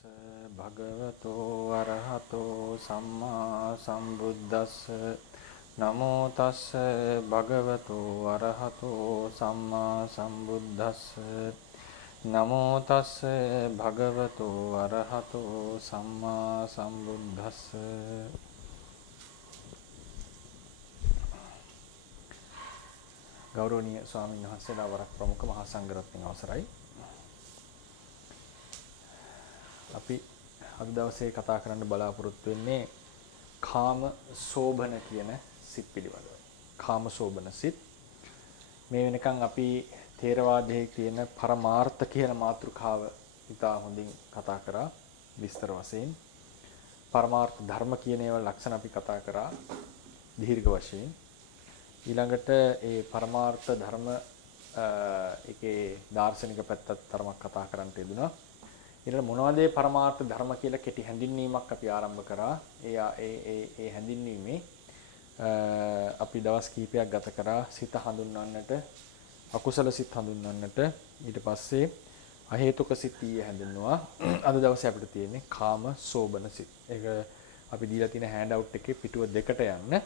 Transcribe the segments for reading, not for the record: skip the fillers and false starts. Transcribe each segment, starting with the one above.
භගවතෝ අරහතෝ සම්මා සම්බුද්දස්ස නමෝ තස්ස භගවතෝ අරහතෝ සම්මා සම්බුද්දස්ස නමෝ තස්ස භගවතෝ අරහතෝ සම්මා සම්බුද්දස්ස. ගෞරවනීය ස්වාමීන් වහන්සේලා වරක් ප්‍රමුඛ මහා සංඝරත්නයන් අවසරයි. අපි අද දවසේ කතා කරන්න බලාපොරොත්තු වෙන්නේ කාම සෝබන කියන සිත් පිළිබඳව. කාම සෝබන සිත්. මේ වෙනකන් අපි ථේරවාදයේ කියන පරමාර්ථ කියන මාතෘකාව ඉතා හොඳින් කතා කරා විස්තර වශයෙන්. පරමාර්ථ ධර්ම කියන ඒවා ලක්ෂණ අපි කතා කරා දීර්ඝ වශයෙන්. ඊළඟට ඒ පරමාර්ථ ධර්ම එකේ දාර්ශනික පැත්තත් තරමක් කතා කරන්න යෙදුණා. ඊළඟ මොනවද මේ පරමාර්ථ ධර්ම කියලා කෙටි හැඳින්වීමක් අපි ආරම්භ කරා. ඒ හැඳින්වීමේ අපි දවස් කිහිපයක් ගත කරා සිත හඳුන්වන්නට, අකුසල සිත් හඳුන්වන්නට, ඊට පස්සේ අහේතුක සිත් ඊයේ හැඳින්වුවා. අද දවසේ අපිට තියෙන්නේ කාම සෝබන සිත්. ඒක අපි දීලා තියෙන හෑන්ඩ් අවුට් එකේ පිටුව දෙකට යන්න.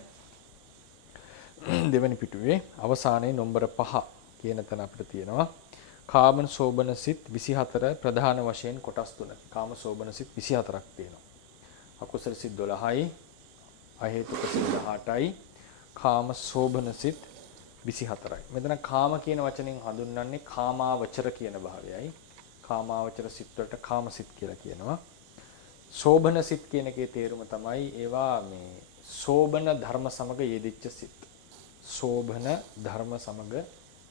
දෙවෙනි පිටුවේ අවසානයේ නම්බර 5 කියන තැන අපිට තියෙනවා කාම සෝබන සිත් 24 ප්‍රධාන වශයෙන් කොටස් තුනක්. කාම සෝබන සිත් 24ක් තියෙනවා. අකුසල සිත් 12යි, අහේතුක සිත් 18යි, කාම සෝබන සිත් 24යි. මෙතන කාම කියන වචනෙන් හඳුන්වන්නේ කාමාවචර කියන භාවයයි. කාමාවචර සිත් වලට කාම සිත් කියලා කියනවා. සෝබන සිත් කියන එකේ තේරුම තමයි ඒවා මේ සෝබන ධර්ම සමග යෙදිච්ච සිත්. සෝබන ධර්ම සමග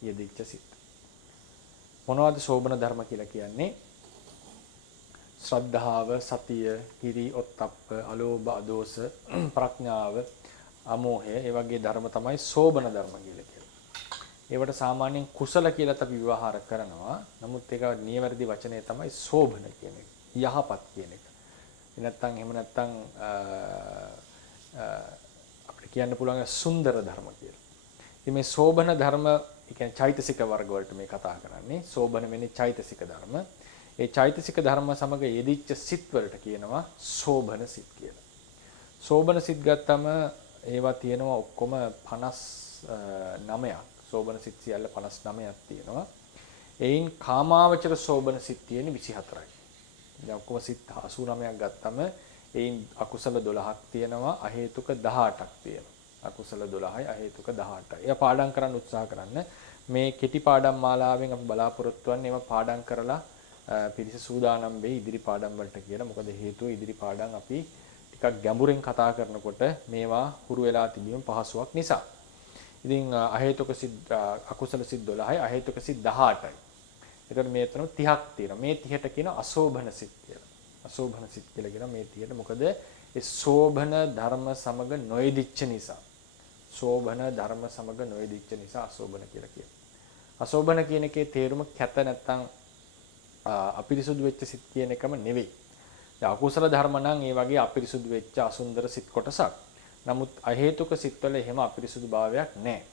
යෙදිච්ච සිත්. මොනවද සෝබන ධර්ම කියලා කියන්නේ? ශ්‍රද්ධාව, සතිය, හිරි, ඔත්තප්ප, අලෝභ, අදෝස, ප්‍රඥාව, අමෝහය, ඒ වගේ ධර්ම තමයි සෝබන ධර්ම කියලා කියන්නේ. ඒවට සාමාන්‍යයෙන් කුසල කියලා අපි විවහාර කරනවා. නමුත් ඒක නියවැරදි වචනය තමයි සෝබන කියන එක. යහපත් කියන එක. නැත්තම් එහෙම නැත්තම් අපිට කියන්න පුළුවන් සුන්දර ධර්ම කියලා. ඉතින් මේ සෝබන ධර්ම කියන්නේ චෛතසික වර්ග වලට මේ කතා කරන්නේ. සෝබන වෙන්නේ චෛතසික ධර්ම. ඒ චෛතසික ධර්ම සමග යෙදිච්ච සිත් වලට කියනවා සෝබන සිත් කියලා. සෝබන සිත් ගත්තම ඒවා තියෙනවා ඔක්කොම 59ක්. සෝබන සිත් සියල්ල 59ක් තියෙනවා. එයින් කාමාවචර සෝබන සිත් තියෙන්නේ 24යි. දැන් ඔක්කොම සිත් 89ක් ගත්තම එයින් අකුසල 12ක් තියෙනවා, අහේතුක 18ක් තියෙනවා. අකුසල 12යි, අහේතුක 18යි. ඒවා පාඩම් කරන්න උත්සාහ කරන්න. මේ කෙටි පාඩම් මාලාවෙන් අපි බලාපොරොත්තු වෙන්නේ ඒවා පාඩම් කරලා පිරිස සූදානම් වෙයි ඉදිරි පාඩම් වලට කියලා. මොකද හේතුව ඉදිරි පාඩම් අපි ටිකක් ගැඹුරින් කතා කරනකොට මේවා හුරු වෙලා තිබීම පහසුවක් නිසා. ඉතින් අහේතුක සිත් අකුසල සිත් 12යි, අහේතුක සිත් 18යි. එතකොට මේ තුන 30ක් තියෙනවා. මේ 30ට කියන අශෝභන සිත් කියලා. අශෝභන සිත් කියලා කියන මේ 30ට මොකද ඒ සෝභන ධර්ම සමග නොයෙදිච්ච නිසා. සෝභන ධර්ම සමග නොයෙදිච්ච නිසා අශෝභන කියලා කියනවා. අශෝභන කියන එකේ තේරුම කැත නැත්තම් අපිරිසුදු වෙච්ච සිත් කියන එකම නෙවෙයි. ඒ අකුසල ධර්ම නම් ඒ වගේ අපිරිසුදු වෙච්ච අසුන්දර සිත් කොටසක්. නමුත් අහේතුක සිත්වල එහෙම අපිරිසුදු භාවයක් නැහැ.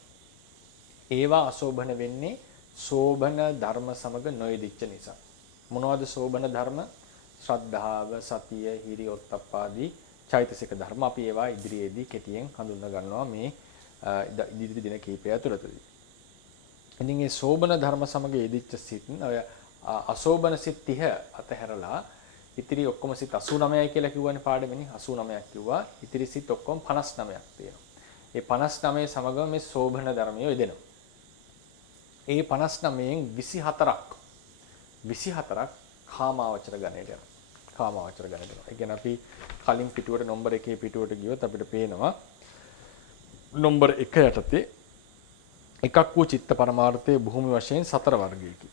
ඒවා අශෝභන වෙන්නේ සෝභන ධර්ම සමග නොයෙදිච්ච නිසා. මොනවද සෝභන ධර්ම? ශ්‍රද්ධාව, සතිය, හිරි, ඔත්තප්පාදී චෛතසික ධර්ම. අපි ඒවා ඉදිරියේදී කෙටියෙන් හඳුන්වා ගන්නවා මේ ඉදිරි දින කිහිපය ඇතුළතදී. ඉතින් මේ සෝබන ධර්ම සමග යෙදිච්ච සිත් ඔය අසෝබන සිත් 30 අතහැරලා ඉතිරි ඔක්කොම සිත් 89යි කියලා කිව්වනේ පාඩමේනේ. 89ක් කිව්වා. ඉතිරි සිත් ඔක්කොම 59ක් තියෙනවා. ඒ 59 සමගම මේ සෝබන ධර්මය යෙදෙනවා. ඒ 59න් 24ක් කාමාවචර ගණයට යනවා. කාමාවචර ගණයට යනවා. ඒ කියන්නේ අපි කලින් පිටුවට නම්බර 1 පිටුවට ගියොත් අපිට පේනවා නම්බර 1 යටතේ එකක් වූ චිත්ත පරමාර්ථයේ භූමි වශයෙන් 4 වර්ගයකි.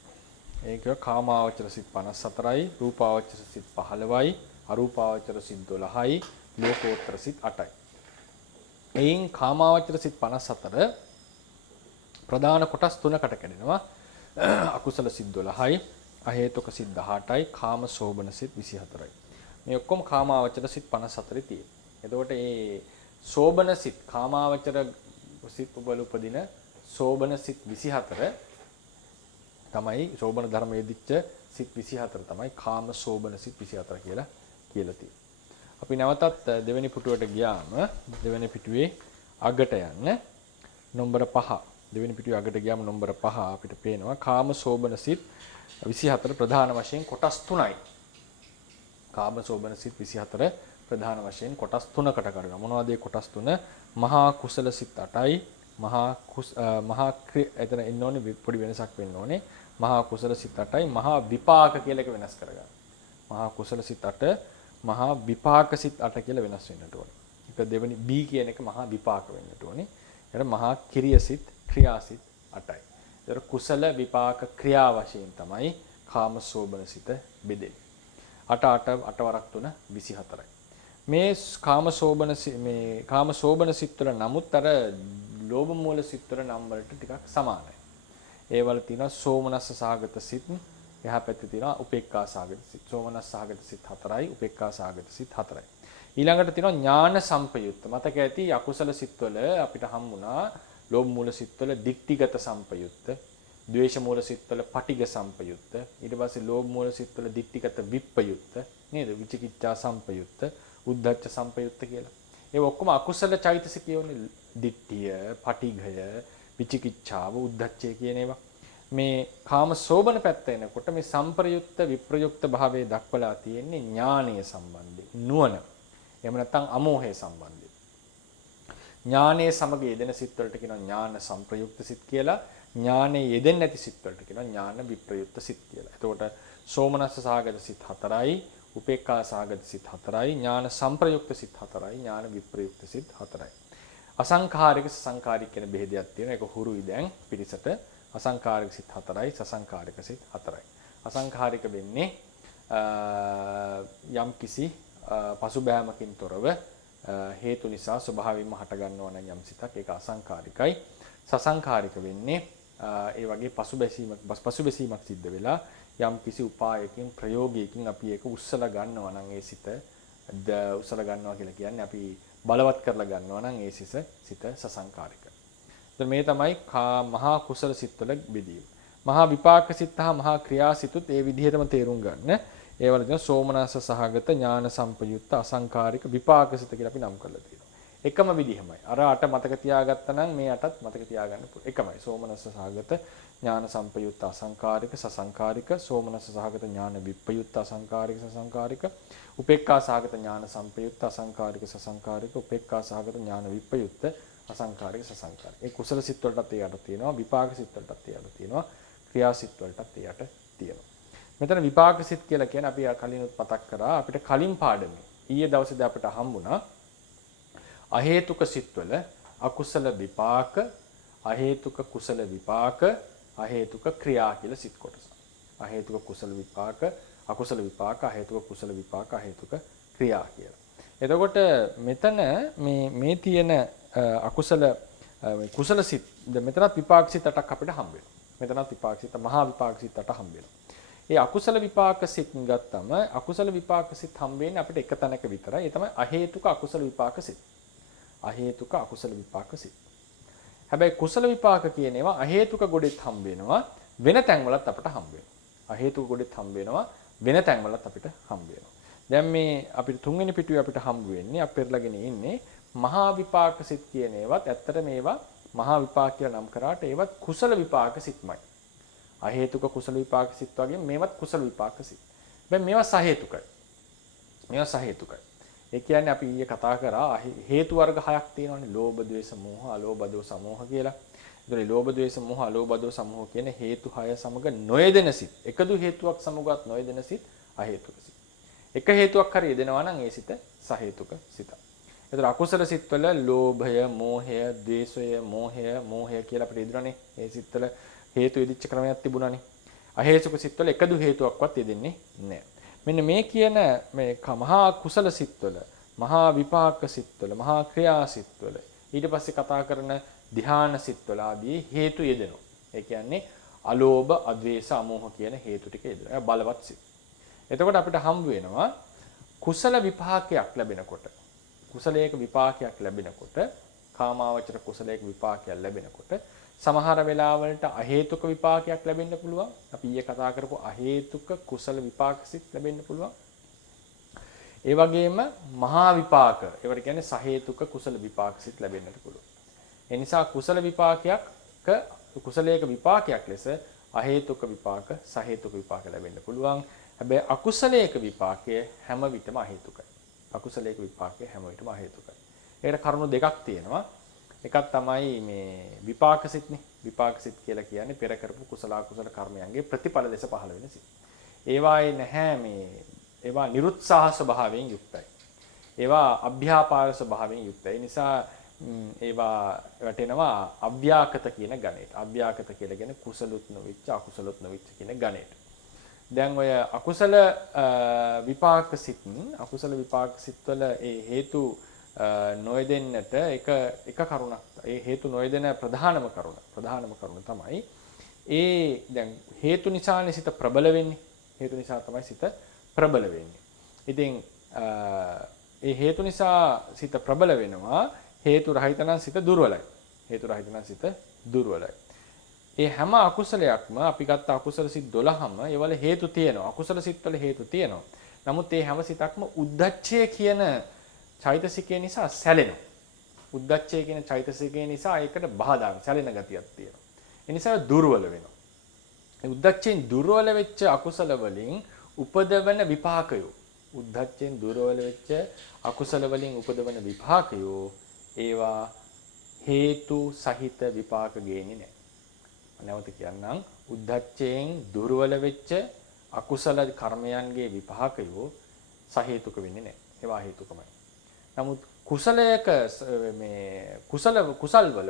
ඒක කාමාවචර සිත් 54යි, රූපාවචර සිත් 15යි, අරූපාවචර සිත් 12යි, ලෝකෝත්තර සිත් 8යි. එයින් කාමාවචර සිත් 54 ප්‍රධාන කොටස් තුනකට කැඩෙනවා. අකුසල සිත් 12යි, අහේතුක සිත් 18යි, කාම සෝබන සිත් 24යි. මේ ඔක්කොම කාමාවචර සිත් 54 තියෙනවා. එතකොට මේ සෝබන සිත් කාමාවචර සිත් වල උපදින සෝබන සිත් 24 තමයි සෝබන ධර්මයේදීච්ච සිත් 24 තමයි කාම සෝබන සිත් 24 කියලා තියෙන්නේ. අපි නැවතත් දෙවෙනි පුටුවට ගියාම දෙවෙනි පිටුවේ අගට යන්න නම්බර 5 දෙවෙනි පිටුවේ අගට ගියාම නම්බර 5 අපිට පේනවා කාම සෝබන සිත් 24 ප්‍රධාන වශයෙන් කොටස් 3යි. කාම සෝබන සිත් 24 ප්‍රධාන වශයෙන් කොටස් 3කට කඩනවා. මොනවද මේ කොටස් 3? මහා කුසල සිත් 8යි. මහා එතන ඉන්න ඕනේ පොඩි වෙනසක් වෙන්න ඕනේ. මහා කුසල සිත් 8යි මහා විපාක කියලා එක වෙනස් කරගන්න. මහා කුසල සිත් 8 මහා විපාක සිත් 8 කියලා වෙනස් වෙන්නට ඕනේ. ඒක දෙවෙනි B කියන එක මහා විපාක වෙන්නට ඕනේ. ඊට මහා කිරිය සිත් ක්‍රියා සිත් 8යි. ඒතර කුසල විපාක ක්‍රියා වශයෙන් තමයි කාම සෝබන සිත බෙදෙන්නේ. 8 වරක් 3 24යි. මේ කාම සෝබන සිත් වල නමුත් අර ලෝභ මූල සිත් වල නම් වලට ටිකක් සමානයි. ඒ වල තියෙනවා සෝමනස්ස සහගත සිත්, එහා පැත්තේ තියෙනවා උපේක්ඛා සහගත සිත්. සෝමනස්ස සහගත සිත් 4යි, උපේක්ඛා සහගත සිත් 4යි. ඊළඟට තියෙනවා ඥාන සම්පයුක්ත. මතක ඇති අකුසල සිත් වල අපිට හම්බුණා ලෝභ මූල සිත් වල දික්ටිගත සම්පයුක්ත, ද්වේෂ මූල සිත් වල පටිඝ සම්පයුක්ත, ඊට පස්සේ ලෝභ මූල සිත් වල දික්ටිගත විප්පයුක්ත නේද? විචිකිච්ඡා සම්පයුක්ත, උද්ධච්ච සම්පයුක්ත කියලා. ඒ ඔක්කොම අකුසල චෛතසිකයෝනේ. දිට්ඨිය, පටිඝය, විචිකිච්ඡාව, උද්ධච්චය කියන ඒවා. මේ කාම සෝබන පැත්ත එනකොට මේ සම්ප්‍රයුක්ත විප්‍රයුක්ත භාවයේ දක්වලා තියෙන්නේ ඥානීය සම්බන්ධයෙන්. නුවණ. එහෙම නැත්නම් අමෝහය සම්බන්ධයෙන්. ඥානයේ සමග යෙදෙන සිත් වලට කියනවා ඥාන සම්ප්‍රයුක්ත සිත් කියලා. ඥානයේ යෙදෙන්නේ නැති සිත් වලට කියනවා ඥාන විප්‍රයුක්ත සිත් කියලා. එතකොට සෝමනස්ස සහගත සිත් 4යි, උපේක්ඛා සහගත සිත් 4යි, ඥාන සම්ප්‍රයුක්ත සිත් 4යි, ඥාන විප්‍රයුක්ත සිත් 4යි. අසංඛාරික සසංඛාරික කියන බෙහෙදයක් තියෙනවා. ඒක හුරුයි දැන් පිරිසට. අසංඛාරික සිත් 4යි, සසංඛාරික සිත් 4යි. අසංඛාරික වෙන්නේ යම් කිසි පසුබෑමකින් තොරව හේතු නිසා ස්වභාවයෙන්ම හට ගන්නවා නම් යම් සිතක් ඒක අසංඛාරිකයි. සසංඛාරික වෙන්නේ ඒ වගේ පසුබැසීමක් සිද්ධ වෙලා යම් කිසි උපායකින් ප්‍රයෝගයකින් අපි ඒක උස්සලා ගන්නවා නම් ඒ සිත උස්සලා ගන්නවා කියලා කියන්නේ අපි බලවත් කරලා ගන්නවා නම් ඒ සිත සසංකාරික. එතන මේ තමයි මහා කුසල සිත්වල බෙදීම. මහා විපාක සිත් හා මහා ක්‍රියා සිතුත් ඒ විදිහටම තේරුම් ගන්න. ඒ වල තියෙන සෝමනස්ස සහගත ඥාන සම්පයුක්ත අසංකාරික විපාක සිත කියලා අපි නම් කරලා තියෙනවා. එකම විදිහමයි. අර 8 මතක තියාගත්තා නම් මේ 8ත් මතක තියාගන්න පුළුවන්. එකමයි. සෝමනස්ස සහගත ඥාන සම්පයුක්ත අසංකාරික සසංකාරික, සෝමනස්ස සහගත ඥාන විප්පයුක්ත අසංකාරික සසංකාරික, උපේක්ඛා සහගත ඥාන සම්පයුක්ත අසංකාරික සසංකාරික, උපේක්ඛා සහගත ඥාන විප්පයුක්ත අසංකාරික සසංකාරික. ඒ කුසල සිත් වලටත් ඒ යට තියෙනවා, විපාක සිත් වලටත් ඒ යට තියෙනවා, ක්‍රියා සිත් වලටත් ඒ යට තියෙනවා. මෙතන විපාක සිත් කියලා කියන්නේ අපි කලිනුත් මතක් කරා අපිට කලින් පාඩමේ ඊයේ දවසේදී අපිට හම්බුණා අහේතුක සිත්වල අකුසල විපාක, අහේතුක කුසල විපාක, අහේතුක ක්‍රියා කියලා සිත් කොටස. අහේතුක කුසල විපාක, අකුසල විපාක, අහේතුක කුසල විපාක, අහේතුක ක්‍රියා කියලා. එතකොට මෙතන මේ තියෙන අකුසල කුසල සිත් මෙතනත් විපාක සිත් 8ක් අපිට හම්බ වෙනවා. මෙතනත් විපාක සිත් මහා විපාක සිත් 8 හම්බ වෙනවා. ඒ අකුසල විපාක සිත් ගත්තම අකුසල විපාක සිත් හම්බ වෙන්නේ අපිට එක තැනක විතරයි. ඒ තමයි අහේතුක අකුසල විපාක සිත්. අහේතුක අකුසල විපාක සිත්. හැබැයි කුසල විපාක කියන ඒවා අහේතුක ගොඩෙත් හම්බ වෙනවා, වෙන තැන්වලත් අපිට හම්බ වෙනවා. අහේතුක ගොඩෙත් හම්බ වෙනවා, වෙන තැන්වලත් අපිට හම්බ වෙනවා. දැන් මේ අපිට තුන්වෙනි පිටුවේ අපිට හම්බ වෙන්නේ අපි පෙරලාගෙන ඉන්නේ මහා විපාක සිත් කියන ඒවත් ඇත්තට මේවා මහා විපාක කියලා නම් කරාට ඒවත් කුසල විපාක සිත්මයි. අහේතුක කුසල විපාක සිත් වගේ මේවත් කුසල විපාක සිත්. දැන් මේවා සහේතුකයි. මේවා සහේතුකයි. ඒ කියන්නේ අපි ඊයේ කතා කරා හේතු වර්ග 6ක් තියෙනවානේ. ලෝභ, ද්වේෂ, මෝහ, අලෝභ, දෝස, මෝහ කියලා. ඒතර ලෝභ, ද්වේෂ, මෝහ, අලෝභ, දෝස, මෝහ කියන හේතු 6 සමග නොයෙදෙන සිත්. එකදු හේතුවක් සමගවත් නොයෙදෙන සිත් අහේතුක සිත්. එක හේතුවක් හරි යෙදෙනවා නම් ඒ සිත සහේතුක සිත. ඒතර අකුසල සිත්වල ලෝභය, මෝහය, ද්වේෂය, මෝහය කියලා අපිට යෙදුණානේ. ඒ සිත්වල හේතු යෙදිච්ච ක්‍රමයක් තිබුණානේ. අහේතුක සිත්වල එකදු හේතුවක්වත් යෙදෙන්නේ නැහැ. මෙන්න මේ කියන මේ මහා කුසල සිත්වල, මහා විපාක සිත්වල, මහා ක්‍රියා සිත්වල ඊට පස්සේ කතා කරන ධ්‍යාන සිත්වල ආදී හේතු යෙදෙනවා. ඒ කියන්නේ අලෝභ, අද්වේෂ, අමෝහ කියන හේතු ටික යෙදෙනවා. බලවත් සිත්. එතකොට අපිට හම්බ වෙනවා කුසල විපාකයක් ලැබෙනකොට, කුසලයක විපාකයක් ලැබෙනකොට, කාමාවචර කුසලයක විපාකයක් ලැබෙනකොට සමහර වෙලාවලට අහේතුක විපාකයක් ලැබෙන්න පුළුවන්. අපි ඊයේ කතා කරපු අහේතුක කුසල විපාක සිත් ලැබෙන්න පුළුවන්. ඒ වගේම මහා විපාක, ඒවට කියන්නේ සහේතුක කුසල විපාක සිත් ලැබෙන්නට පුළුවන්. ඒ නිසා කුසල විපාකයක් කුසලයක විපාකයක් ලෙස අහේතුක විපාක, සහේතුක විපාක ලැබෙන්න පුළුවන්. හැබැයි අකුසලයක විපාකය හැම විටම අහේතුකයි. අකුසලයක විපාකය හැම විටම අහේතුකයි. ඒකට කරුණු දෙකක් තියෙනවා. එකක් තමයි මේ විපාක සිත්නේ. විපාක සිත් කියලා කියන්නේ පෙර කරපු කුසල අකුසල කර්මයන්ගේ ප්‍රතිඵල ලෙස පහළ වෙන සිත්. ඒවායේ නැහැ ඒවා නිරුත්සාහ ස්වභාවයෙන් යුක්තයි. ඒවා අභ්‍යාපාර ස්වභාවයෙන් යුක්තයි. ඒ නිසා ඒවා වැටෙනවා අව්‍යාකත කියන ගණයට. අව්‍යාකත කියලා කියන්නේ කුසලුත් නොවිච්ච අකුසලුත් නොවිච්ච කියන ගණයට. දැන් ඔය අකුසල විපාක සිත් වල ඒ හේතු නොයදෙන්නට එක කරුණක්. ඒ හේතු නොයදෙන ප්‍රධානම කරුණ තමයි ඒ දැන් හේතු නිසානේ සිත ප්‍රබල වෙන්නේ. හේතු නිසා තමයි සිත ප්‍රබල වෙන්නේ. ඉතින් ඒ හේතු නිසා සිත ප්‍රබල වෙනවා. හේතු රහිත නම් සිත දුර්වලයි. හේතු රහිත නම් සිත දුර්වලයි. ඒ හැම අකුසලයක්ම අපි ගත්ත අකුසල සිත් 12ම ඒවල හේතු තියෙනවා. අකුසල සිත් වල හේතු තියෙනවා. නමුත් ඒ හැම සිතක්ම උද්ධච්චය කියන චෛතසිකය නිසා සැලෙනවා. උද්ධච්චය කියන චෛතසිකය නිසා ඒකට බාධා සැලෙන ගතියක් තියෙනවා. ඒ නිසා දුර්වල වෙනවා. ඒ උද්ධච්චයෙන් දුර්වල වෙච්ච අකුසල වලින් උපදවන විපාකයෝ උද්ධච්චයෙන් දුර්වල වෙච්ච අකුසල වලින් උපදවන විපාකයෝ ඒවා හේතු සහිත විපාක ගේන්නේ නැහැ. නැවත කියන්නම් උද්ධච්චයෙන් දුර්වල වෙච්ච අකුසල කර්මයන්ගේ විපාකයෝ සහේතුක වෙන්නේ නැහැ. ඒවා හේතුකමයි. නමුත් කුසලයක මේ කුසල් වල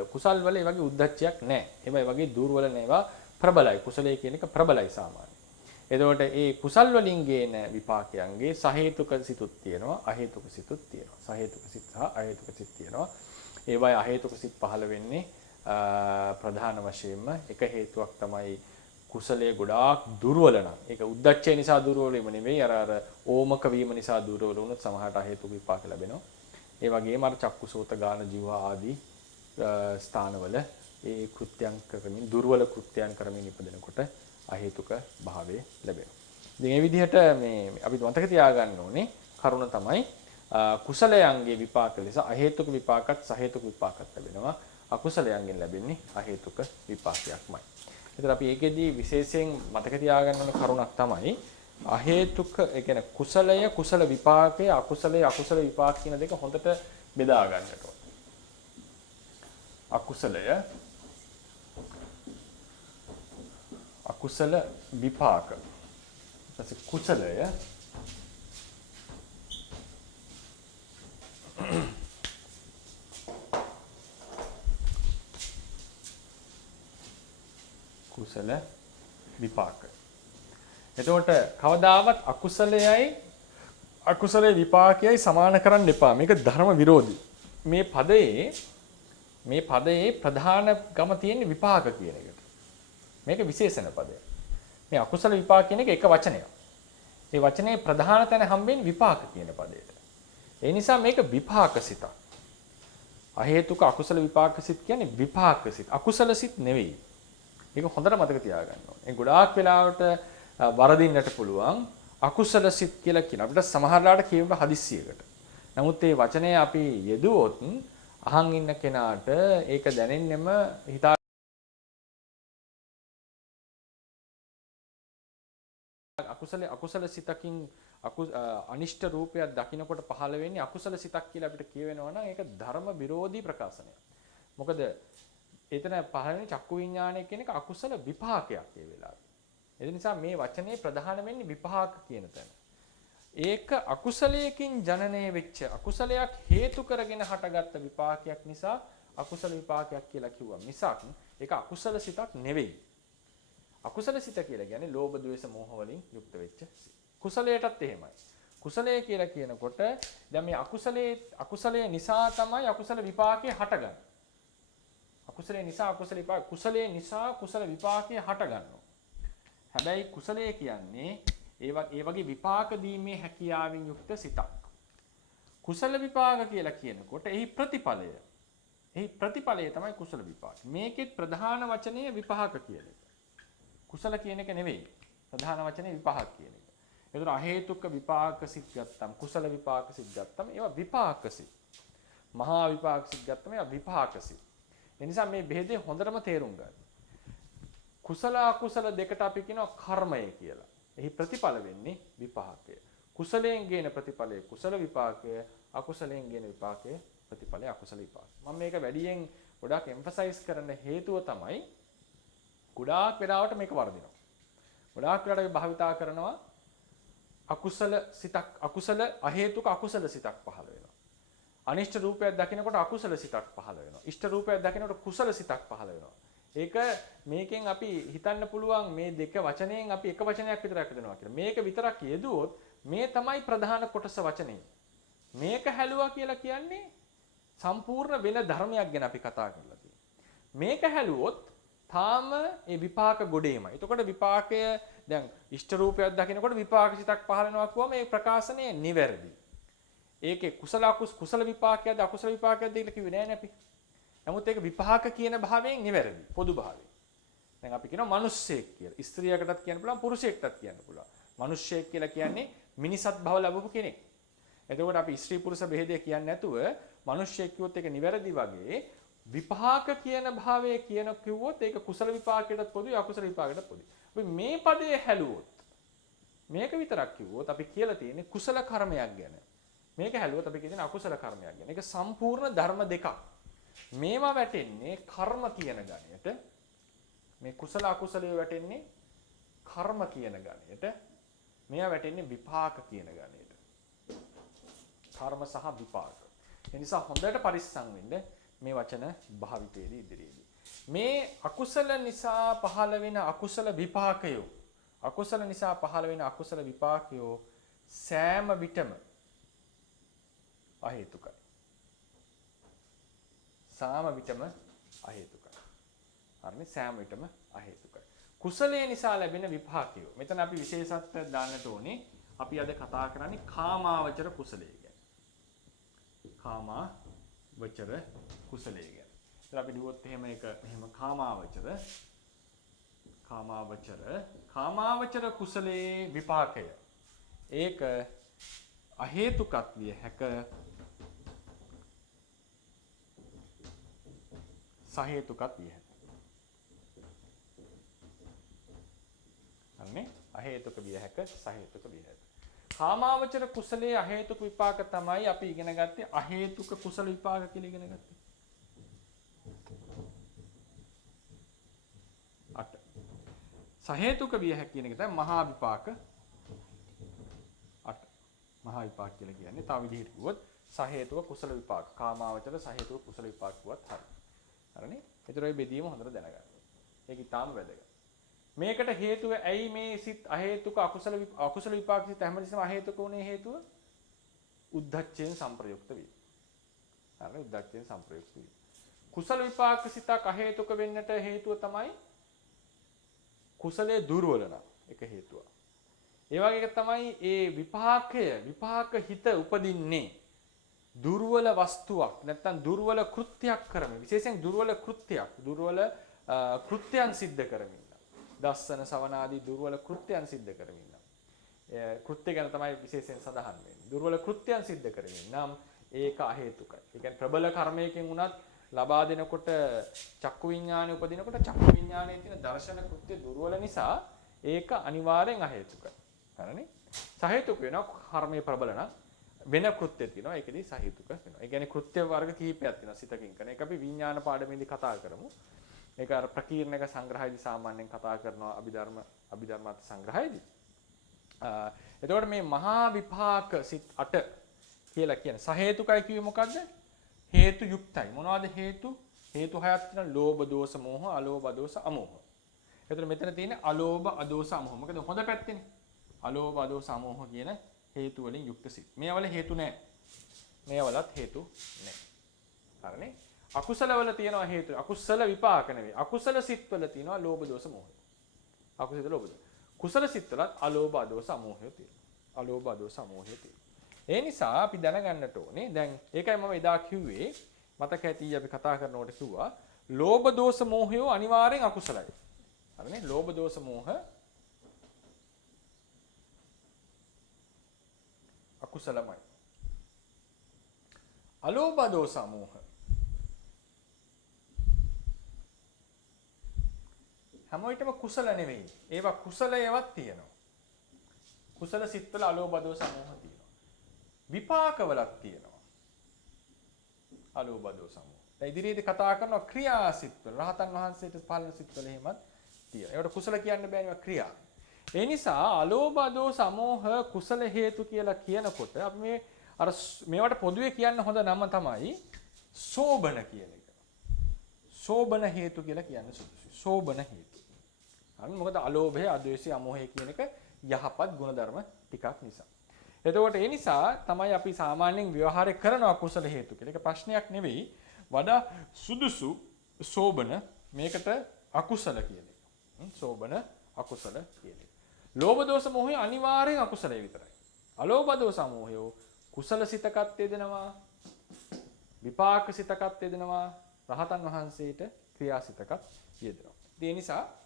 ඒ වගේ උද්ධච්චයක් නැහැ. ඒවා ඒ වගේ දුර්වල නේවා ප්‍රබලයි. කුසලයේ කියන එක ප්‍රබලයි සාමාන්‍යයෙන්. එතකොට ඒ කුසල් වලින් ගේන විපාකයන්ගේ සහේතුක සිතුත් තියෙනවා, අහේතුක සිතුත් තියෙනවා. සහේතුක සිත් සහ අහේතුක සිත් තියෙනවා. ඒවයි අහේතුක සිත් පහළ වෙන්නේ ප්‍රධාන වශයෙන්ම එක හේතුවක් තමයි කුසලයේ ගොඩාක් දුර්වල නම්. ඒක උද්ධච්චය නිසා දුර්වල වීම නෙවෙයි, අර ඕමක වීම නිසා දුර්වල වුණොත් සමහරට අහේතුක විපාක ලැබෙනවා. ඒ වගේම අර චක්කුසෝත ගාන ජීවා ආදී ස්ථානවල ඒ කෘත්‍යයන් කරමින් දුර්වල කෘත්‍යයන් කරමින් ඉපදෙනකොට අහේතුක භාවය ලැබෙනවා. ඉතින් මේ විදිහට මේ අපි මතක තියාගන්න ඕනේ කරුණ තමයි කුසලයන්ගේ විපාක ලෙස අහේතුක විපාකත් සහේතුක විපාකත් ලැබෙනවා. අකුසලයන්ගෙන් ලැබෙන්නේ අහේතුක විපාකයක්මයි. ඒතර අපි ඒකෙදී විශේෂයෙන් මතක තියාගන්න ඕන කරුණක් තමයි අහේතුක ඒ කියන්නේ කුසලය කුසල විපාකය අකුසලය අකුසල විපාක කියන දෙක හොඳට බෙදා ගන්නට ඕන. අකුසලය අකුසල විපාක. ඊට කුසලය කුසල විපාක. එතකොට කවදාවත් අකුසලයයි අකුසලයේ විපාකයයි සමාන කරන්න එපා. මේක ධර්ම විරෝධී. මේ පදයේ ප්‍රධාන ගම තියෙන විපාක කියන එකට. මේක විශේෂණ පදයක්. මේ අකුසල විපාක කියන එක වචනයක්. ඒ වචනේ ප්‍රධාන තැන හම්බෙන්නේ විපාක කියන පදයට. ඒ නිසා මේක විපාක සිතක්. අහේතුක අකුසල විපාක සිත් කියන්නේ විපාක සිත්. අකුසල සිත් නෙවෙයි. ඒක හොඳට මතක තියාගන්න ඕනේ. ඒ ගොඩාක් වෙලාවට වරදින්නට පුළුවන් අකුසල සිත් කියලා කියන. අපිට සමහරලාට කියන්න හදිස්සියකට. නමුත් මේ වචනය අපි යෙදුවොත් අහන් ඉන්න කෙනාට ඒක දැනෙන්නෙම හිතා අකුසල සිතකින් අනිෂ්ට රූපයක් දකින්නකොට පහළ වෙන්නේ අකුසල සිතක් කියලා අපිට කියවෙනවා නම් ඒක ධර්ම විරෝධී ප්‍රකාශනයක්. මොකද එතන පහළ වෙන චක්කු විඥානය කියන එක අකුසල විපාකයක් ඒ වෙලාවේ. ඒ නිසා මේ වචනේ ප්‍රධාන වෙන්නේ විපාක කියන තැන. ඒක අකුසලයකින් ජනනය වෙච්ච අකුසලයක් හේතු කරගෙන හටගත්ත විපාකයක් නිසා අකුසල විපාකයක් කියලා කිව්වා. මිසක් ඒක අකුසල සිතක් නෙවෙයි. අකුසල සිත කියලා කියන්නේ ලෝභ, ද්වේෂ, මෝහ වලින් යුක්ත වෙච්ච සිත. කුසලයටත් එහෙමයි. කුසලය කියලා කියනකොට දැන් මේ අකුසලයේ නිසා තමයි අකුසල විපාකේ හටගන්නේ. කුසලයේ නිසා කුසල විපාකයේ හට ගන්නවා. හැබැයි කුසලය කියන්නේ ඒ වගේ විපාක දීමේ හැකියාවෙන් යුක්ත සිතක්. කුසල විපාක කියලා කියනකොට එහි එහි ප්‍රතිඵලය තමයි කුසල විපාක. මේකෙත් ප්‍රධාන වචනය විපාක කියන එක. කුසල කියන එක නෙවෙයි. ප්‍රධාන වචනේ විපාක කියන එක. ඒතර අහේතුක විපාක සිත් ගත්තම් කුසල විපාක සිත් ගත්තම් ඒවා විපාක සිත්. මහා විපාක සිත් ගත්තම ඒවා විපාක සිත්. ඒ නිසා මේ බෙහෙදේ හොඳටම තේරුම් ගන්න. කුසල අකුසල දෙකට අපි කියනවා කර්මය කියලා. එහි ප්‍රතිඵල වෙන්නේ විපාකය. කුසලයෙන් ගේන ප්‍රතිඵලය කුසල විපාකය, අකුසලයෙන් ගේන විපාකය ප්‍රතිඵලය අකුසල විපාකය. මම මේක වැඩියෙන් ගොඩාක් එම්ෆසයිස් කරන්න හේතුව තමයි ගොඩාක් වෙලාවට මේක වර්ධිනවා. ගොඩාක් වෙලාවට අපි භාවිතා කරනවා අකුසල සිතක් අකුසල අහේතුක අකුසල සිතක් පහළ වෙනවා. අනිෂ්ට රූපයක් දකිනකොට අකුසල සිතක් පහළ වෙනවා. ඉෂ්ට රූපයක් දකිනකොට කුසල සිතක් පහළ වෙනවා. ඒක මේකෙන් අපි හිතන්න පුළුවන් මේ දෙක වචනයෙන් අපි එක වචනයක් විතරක් හදනවා කියලා. මේක විතරක් යෙදුවොත් මේ තමයි ප්‍රධාන කොටස වචනේ. මේක හැලුවා කියලා කියන්නේ සම්පූර්ණ වෙන ධර්මයක් ගැන අපි කතා කරලා තියෙනවා. මේක හැලුවොත් තාම ඒ විපාක ගොඩේමයි. එතකොට විපාකය දැන් ඉෂ්ට රූපයක් දකිනකොට විපාක සිතක් පහළ වෙනවා කියවම මේ ප්‍රකාශනය නිවැරදි. ඒකේ කුසල විපාකයක්ද අකුසල විපාකයක්ද කියලා කිව්වේ නෑනේ අපි. නමුත් ඒක විපාක කියන භාවයෙන් නිවැරදි. පොදු භාවයෙන්. දැන් අපි කියනවා මිනිස්සෙක් කියලා. ස්ත්‍රියකටත් කියන්න පුළුවන් පුරුෂයෙක්ටත් කියන්න පුළුවන්. මිනිස්සෙක් කියලා කියන්නේ මිනිසත් භව ලැබපු කෙනෙක්. එතකොට අපි ස්ත්‍රී පුරුෂ බෙහෙදේ කියන්නේ නැතුව මිනිස්සෙක් කිව්වොත් ඒක නිවැරදි වගේ විපාක කියන භාවයේ කියන කිව්වොත් ඒක කුසල විපාකයටත් පොදුයි අකුසල විපාකයටත් පොදුයි. අපි මේ පදේ හැලුවොත් මේක විතරක් කිව්වොත් අපි කියලා තියෙන්නේ කුසල කර්මයක් ගැන. මේක හැලුවොත් අපි කියන්නේ අකුසල කර්මයක් ගැන. ඒක සම්පූර්ණ ධර්ම දෙකක්. මේවා වැටෙන්නේ කර්ම කියන ගණයට. මේ කුසල අකුසලයේ වැටෙන්නේ කර්ම කියන ගණයට. මේවා වැටෙන්නේ විපාක කියන ගණයට. කර්ම සහ විපාක. ඒ නිසා හොඳට පරිස්සම් වෙන්න මේ වචන භාවිතයේදී ඉදිරියේදී. මේ අකුසල නිසා පහළ වෙන අකුසල විපාකයෝ අකුසල නිසා පහළ වෙන අකුසල විපාකයෝ සෑම විටම අහේතුකයි. සෑම විටම අහේතුකයි. හරිනේ සෑම විටම අහේතුකයි. කුසලයේ නිසා ලැබෙන විපාකයෝ. මෙතන අපි විශේෂත්වයක් දාන්නට ඕනේ. අපි අද කතා කරන්නේ කාමාවචර කුසලයේ ගැන. කාමාවචර කුසලයේ ගැන. ඉතින් අපි දුවොත් එහෙම මෙහෙම කාමාවචර කුසලයේ විපාකය. ඒක අහේතුකත් විය හැක සහේතුකත් විය හැක. හරිනේ? අහේතුක විය හැක සහේතුක විය හැක. කාමාවචර කුසලයේ අහේතුක විපාක තමයි අපි ඉගෙන ගත්තේ අහේතුක කුසල විපාක කියලා ඉගෙන ගත්තේ. 8. සහේතුක විය හැක කියන එක තමයි මහා විපාක 8. මහා විපාක කියලා කියන්නේ තව විදිහට කිව්වොත් සහේතුක කුසල විපාක. කාමාවචර සහේතුක කුසල විපාක කිව්වත් හරි. හරිනේ? ඒතර ඔය බෙදීම හොඳට දැනගන්න. ඒක ඊටාම වැදගත්. මේකට හේතුව ඇයි මේ සිත් අහේතුක අකුසල විපාක සිත් හැමතිස්සෙම අහේතුක උනේ හේතුව උද්ධච්චයෙන් සංප්‍රයුක්ත වීම. හරිනේ? උද්ධච්චයෙන් සංප්‍රයුක්ත වීම. කුසල විපාක සිතක් අහේතුක වෙන්නට හේතුව තමයි කුසලයේ දුර්වල නම් එක හේතුව. ඒ වගේ තමයි ඒ විපාක හිත උපදින්නේ දුර්වල වස්තුවක් නැත්නම් දුර්වල කෘත්‍යයක් කරමින් විශේෂයෙන් දුර්වල කෘත්‍යයන් සිද්ධ කරමින් දස්සන සවනාදී දුර්වල කෘත්‍යයන් සිද්ධ කරමින් කෘත්‍ය ගැන තමයි විශේෂයෙන් සඳහන් වෙන්නේ. දුර්වල කෘත්‍යයන් සිද්ධ කරමින් නම් ඒක අහේතුකයි. ඒ කියන්නේ ප්‍රබල කර්මයකින් උනත් ලබා දෙනකොට චක්කු විඥානය උපදිනකොට චක්කු විඥානයේ තියෙන දර්ශන කෘත්‍ය දුර්වල නිසා ඒක අනිවාර්යෙන් අහේතුකයි. හරිනේ? සහේතුක වෙනවා කර්මයේ ප්‍රබල නම් වෙන කෘත්‍ය තියෙනවා. ඒකෙදි සහේතුක වෙනවා. ඒ කියන්නේ කෘත්‍ය වර්ග කිහිපයක් තියෙනවා සිතකින් කරන. ඒක අපි විඥාන පාඩමේදී කතා කරමු. ඒක අර ප්‍රකීර්ණක සංග්‍රහයේදී සාමාන්‍යයෙන් කතා කරනවා අභිධර්මාර්ථ සංග්‍රහයේදී. එතකොට මේ මහා විපාක සිත් 8 කියලා කියන සහේතුකයි කිව්වේ මොකද්ද? හේතු යුක්තයි. මොනවද හේතු? හේතු හයක් තියෙනවා. ලෝභ, දෝෂ, මෝහ, අලෝභ, දෝෂ, අමෝහ. එතකොට මෙතන තියෙන්නේ අලෝභ, අදෝෂ, අමෝහ. මොකද හොඳ පැත්තේනේ. අලෝභ, අදෝෂ, අමෝහ කියන හේතු වලින් යුක්ත සිත්. මේවල හේතු නැහැ. මේවලත් හේතු නැහැ. හරිනේ? අකුසල වල තියෙනවා හේතු. අකුසල විපාක නෙවෙයි. අකුසල සිත් වල තියෙනවා ලෝභ දෝෂ මෝහ. අකුසල ලෝභ දෝෂ. කුසල සිත් වලත් අලෝභ අදෝෂ අමෝහය තියෙනවා. අලෝභ අදෝෂ අමෝහය තියෙනවා. ඒ නිසා අපි දැනගන්නට ඕනේ දැන් ඒකයි මම එදා කිව්වේ මතක ඇති අපි කතා කරනකොට කිව්වා ලෝභ දෝෂ මෝහය අනිවාර්යෙන් අකුසලයි. හරිනේ? ලෝභ දෝෂ මෝහ අකුසලමයි. අලෝභ දෝෂ මෝහ හැම විටම කුසල නෙවෙයි. ඒවා කුසලයවත් තියෙනවා. කුසල සිත්වල අලෝභ දෝෂ මෝහ තියෙනවා. විපාකවලක් තියෙනවා. අලෝභ දෝෂ මෝහ. දැන් ඉදිරියේදී කතා කරනවා ක්‍රියා සිත්වල. රහතන් වහන්සේට පාලන සිත්වල එහෙමත් තියෙනවා. ඒකට කුසල කියන්න බෑනේ ක්‍රියා. ඒ නිසා අලෝභ දෝෂ මෝහ කුසල හේතු කියලා කියනකොට අපි මේ අර මේවට පොදුවේ කියන්න හොඳ නම තමයි සෝබන කියන එක. සෝබන හේතු කියලා කියන්නේ සුදුසුයි. සෝබන හේතු. හරි මොකද අලෝභය, අද්වේෂය, අමෝහය කියන එක යහපත් ගුණධර්ම ටිකක් නිසා. එතකොට ඒ නිසා තමයි අපි සාමාන්‍යයෙන් ව්‍යවහාරය කරනවා කුසල හේතු කියලා. ඒක ප්‍රශ්නයක් නෙවෙයි. වඩා සුදුසු සෝබන මේකට අකුසල කියන එක. සෝබන අකුසල කියන එක. ලෝභ දෝෂ මෝහය අනිවාර්යෙන් අකුසලයේ විතරයි. අලෝභ දෝෂ මෝහය කුසල සිතකත් යෙදෙනවා. විපාක සිතකත් යෙදෙනවා. රහතන් වහන්සේට ක්‍රියාසිතකත් යෙදෙනවා. ඒ නිසා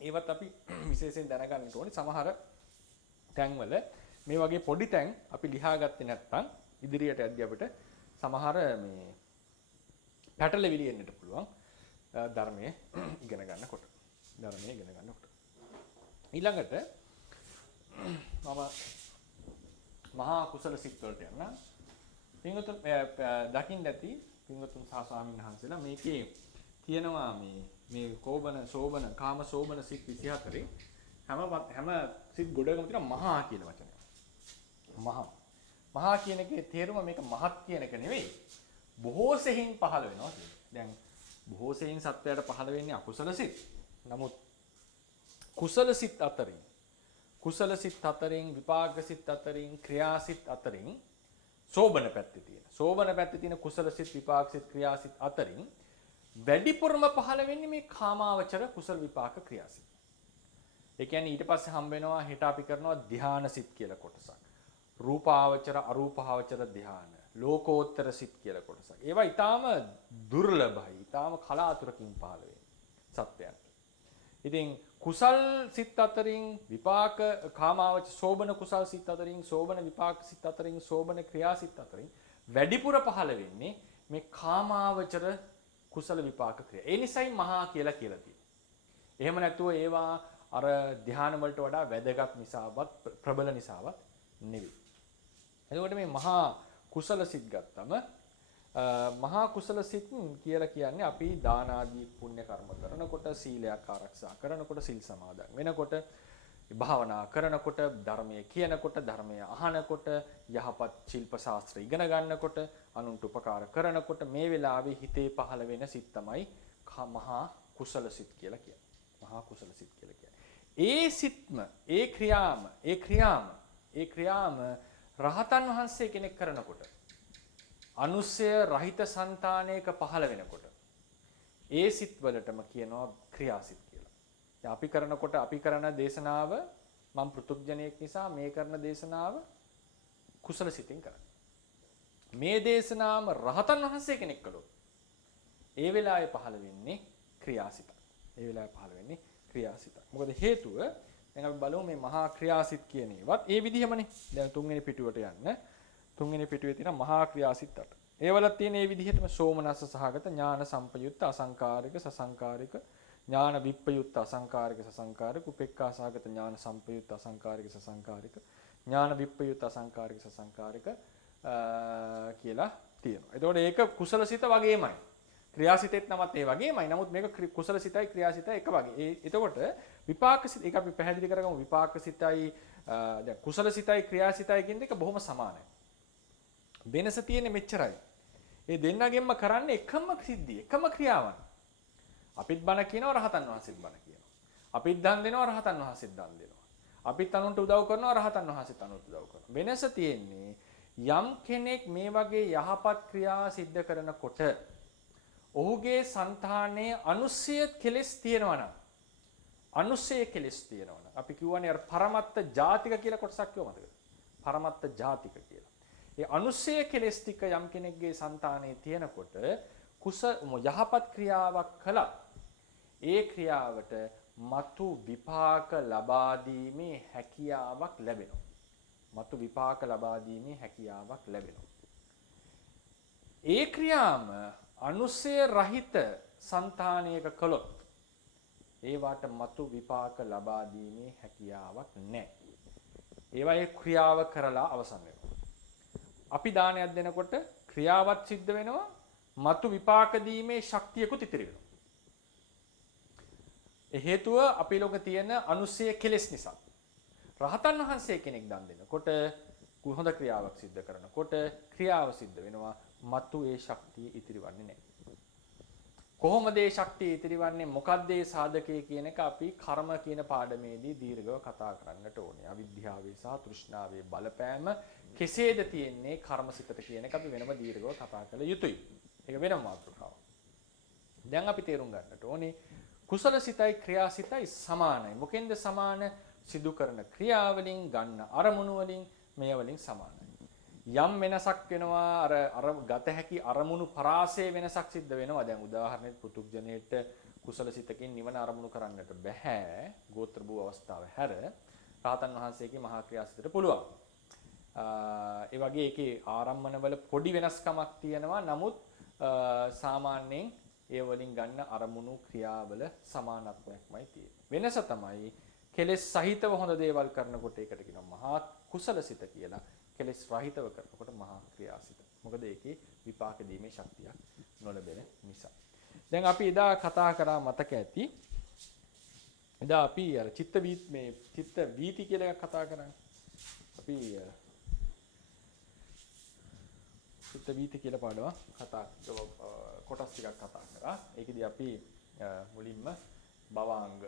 ඒවත් අපි විශේෂයෙන් දැනගන්න ඕනේ. සමහර තැන්වල මේ වගේ පොඩි තැන් අපි ලියා ගත්තේ නැත්නම් ඉදිරියට යද්දී අපිට සමහර මේ පැටලවිලි එන්නට පුළුවන් ධර්මයේ ඉගෙන ගන්නකොට. ඊළඟට මම මහා කුසල සිත් වලට යන්න. පින්වතුන් දකින්න ඇති පින්වතුන් සහ ස්වාමීන් වහන්සේලා මේකේ තියෙනවා මේ කෝබන සෝබන කාම සෝබන සිත් 24 හැම සිත් ගොඩකම තියෙන මහා කියන වචනය. මහා කියන එකේ තේරුම මේක මහත් කියන එක නෙවෙයි. බොහෝ සෙයින් පහළ වෙනවා කියන්නේ. දැන් බොහෝ සෙයින් සත්වයට පහළ වෙන්නේ අකුසල සිත්. නමුත් කුසල සිත් අතරින් විපාක සිත් අතරින් ක්‍රියා සිත් අතරින් සෝබන පැත්තේ තියෙන කුසල සිත් විපාක සිත් ක්‍රියා සිත් අතරින් වැඩිපුරම පහළ වෙන්නේ මේ කාමාවචර කුසල විපාක ක්‍රියා සිත්. ඒ කියන්නේ ඊට පස්සේ හම්බ වෙනවා හෙට අපි කරනවා ධ්‍යාන සිත් කියලා කොටසක්. රූපාවචර අරූපාවචර ධ්‍යාන, ලෝකෝත්තර සිත් කියලා කොටසක්. ඒවා ඊටාම දුර්ලභයි. ඊටාම කලාතුරකින් පහළ වෙන්නේ සත්‍යයන්. ඉතින් කුසල් සිත් අතරින් විපාක කාමාවච සෝබන කුසල් සිත් අතරින් සෝබන විපාක සිත් අතරින් සෝබන ක්‍රියා සිත් අතරින් වැඩිපුර පහළ වෙන්නේ මේ කාමාවචර කුසල විපාක ක්‍රියා. ඒ නිසයි මහා කියලා තියෙන්නේ. එහෙම නැතුව ඒවා අර ධ්‍යාන වලට වඩා වැදගත් නිසාවත් ප්‍රබල නිසාවත් නෙවෙයි. එතකොට මේ මහා කුසල සිත් ගත්තම මහා කුසල සිත් කියලා කියන්නේ අපි දාන ආදී පුණ්‍ය කර්ම කරනකොට, සීලයක් ආරක්ෂා කරනකොට, සිල් සමාදන් වෙනකොට, භාවනා කරනකොට, ධර්මයේ කියනකොට, ධර්මය අහනකොට, යහපත් ශිල්ප ශාස්ත්‍ර ඉගෙන ගන්නකොට, අනුන්ට උපකාර කරනකොට මේ වෙලාවේ හිතේ පහළ වෙන සිත් තමයි මහා කුසල සිත් කියලා කියන්නේ. මහා කුසල සිත් කියලා කියන්නේ. ඒ සිත්ම, ඒ ක්‍රියාම රහතන් වහන්සේ කෙනෙක් කරනකොට අනුස්සය රහිත సంతානයක පහළ වෙනකොට ඒ සිත් වලටම කියනවා ක්‍රියාසිත කියලා. දැන් අපි කරන දේශනාව මම පෘතුග්ජනයෙක් නිසා මේ කරන දේශනාව කුසල සිතින් කරන්නේ. මේ දේශනාවම රහතන් වහන්සේ කෙනෙක් කළොත් ඒ වෙලාවේ පහළ වෙන්නේ ක්‍රියාසිත. මොකද හේතුව දැන් අපි බලමු මේ මහා ක්‍රියාසිත කියන ඒවත් ඒ විදිහමනේ. දැන් තුන්වෙනි පිටුවට යන්න. තුන්වෙනි පිටුවේ තියෙන මහා ක්‍රියාසිත 8. ඒවල තියෙන මේ විදිහටම සෝමනස්ස සහගත ඥාන සම්පයුක්ත අසංකාරික සසංකාරික ඥාන විප්පයුක්ත අසංකාරික සසංකාරික උපේක්ඛා සහගත ඥාන සම්පයුක්ත අසංකාරික සසංකාරික ඥාන විප්පයුක්ත අසංකාරික සසංකාරික කියලා තියෙනවා. එතකොට ඒක කුසලසිත වගේමයි. ක්‍රියාසිතෙත් නමත් ඒ වගේමයි. නමුත් මේක කුසලසිතයි ක්‍රියාසිතයි එක වගේ. එතකොට විපාකසිත ඒක අපි පැහැදිලි කරගමු. විපාකසිතයි දැන් කුසලසිතයි ක්‍රියාසිතයි කියන දෙක බොහොම සමානයි. වෙනස තියෙන්නේ මෙච්චරයි. ඒ දෙන්නගෙන්ම කරන්නේ එකම සිද්ධිය, එකම ක්‍රියාවන්. අපිත් බණ කියනවා රහතන් වහන්සේත් බණ කියනවා. අපිත් දන් දෙනවා රහතන් වහන්සේත් දන් දෙනවා. අපිත් අනුන්ට උදව් කරනවා රහතන් වහන්සේත් අනුන්ට උදව් කරනවා. වෙනස තියෙන්නේ යම් කෙනෙක් මේ වගේ යහපත් ක්‍රියා සිද්ධ කරනකොට ඔහුගේ సంతානයේ අනුස්සය කෙලස් තියෙනවා නම් අපි කියවනේ අර පරමත්ත ජාතික කියලා කොටසක් කියව මතකද? පරමත්ත ජාතික කියලා. ඒ අනුස්සය කෙලස් ටික යම් කෙනෙක්ගේ సంతානයේ තියෙනකොට යහපත් ක්‍රියාවක් කළා. ඒ ක්‍රියාවට මතු විපාක ලබා දීමේ හැකියාවක් ලැබෙනවා. මතු විපාක ලබා දීමේ හැකියාවක් ලැබෙනවා. ඒ ක්‍රියාම අනුස්සය රහිත సంతානයක කළොත් ඒවට මතු විපාක ලබා දීමේ හැකියාවක් නැහැ. ඒවා ඒ ක්‍රියාව කරලා අවසන් වෙනවා. අපි දානයක් දෙනකොට ක්‍රියාවත් සිද්ධ වෙනවා, මතු විපාක දීමේ ශක්තියකුත් ඉතිරි වෙනවා. ඒ හේතුව අපි ළඟ තියෙන අනුස්සය කෙලෙස් නිසා. රහතන් වහන්සේ කෙනෙක් දන් දෙනකොට හොඳ ක්‍රියාවක් සිද්ධ කරනකොට ක්‍රියාව සිද්ධ වෙනවා, මතු ඒ ශක්තිය ඉතිරිවන්නේ නැහැ. කොහොමද ඒ ශක්තිය ඉතිරිවන්නේ? මොකද්ද ඒ සාධකයේ කියන එක අපි කර්ම කියන පාඩමේදී දීර්ඝව කතා කරන්නට ඕනේ. අවිද්‍යාවේ සහ තෘෂ්ණාවේ බලපෑම කෙසේද තියෙන්නේ කර්මසිතට කියන එක අපි වෙනම දීර්ඝව කතා කළ යුතුයි. ඒක වෙනම මාතෘකාවක්. දැන් අපි තේරුම් ගන්නට ඕනේ කුසල සිතයි ක්‍රියාසිතයි සමානයි. මොකෙන්ද සමාන? සිදු කරන ක්‍රියාවලින් ගන්න අරමුණු වලින් මේ වලින් සමානයි. යම් වෙනසක් වෙනවා අර ගත හැකි අරමුණු පරාසය වෙනසක් සිද්ධ වෙනවා. දැන් උදාහරණයක් පුතුග්ජනේට කුසල සිතකින් නිවන අරමුණු කරන්නට බෑ. ගෝත්‍ර භූ අවස්ථාව හැර රහතන් වහන්සේගේ මහා ක්‍රියාසිතට පුළුවන්. ඒ වගේ ඒකේ ආරම්මනවල පොඩි වෙනස්කමක් තියෙනවා. නමුත් සාමාන්‍යයෙන් ඒ වලින් ගන්න අරමුණු ක්‍රියාවල සමානත්වයක්මයි තියෙන්නේ. වෙනස තමයි කෙලෙස් සහිතව හොඳ දේවල් කරනකොට ඒකට කියනවා මහා කුසල සිත කියලා. කෙලෙස් රහිතව කරනකොට මහා ක්‍රියාසිත. මොකද ඒකේ විපාක දීමේ ශක්තියක් නොලැබෙන නිසා. දැන් අපි එදා කතා කරා මතක ඇති. එදා අපි අර චිත්ත වීති කියලා එකක් කතා කරන්නේ. අපි චිත්ත වීති කියලා පාඩම කොටස් ටිකක් කතා කරා. ඒකෙදී අපි මුලින්ම භවාංග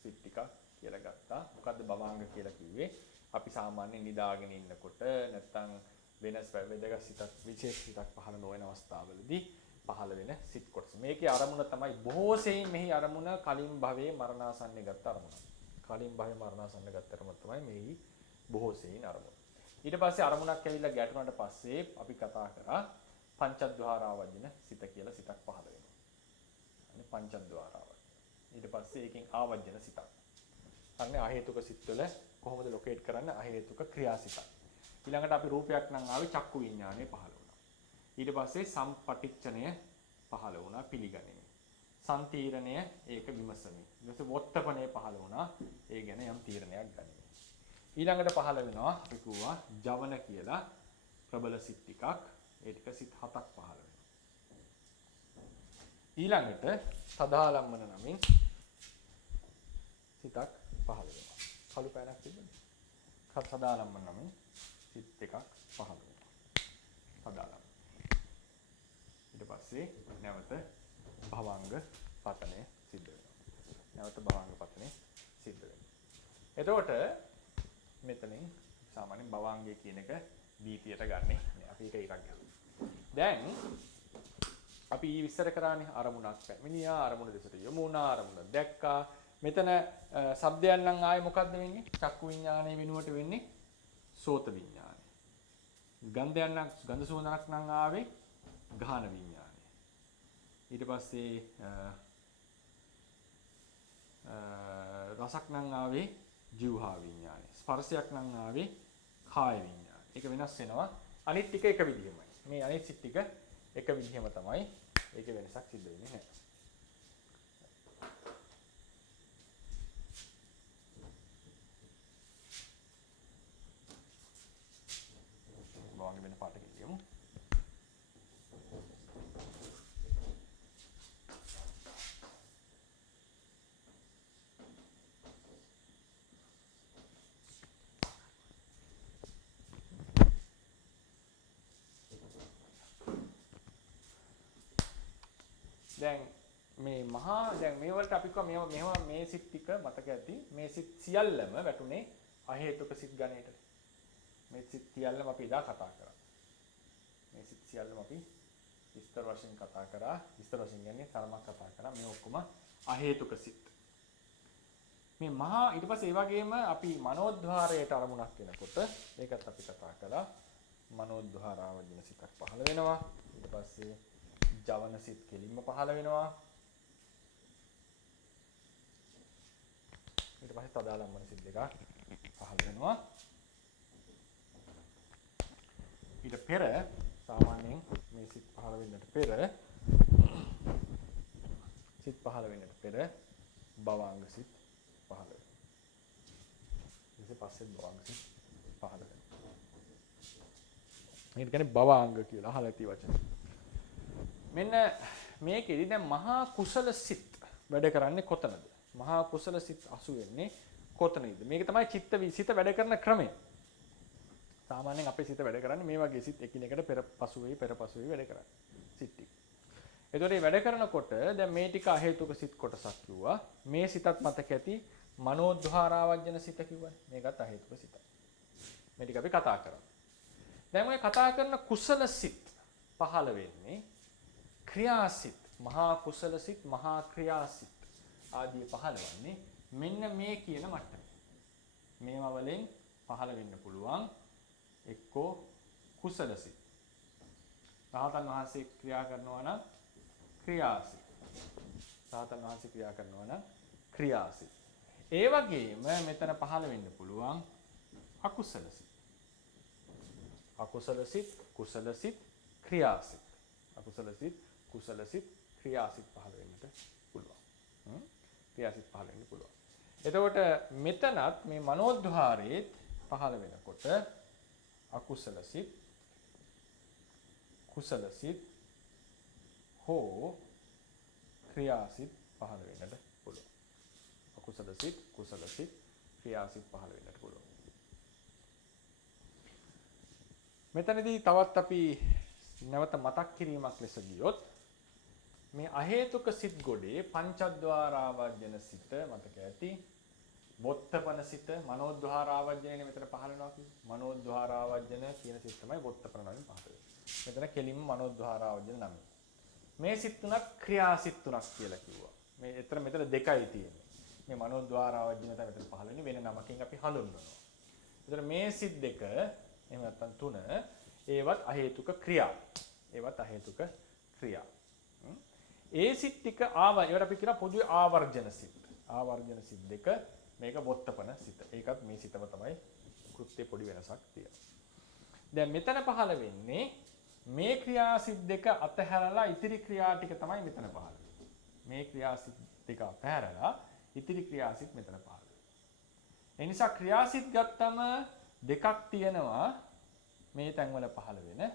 සිත් ටිකක් කියලා ගත්තා. මොකද්ද භවාංග කියලා කිව්වේ? අපි සාමාන්‍යයෙන් නිදාගෙන ඉන්නකොට නැත්නම් වෙනස් වැදගත් සිතක් විශේෂ සිතක් පහළ නොවන අවස්ථාවලදී පහළ වෙන සිත් කොටස. මේකේ අරමුණ තමයි බොහෝ සෙයින් මෙහි අරමුණ කලින් භවයේ මරණාසන්න ගත්ත අරමුණ. කලින් භවයේ මරණාසන්න ගත්ත අරමුණ තමයි මෙහි බොහෝ සෙයින් අරමුණ. ඊට පස්සේ අරමුණක් ඇවිල්ලා ගැටුණාට පස්සේ අපි කතා කරා පංචද්වාරාවජන සිත කියලා සිතක් පහළ වෙනවා. අනේ පංචද්වාරාව. ඊට පස්සේ ඒකෙන් ආවජන සිතක්. අන්නේ අහේතුක සිත්වල කොහොමද ලොකේට් කරන්නේ? අහේතුක ක්‍රියාසිතක්. ඊළඟට අපි රූපයක් නම් ආවේ චක්කු විඥානය පහළ වුණා. ඊට පස්සේ සම්පටිච්ඡනය පහළ වුණා පිළිගැනීම. සම්තීරණය ඒක විමසමි. ඊට පස්සේ වොත්තපණය පහළ වුණා. ඒ ගැන යම් තීරණයක් ගන්න. ඊළඟට පහළ වෙනවා අපි කිව්වා ජවන කියලා ප්‍රබල සිත් ටිකක්. ඒ ටික සිත් 7ක් පහළ වෙනවා. ඊළඟට සදාලම්මන නමින් සිතක් පහළ වෙනවා. කළු පෑනක් තිබුණේ. සදාලම්මන නමින් සිත් එකක් පහළ වෙනවා. සදාලම්. ඊට පස්සේ නැවත භවංග පතනය සිද්ධ වෙනවා. නැවත භවංග පතනය සිද්ධ වෙනවා. එතකොට මෙතනින් සාමාන්‍යයෙන් භවංගය කියන එක දීතියට ගන්නෙ. අපි ඒක එකක් ගන්නවා. දැන් අපි විස්තර කරානේ අරමුණක් පැමිණියා, අරමුණ දෙසට යොමු වුණා, අරමුණ දැක්කා. මෙතන ශබ්දයන් නම් ආයේ මොකද්ද වෙන්නේ? චක්කු විඥානයේ වෙනුවට වෙන්නේ සෝත විඥානය. ගන්ධයන් නම් ගන්ධ සුවඳක් නම් ආවේ ගාහන විඥානය. ඊට පස්සේ රසක් නම් ආවේ ජීවහා විඥානය. ස්පර්ශයක් නම් ආවේ කාය විඥානය. ඒක වෙනස් වෙනවා. අනිත් ටික එක විදිහමයි. මේ අනිත් සිත් ටික එක විදිහම තමයි. ඒකේ වෙනසක් සිද්ධ වෙන්නේ නැහැ. භවංග වෙන පාට කියමු. දැන් මේ වලට අපි කිව්වා මේ සිත් ටික මතක ඇති. මේ සිත් සියල්ලම වැටුනේ අහේතුක සිත් ගණයට. මේ සිත් සියල්ලම අපි එදා කතා කරා. මේ සිත් සියල්ලම අපි විස්තර වශයෙන් කතා කරා. විස්තර වශයෙන් කියන්නේ තරමක් කතා කරා. මේ ඔක්කොම අහේතුක සිත්. මේ ඊට පස්සේ ඒ වගේම අපි මනෝද්වාරයට අරමුණක් වෙනකොට ඒකත් අපි කතා කළා. මනෝද්වාරාවජන සිතක් පහළ වෙනවා. ඊට පස්සේ ජවන සිත් කෙලින්ම පහළ වෙනවා. ඊට පස්සේ තදාලම්බන සිත් දෙකක් පහළ වෙනවා. ඊට පෙර සාමාන්‍යයෙන් මේ සිත් පහළ වෙන්නට පෙර භවාංග සිත් පහළ වෙනවා. ඊට පස්සේ භවාංග සිත් පහළ වෙනවා. මේක කියන්නේ භවාංග කියලා අහලා තියෙ වචන. මෙන්න මේකෙදි දැන් මහා කුසල සිත් වැඩ කරන්නේ කොතනද? මහා කුසල සිත් අසු වෙන්නේ කොතනද? මේක තමයි සිත වැඩ කරන ක්‍රමය. සාමාන්‍යයෙන් අපේ සිත වැඩ කරන්නේ මේ වගේ සිත් එකිනෙකට පෙරපසු වෙයි වැඩ කරන්නේ. සිත් ටික. ඒතකොට මේ වැඩ කරනකොට දැන් මේ ටික අහේතුක සිත් කොටසක් කිව්වා. මේ සිතත් මතක ඇති මනෝද්වාරාවජන සිත කිව්වනේ. මේකත් අහේතුක සිතක්. මේ ටික අපි කතා කරමු. දැන් ඔය කතා කරන කුසල සිත් පහළ වෙන්නේ ක්‍රියාසිත, මහා කුසල සිත්, මහා ක්‍රියාසිත ආදී පහළවන්නේ මෙන්න මේ කියන මට්ටමේ. මේවා වලින් පහළ වෙන්න පුළුවන් එක්කෝ කුසල සිත්. රහතන් වහන්සේ ක්‍රියා කරනවා නම් ක්‍රියාසිත. රහතන් වහන්සේ ක්‍රියා කරනවා නම් ක්‍රියාසිත. ඒ වගේම මෙතන පහළ වෙන්න පුළුවන් අකුසල සිත්. අකුසල සිත්, කුසල සිත්, ක්‍රියාසිත. අකුසල සිත්, කුසල සිත්, ක්‍රියාසිත පහළ වෙන්නට පුළුවන්. ක්‍රියාසිත පහළ වෙන්න පුළුවන්. එතකොට මෙතනත් මේ මනෝද්වාරයේ පහළ වෙනකොට අකුසල සිත්, කුසල සිත් හෝ ක්‍රියාසිත පහළ වෙන්නට පුළුවන්. අකුසල සිත්, කුසල සිත්, ක්‍රියාසිත පහළ වෙන්නට පුළුවන්. මෙතනදී තවත් අපි නැවත මතක් කිරීමක් ලෙස ගියොත් මේ අහේතුක සිත් ගොඩේ පංචද්වාරාවජන සිත මතක ඇති. වොත්තපන සිත මනෝද්වාරාවජනේ මෙතන පහළ වෙනවා කියන්නේ. මනෝද්වාරාවජන කියන සිත් තමයි වොත්තපන නමින් පහළ වෙන්නේ. මෙතන කෙලින්ම මනෝද්වාරාවජන නම. මේ සිත් තුනක් ක්‍රියාසිත තුනක් කියලා කිව්වා. මෙතන දෙකයි තියෙන්නේ. මේ මනෝද්වාරාවජන තමයි මෙතන පහළ වෙන්නේ වෙන නමකින් අපි හඳුන්වනවා. මෙතන මේ සිත් දෙක එහෙම නැත්නම් තුන ඒවත් අහේතුක ක්‍රියා. ඒවත් අහේතුක ක්‍රියා. ඒ සිත් ටික ඒවට අපි කියන පොදුවේ ආවර්ජන සිත්. ආවර්ජන සිත් දෙක මේක වොත්තපන සිත. ඒකත් මේ සිතම තමයි කෘත්‍ය පොඩි වෙනසක් තියෙනවා. දැන් මෙතන පහළ වෙන්නේ මේ ක්‍රියාසිත දෙක අතහැරලා ඉතිරි ක්‍රියා ටික තමයි මෙතන පහළ වෙන්නේ. මේ ක්‍රියාසිත දෙක අතහැරලා ඉතිරි ක්‍රියාසිත මෙතන පහළ වෙනවා. ඒ නිසා ක්‍රියාසිත ගත්තම දෙකක් තියෙනවා මේ තැන්වල පහළ වෙන.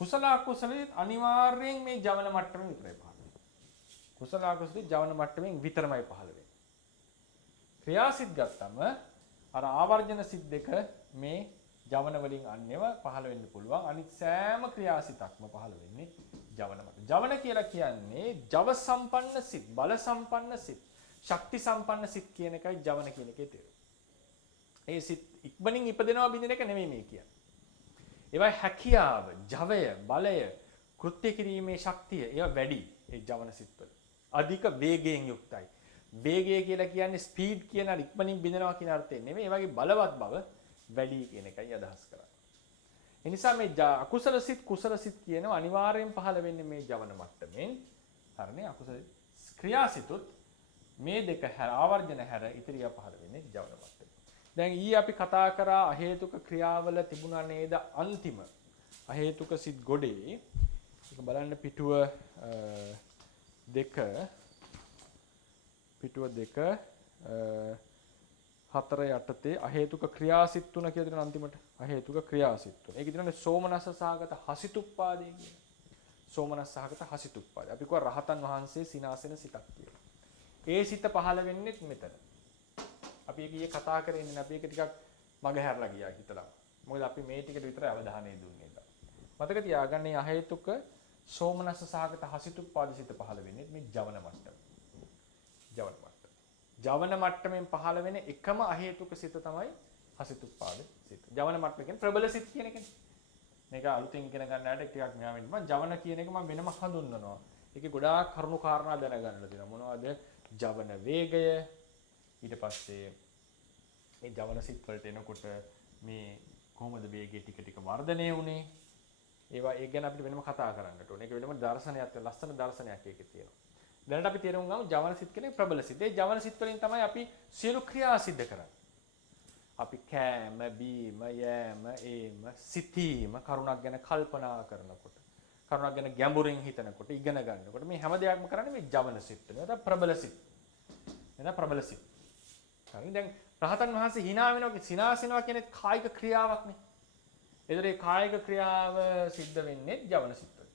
කුසල අකුසලෙත් අනිවාර්යෙන් මේ ජවන මට්ටමේ විතරයි පහළ වෙන්නේ. කුසල අකුසලෙත් ජවන මට්ටමින් විතරමයි පහළ වෙන්නේ. ක්‍රියාසිත ගත්තම අර ආවර්ජන සිත් දෙක මේ ජවන වලින් අන්‍යව පහළ වෙන්න පුළුවන්. අනිත් සෑම ක්‍රියාසිතක්ම පහළ වෙන්නේ ජවන මට්ටම. ජවන කියලා කියන්නේ ජව සම්පන්න සිත්, බල සම්පන්න සිත්, ශක්ති සම්පන්න සිත් කියන එකයි ජවන කියන එකේ තේරුම. ඒ සිත් ඉක්මනින් ඉපදෙනවා බින්දින එක නෙමෙයි මේ කියන්නේ. ඒවයි හැකියාව, ජවය, බලය, කෘත්‍ය කිරීමේ ශක්තිය ඒවා වැඩි ඒ ජවන සිත්වල. අධික වේගයෙන් යුක්තයි. වේගය කියලා කියන්නේ ස්පීඩ් කියන ඉක්මනින් බින්දනවා කියන අර්ථයෙන් නෙමෙයි. ඒ වගේ බලවත් බව වැඩි කියන එකයි අදහස් කරන්නේ. ඒ නිසා මේ අකුසල සිත්, කුසල සිත් කියනවා අනිවාර්යෙන් පහළ වෙන්නේ මේ ජවන මට්ටමින්. හරිනේ අකුසල ක්‍රියාසිතුත් මේ දෙක ආවර්ජන හැර ඉතිරිය පහළ වෙන්නේ ජවන මට්ටමින්. දැන් ඊයේ අපි කතා කරා අහේතුක ක්‍රියාවල තිබුණා නේද අන්තිම අහේතුක සිත් ගොඩේ. ඒක බලන්න පිටුව 4 යටතේ අහේතුක ක්‍රියාසිත තුන කියලා දෙන අන්තිමට අහේතුක ක්‍රියාසිත තුන. ඒක දිනන්නේ සෝමනස්ස සහගත හසිතුප්පාදේ කියන. සෝමනස්ස සහගත හසිතුප්පාදේ. අපි කියවා රහතන් වහන්සේ සිනාසෙන සිතක් කියලා. ඒ සිත පහළ වෙන්නේ මෙතන. අපි ඒක ඊයේ කතා කරේ ඉන්නේ අපි ඒක ටිකක් මග හැරලා ගියා හිතලා. මොකද අපි මේ ටිකට විතරයි අවධානය දුන්නේ ඉතින්. මතක තියාගන්න මේ අහේතුක සෝමනස්ස සහගත හසිතුප්පාද සිත පහළ වෙන්නේ මේ ජවන මට්ටම. ජවන මට්ටම. ජවන මට්ටමින් පහළ වෙන එකම අහේතුක සිත තමයි හසිතුප්පාද සිත. ජවන මට්ටම කියන්නේ ප්‍රබල සිත කියන එකනේ. මේක අලුතින් ඉගෙන ගන්න යට ටිකක් මෙහා වෙන්න මම ජවන කියන එක මම වෙනම හඳුන්වනවා. ඒකේ ගොඩාක් කරුණු කාරණා දැනගන්න තියෙනවා. මොනවද? ජවන වේගය ඊට පස්සේ මේ ජවන සිත් වලට එනකොට මේ කොහොමද වේගය ටික ටික වර්ධනය වුනේ? ඒවා ඒ ගැන අපිට වෙනම කතා කරන්නට ඕනේ. ඒක වෙනම දර්ශනයක් ලස්සන දර්ශනයක් ඒකේ තියෙනවා. දැනට අපි තේරුම් ගමු ජවන සිත් කියන්නේ ප්‍රබල සිත්. ඒ ජවන සිත් වලින් තමයි අපි සියලු ක්‍රියා සිද්ධ කරන්නේ. අපි කෑම, බීම, යෑම, ඒම, සිතීම, කරුණක් ගැන කල්පනා කරනකොට, කරුණක් ගැන ගැඹුරින් හිතනකොට, ඉගෙන ගන්නකොට මේ හැම දෙයක්ම කරන්නේ මේ ජවන සිත් වල. ඒක ප්‍රබල සිත්. එන ප්‍රබල සිත්. හරි දැන් රහතන් වහන්සේ hina වෙනවා සිනාසෙනවා කියන්නේ කායික ක්‍රියාවක්නේ. ඒතර ඒ කායික ක්‍රියාව සිද්ධ වෙන්නේ ජවන සිත් වල.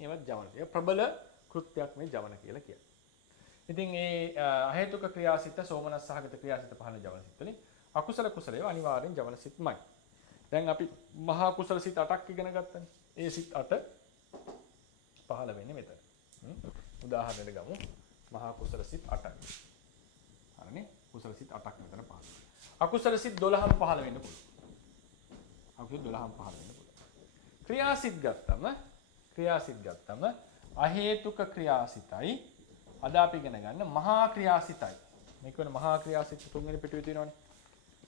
ඒවත් ජවන. ඒ ප්‍රබල කෘත්‍යයක් මේ ජවන කියලා කියන්නේ. ඉතින් ඒ අහේතුක ක්‍රියාසිත සෝමනස් සහගත ක්‍රියාසිත පහළ ජවන සිත් වලින් අකුසල කුසලයේ අනිවාර්යෙන් ජවන සිත්මයි. දැන් අපි මහා කුසල සිත් 8ක් ඉගෙන ගත්තනේ. ඒ සිත් 8 පහළ වෙන්නේ මෙතන. උදාහරණයක් ගමු. මහා කුසල සිත් 8යි. හරිනේ? කුසල සිත් 8ක් මෙතන පහළ. අකුසල සිත් 12ම පහළ වෙන්න පුළුවන්. අකුසල 12ම පහළ වෙන්න පුළුවන්. ක්‍රියාසිත ගත්තම අහේතුක ක්‍රියාසිතයි අද අපි ඉගෙන ගන්න මහා ක්‍රියාසිතයි. මේක වෙන මහා ක්‍රියාසිත තුන්වෙනි පිටුවේ තියෙනවනේ.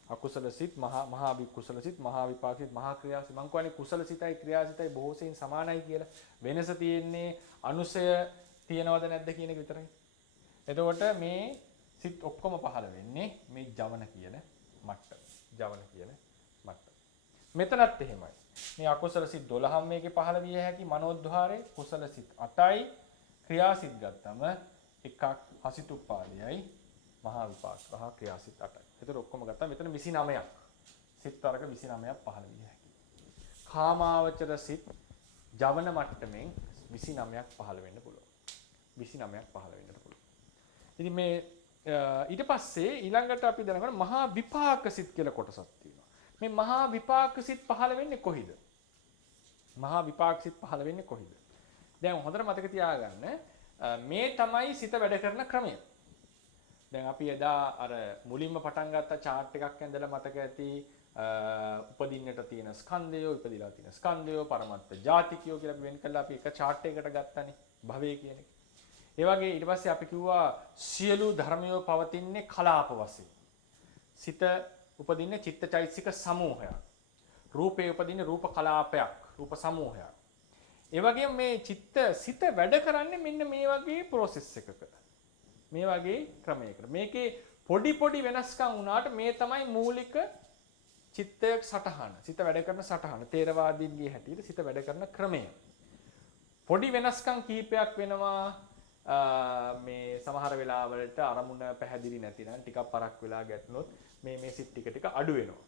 අකුසල සිත්, මහා විකුසල සිත්, මහා විපාක සිත්, මහා ක්‍රියාසිත. මං කියන්නේ කුසල සිතයි ක්‍රියාසිතයි බොහෝ සෙයින් සමානයි කියලා. වෙනස තියෙන්නේ අනුසය තියනවද නැද්ද කියන එක විතරයි. එතකොට මේ සිත් ඔක්කොම පහළ වෙන්නේ මේ ජවන කියන මට්ටම. ජවන කියන මට්ටම. මෙතනත් එහෙමයි. මේ අකුසල සිත් 12ම මේකේ පහළ විය හැකි මනෝද්වාරේ, කුසල සිත් 8යි, ක්‍රියාසිත ගත්තම එකක් හසිතුප්පාදයයි, මහා විපාක මහා ක්‍රියාසිත 8යි. ඒතර ඔක්කොම ගත්තා මෙතන 29ක්. සිත් වර්ග 29ක් පහළ විය හැකියි. කාමාවචර සිත් ජවන මට්ටමින් 29ක් පහළ වෙන්න පුළුවන්. 29ක් පහළ වෙන්නට පුළුවන්. ඉතින් මේ ඊට පස්සේ ඊළඟට අපි දැනගන්න මහා විපාක සිත් කියලා කොටසක් තියෙනවා. මේ මහා විපාක සිත් පහළ වෙන්නේ කොහිද? මහා විපාක සිත් පහළ වෙන්නේ කොහිද? දැන් හොඳට මතක තියාගන්න මේ තමයි සිත වැඩ කරන ක්‍රමය. දැන් අපි එදා අර මුලින්ම පටන් ගත්ත chart එකක් ඇඳලා මතක ඇති උපදින්නට තියෙන ස්කන්ධයෝ ඉපදිලා තියෙන ස්කන්ධයෝ පරමත්ත ජාතිකයෝ කියලා අපි වෙන් කළා අපි එක chart එකකට ගත්තානේ භවය කියන එක. ඒ වගේ ඊට පස්සේ අපි කිව්වා සියලු ධර්මයෝ පවතින්නේ කලාප වශයෙන්. සිත උපදින්නේ චිත්තචෛතසික සමූහයක්. රූපේ උපදින්නේ රූප කලාපයක්, රූප සමූහයක්. ඒ වගේම මේ සිත වැඩ කරන්නේ මෙන්න මේ වගේ process එකක. මේ වගේ ක්‍රමයකට. මේකේ පොඩි වෙනස්කම් වුණාට මේ තමයි මූලික චිත්තයක් සටහන. සිත වැඩ කරන සටහන. තේරවාදීන්ගේ හැටියට සිත වැඩ කරන ක්‍රමය. පොඩි වෙනස්කම් කීපයක් වෙනවා. මේ සමහර වෙලාවලට අරමුණ පැහැදිලි නැතිනම් ටිකක් පරක් වෙලා ගැටුනොත් මේ සිත් ටික අඩු වෙනවා.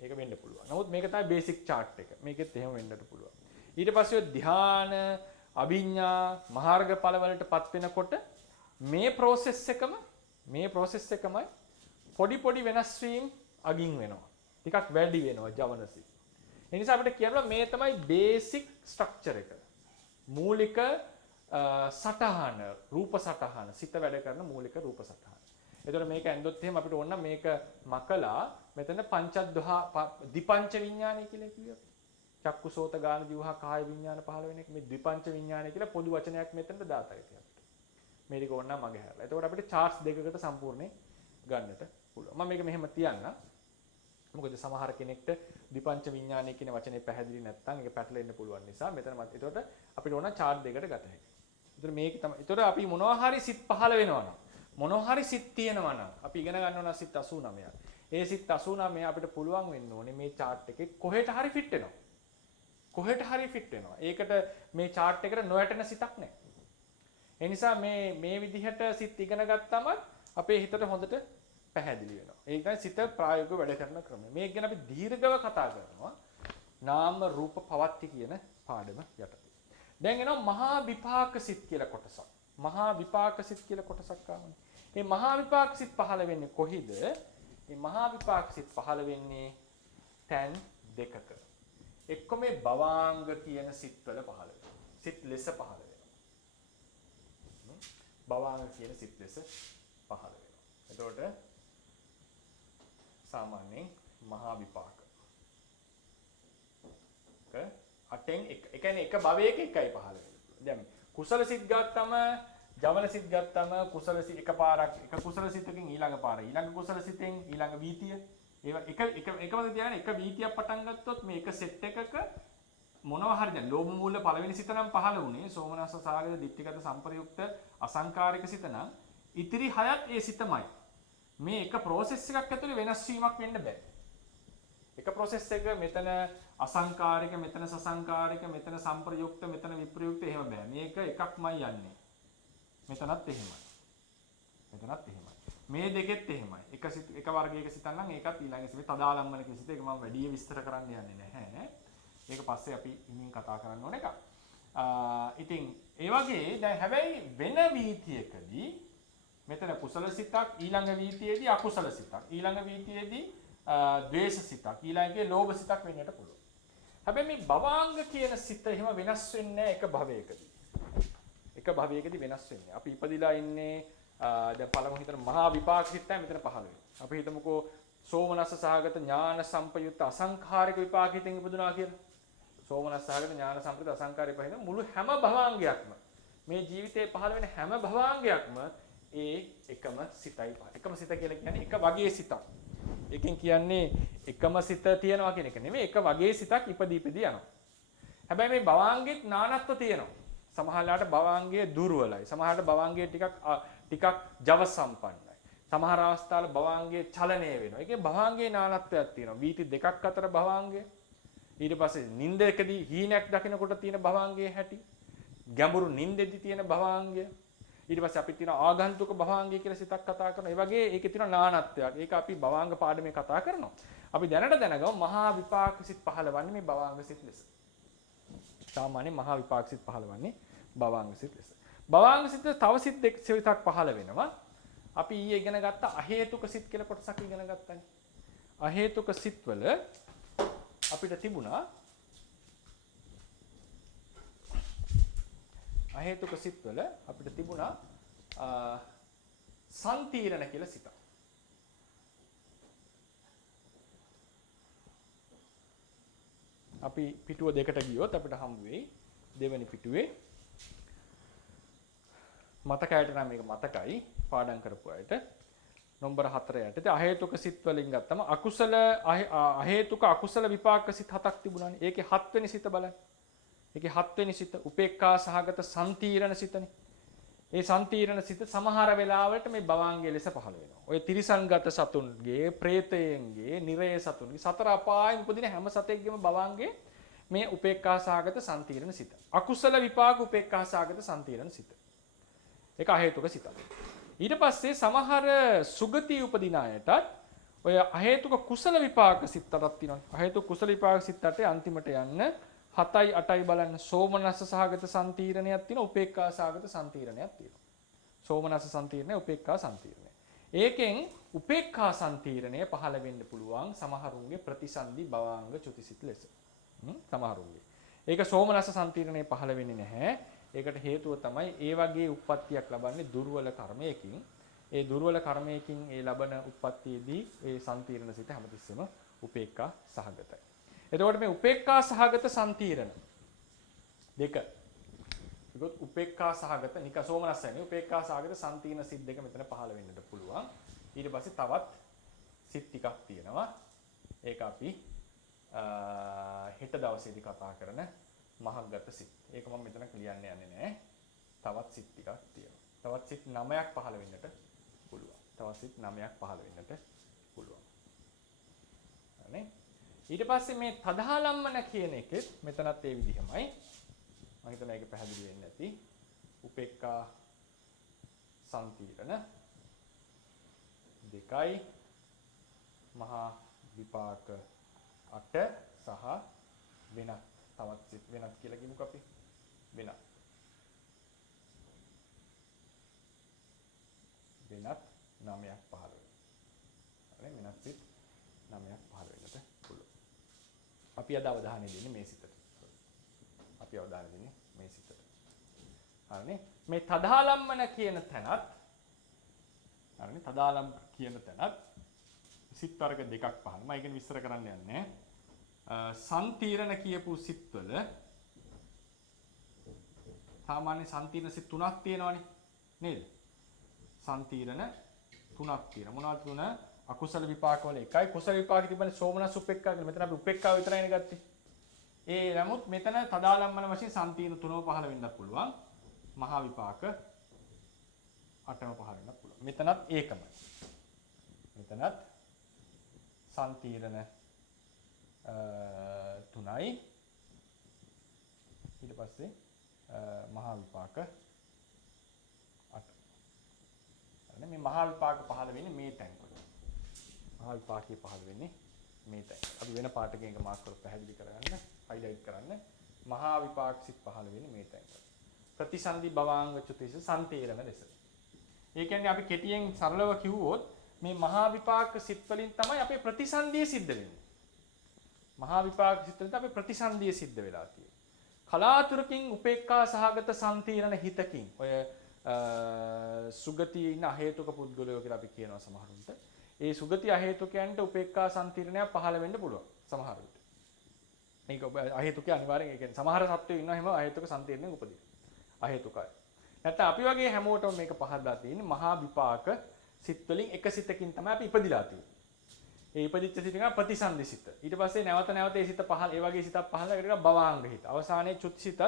ඒක වෙන්න පුළුවන්. නමුත් මේක තමයි බේසික් chart එක. මේකෙත් එහෙම වෙන්නත් පුළුවන්. ඊට පස්සේ ධ්‍යාන, අභිඥා, මාර්ගඵල වලටපත් වෙනකොට මේ process එකමයි පොඩි වෙනස් වීම අගින් වෙනවා. ටිකක් වැඩි වෙනවා ජවනසිත. ඒ නිසා අපිට කියනවා මේ තමයි බේසික් ස්ට්‍රක්චර් එක. මූලික සටහන, රූප සටහන, සිත වැඩ කරන මූලික රූප සටහන. එතකොට මේක ඇන්දොත් එහෙම අපිට ඕන මේක මකලා මෙතන දිපංච විඥානය කියලා කියුවා. චක්කුසෝත ගාන දිවහා කාය විඥාන පහළ වෙන එක මේ ද්විපංච විඥානය කියලා පොදු වචනයක් මෙතනට දාතයි අපිට. මේක ඕනනම් මගේ හැරලා. එතකොට අපිට charts දෙකකට සම්පූර්ණේ ගන්නට පුළුවන්. මම මේක මෙහෙම තියන්න. මොකද සමහර කෙනෙක්ට ද්විපංච විඥානය කියන වචනේ පැහැදිලි නැත්නම් ඒක පැටලෙන්න පුළුවන් නිසා මෙතන එතකොට අපිට ඕන chart දෙකකට ගත හැකියි. එතකොට මේක තමයි. එතකොට අපි මොනවා හරි සිත් පහළ වෙනවා නම් මොනවා හරි සිත් තියෙනවා නම් අපි ඉගෙන ගන්න ඕන සිත් 89ක්. ඒ සිත් 89 අපිට පුළුවන් වෙන්න ඕනේ මේ chart එකේ කොහෙට හරි fit වෙනවා. කොහෙට හරි fit වෙනවා. ඒකට මේ chart එකට නොයැටෙන සිතක් නැහැ. ඒ නිසා මේ විදිහට සිත් ඉගෙන ගත්තම අපේ හිතට හොඳට පැහැදිලි වෙනවා. ඒක තමයි සිත ප්‍රායෝගිකව වැඩ කරන ක්‍රමය. මේක ගැන අපි දීර්ඝව කතා කරනවා. නාම රූප පවත්ති කියන පාඩම යටතේ. දැන් එනවා මහා විපාක සිත් කියලා කොටසක්. මහා විපාක සිත් කියලා කොටසක් ආවනේ. මේ මහා විපාක සිත් පහළ වෙන්නේ කොහිද? මේ මහා විපාක සිත් පහළ වෙන්නේ තැන් දෙකක. එක්ක මේ භවාංග කියන සිත්වල පහළ වෙනවා. සිත් ලෙස පහළ වෙනවා. භවාංග කියන සිත් ලෙස පහළ වෙනවා. එතකොට සාමාන්‍යයෙන් මහා විපාක. අටෙන් එක කියන්නේ එක භවයක එකයි පහළ වෙන්නේ. දැන් කුසල සිත් ගත්තම, ජවන සිත් ගත්තම කුසල සිත් එකපාරක් එක කුසල සිතකින් ඊළඟ පාර ඊළඟ කුසල සිතෙන් ඊළඟ වීතිය ඒවා එකම තියාගෙන එක වීතියක් පටන් ගත්තොත් මේ එක සෙට් එකක මොනවා හරි දැන් ලෝභ මූල පළවෙනි සිත නම් පහළ වුණේ සෝමනස්ස සාගත ditthිගත සම්ප්‍රයුක්ත අසංකාරික සිත නම් ඉතිරි හයත් ඒ සිතමයි. මේ එක process එකක් ඇතුලේ වෙනස් වීමක් වෙන්න බෑ. එක process එක මෙතන අසංකාරික මෙතන සසංකාරික මෙතන සම්ප්‍රයුක්ත මෙතන විප්‍රයුක්ත එහෙම බෑ. මේක එකක්මයි යන්නේ. මෙතනත් එහෙමයි. මෙතනත් එහෙමයි. මේ දෙකෙත් එහෙමයි. එක වර්ගයක සිතක් නම් ඒකත් ඊළඟ සිතේ තදාලම්බන කිසිත ඒක මම වැඩි විස්තර කරන්න යන්නේ නැහැ. ඒක පස්සේ අපි ඉමින් කතා කරන්න ඕන එකක්. ඉතින් ඒ වගේ දැන් හැබැයි වෙන වීතියකදී මෙතන කුසල සිතක් ඊළඟ වීතියේදී අකුසල සිතක් ඊළඟ වීතියේදී ද්වේෂ සිතක් ඊළඟේ ලෝභ සිතක් වෙන්නට පුළුවන්. හැබැයි මේ භවාංග කියන සිත එහෙම වෙනස් වෙන්නේ නැහැ එක භවයකදී. එක භවයකදී වෙනස් වෙන්නේ. අපි ඉපදිලා ඉන්නේ දැන් පළමු හිතන මහා විපාක සිත තමයි මෙතන පහළ වෙන්නේ. අපි හිතමුකෝ සෝමනස්ස සහගත ඥාන සම්පයුක්ත අසංඛාරික විපාක හිතෙන් ඉපදුනා කියලා. සෝමනස්ස සහගත ඥාන සම්පයුක්ත අසංඛාරික පහින මුළු හැම භවාංගයක්ම මේ ජීවිතේ පහළ වෙන හැම භවාංගයක්ම ඒ එකම සිතයි පහළ. එකම සිත කියලා කියන්නේ එක වගේ සිතක්. එකෙන් කියන්නේ එකම සිත තියනවා කියන එක නෙමෙයි එක වගේ සිතක් ඉපදී යනවා. හැබැයි මේ භවාංගෙත් නානත්ව තියෙනවා. සමහරලාට භවාංගයේ දුර්වලයි. සමහරලාට භවාංගයේ ටිකක් ජව සම්පන්නයි. සමහර අවස්ථාවල භවාංගයේ චලනය වෙනවා. ඒකේ භවාංගයේ නානත්වයක් තියෙනවා. වීති දෙකක් අතර භවාංගය. ඊට පස්සේ නින්දකදී හීනයක් දකිනකොට තියෙන භවාංගයේ හැටි. ගැඹුරු නින්දෙදි තියෙන භවාංගය. ඊට පස්සේ අපිට තියෙන ආගන්තුක භවාංගය කියලා සිතක් කතා කරනවා. ඒ වගේ ඒකේ තියෙන නානත්වයක්. ඒක අපි භවාංග පාඩමේ කතා කරනවා. අපි දැනට දැනගමු මහා විපාක සිත් පහළවන්නේ මේ භවාංග සිත් ලෙස. සාමාන්‍ය මහා විපාක සිත් පහළවන්නේ භවාංග සිත් ලෙස. භවාංග සිත් තව සිත් දෙකක් පහළ වෙනවා. අපි ඊයේ ඉගෙන ගත්ත අහේතුක සිත් කියලා කොටසක් ඉගෙන ගත්තානේ. අහේතුක සිත්වල අපිට තිබුණා අහේතුක සිත්වල අපිට තිබුණා සම්තීරණ කියලා සිතක්. අපි පිටුව දෙකට ගියොත් අපිට හම්බ වෙයි දෙවෙනි පිටුවේ මතකයට නම් මේක මතකයි පාඩම් කරපු අයට නම්බර 4 යටතේ අහේතුක සිත් වලින් ගත්තම අහේතුක අකුසල විපාක සිත් 7ක් තිබුණානේ. ඒකේ 7 වෙනි සිත බලන්න. ඒකේ 7 වෙනි සිත උපේක්ඛා සහගත සම්තීරණ සිතනේ. ඒ සම්තීරණ සිත සමහර වෙලාවලට මේ භවංගයේ ලෙස පහළ වෙනවා. ඔය තිරිසන්ගත සතුන්ගේ, പ്രേතයන්ගේ, නිරය සතුන්ගේ සතර අපායන් උපදින හැම සතෙක්ගේම භවංගයේ මේ උපේක්ඛා සහගත සම්තීරණ සිත. අකුසල විපාක උපේක්ඛා සහගත සම්තීරණ සිත. ඒක අහේතුක සිතක්. ඊට පස්සේ සමහර සුගති උපදින අයටත් ඔය අහේතුක කුසල විපාක සිත් 8ක් තියෙනවා. අහේතුක කුසල විපාක සිත් 8 අන්තිමට යන්න 7යි 8යි බලන්න සෝමනස්ස සහගත සම්තීරණයක් තියෙනවා උපේක්ඛා සහගත සම්තීරණයක් තියෙනවා. සෝමනස්ස සම්තීරණය උපේක්ඛා සම්තීරණය. ඒකෙන් උපේක්ඛා සම්තීරණය පහළ වෙන්න පුළුවන් සමහරුන්ගේ ප්‍රතිසන්දි භවාංග චුතිසිත ලෙස. සමහරුන්ගේ. ඒක සෝමනස්ස සම්තීරණය පහළ වෙන්නේ නැහැ. ඒකට හේතුව තමයි ඒ වගේ උප්පත්තියක් ලබන්නේ දුර්වල කර්මයකින්. ඒ දුර්වල කර්මයකින් ඒ ලබන උප්පත්තියේදී ඒ සම්තීරණ සිත හැමතිස්සෙම උපේක්ඛා සහගතයි. එතකොට මේ උපේක්ඛා සහගත සම්තීරණ දෙක. ඒකත් උපේක්ඛා සහගත නික සෝමනස්සයනේ උපේක්ඛා සහගත සම්තීරණ සිත් දෙක මෙතන පහළ වෙන්නට පුළුවන්. ඊට පස්සේ තවත් සිත් ටිකක් තියෙනවා. ඒක අපි හෙට දවසේදී කතා කරන මහග්ගත සිත්. ඒක මම මෙතන ලියන්න යන්නේ නැහැ. තවත් සිත් ටිකක් තියෙනවා. තවත් සිත් 9ක් පහළ වෙන්නට පුළුවන්. තවත් සිත් 9ක් පහළ වෙන්නට පුළුවන්. හරිනේ? ඊට පස්සේ මේ තදාලම්මන කියන එකෙත් මෙතනත් ඒ විදිහමයි. මම හිතනවා ඒක පැහැදිලි වෙන්නේ නැති. උපේක්ඛා සම්තීරණ දෙකයි මහා විපාක 8 සහ වෙනත් තවත් සිත් වෙනත් කියලා කිව්වක අපි වෙනත් 9ක් පහළ වෙනවා. හරි වෙනත් සිත් 9ක් පහළ වෙන්නට පුළුවන්. අපි අද අවධානය දෙන්නේ මේ සිතට. අපි අවධානය දෙන්නේ මේ සිතට. හරිනේ? මේ තදාලම්මන කියන තැනත් හරිනේ තදාලම් කියන තැනත් සිත් වර්ග දෙකක් පහළ. මම ඒක විස්තර කරන්න යන්නේ. සම්තීරණ කියපු සිත්වල සාමාන්‍ය සම්තීරණ සිත් 3ක් තියෙනවානේ නේද? සම්තීරණ 3ක් තියෙනවා. මොනවද තුන? අකුසල විපාක වල එකයි කුසල විපාක තිබෙන සෝමනස් උපේක්ඛා කියලා. මෙතන අපි උපේක්ඛාව විතරයිනේ ගත්තේ. ඒ නමුත් මෙතන තදාලම්මන වශයෙන් සම්තීන තුනව පහළ වෙන්නත් පුළුවන්. මහා විපාක 8ම පහළ වෙන්නත් පුළුවන්. මෙතනත් ඒකමයි. මෙතනත් සම්තීරණ 3යි. ඊට පස්සේ මහා විපාක 8. හරිනේ මේ මහා විපාක පහළ වෙන්නේ මේ තැන්වල. මහා විපාකයේ පහළ වෙන්නේ මේ තැන්. අපි වෙන පාඩකයක එක මාක් කරලා පැහැදිලි කරගන්න, හයිලයිට් කරන්න. මහා විපාක සිත් පහළ වෙන්නේ මේ තැන්වල. ප්‍රතිසන්දි භවාංග චුතිස සම්තීරණ ලෙස. ඒ කියන්නේ අපි කෙටියෙන් සරලව කිව්වොත් මේ මහා විපාක සිත් වලින් තමයි අපේ ප්‍රතිසන්දිය සිද්ධ වෙන්නේ. මහා විපාක සිත් වලින් අපේ ප්‍රතිසන්දිය සිද්ධ වෙලා තියෙන්නේ. කලාතුරකින් උපේක්ඛා සහගත සම්තීරණ හිතකින් ඔය සුගතියේ ඉන්න අහේතුක පුද්ගලයෝ කියලා අපි කියනවා සමහරුන්ට. ඒ සුගති අහේතුකයන්ට උපේක්ඛා සම්තීරණයක් පහළ වෙන්න පුළුවන් සමහර විට. මේක අහේතුකේ අනිවාර්යෙන් ඒ කියන්නේ සමහර සත්වයෝ ඉන්නවා එහෙම අහේතුක සම්තීරණයක් උපදින. අහේතුකයි. නැත්නම් අපි වගේ හැමෝටම මේක පහදලා තියෙන්නේ මහා විපාක සිත් වලින් එක සිතකින් තමයි අපි ඉපදිලා තියෙන්නේ. ඒ ඉපදිච්ච සිත එක ප්‍රතිසන්දි සිත. ඊට පස්සේ නැවත නැවත ඒ සිත පහළ ඒ වගේ සිතක් පහළ වෙලා භවාංග හිත. අවසානයේ චුත් සිතත්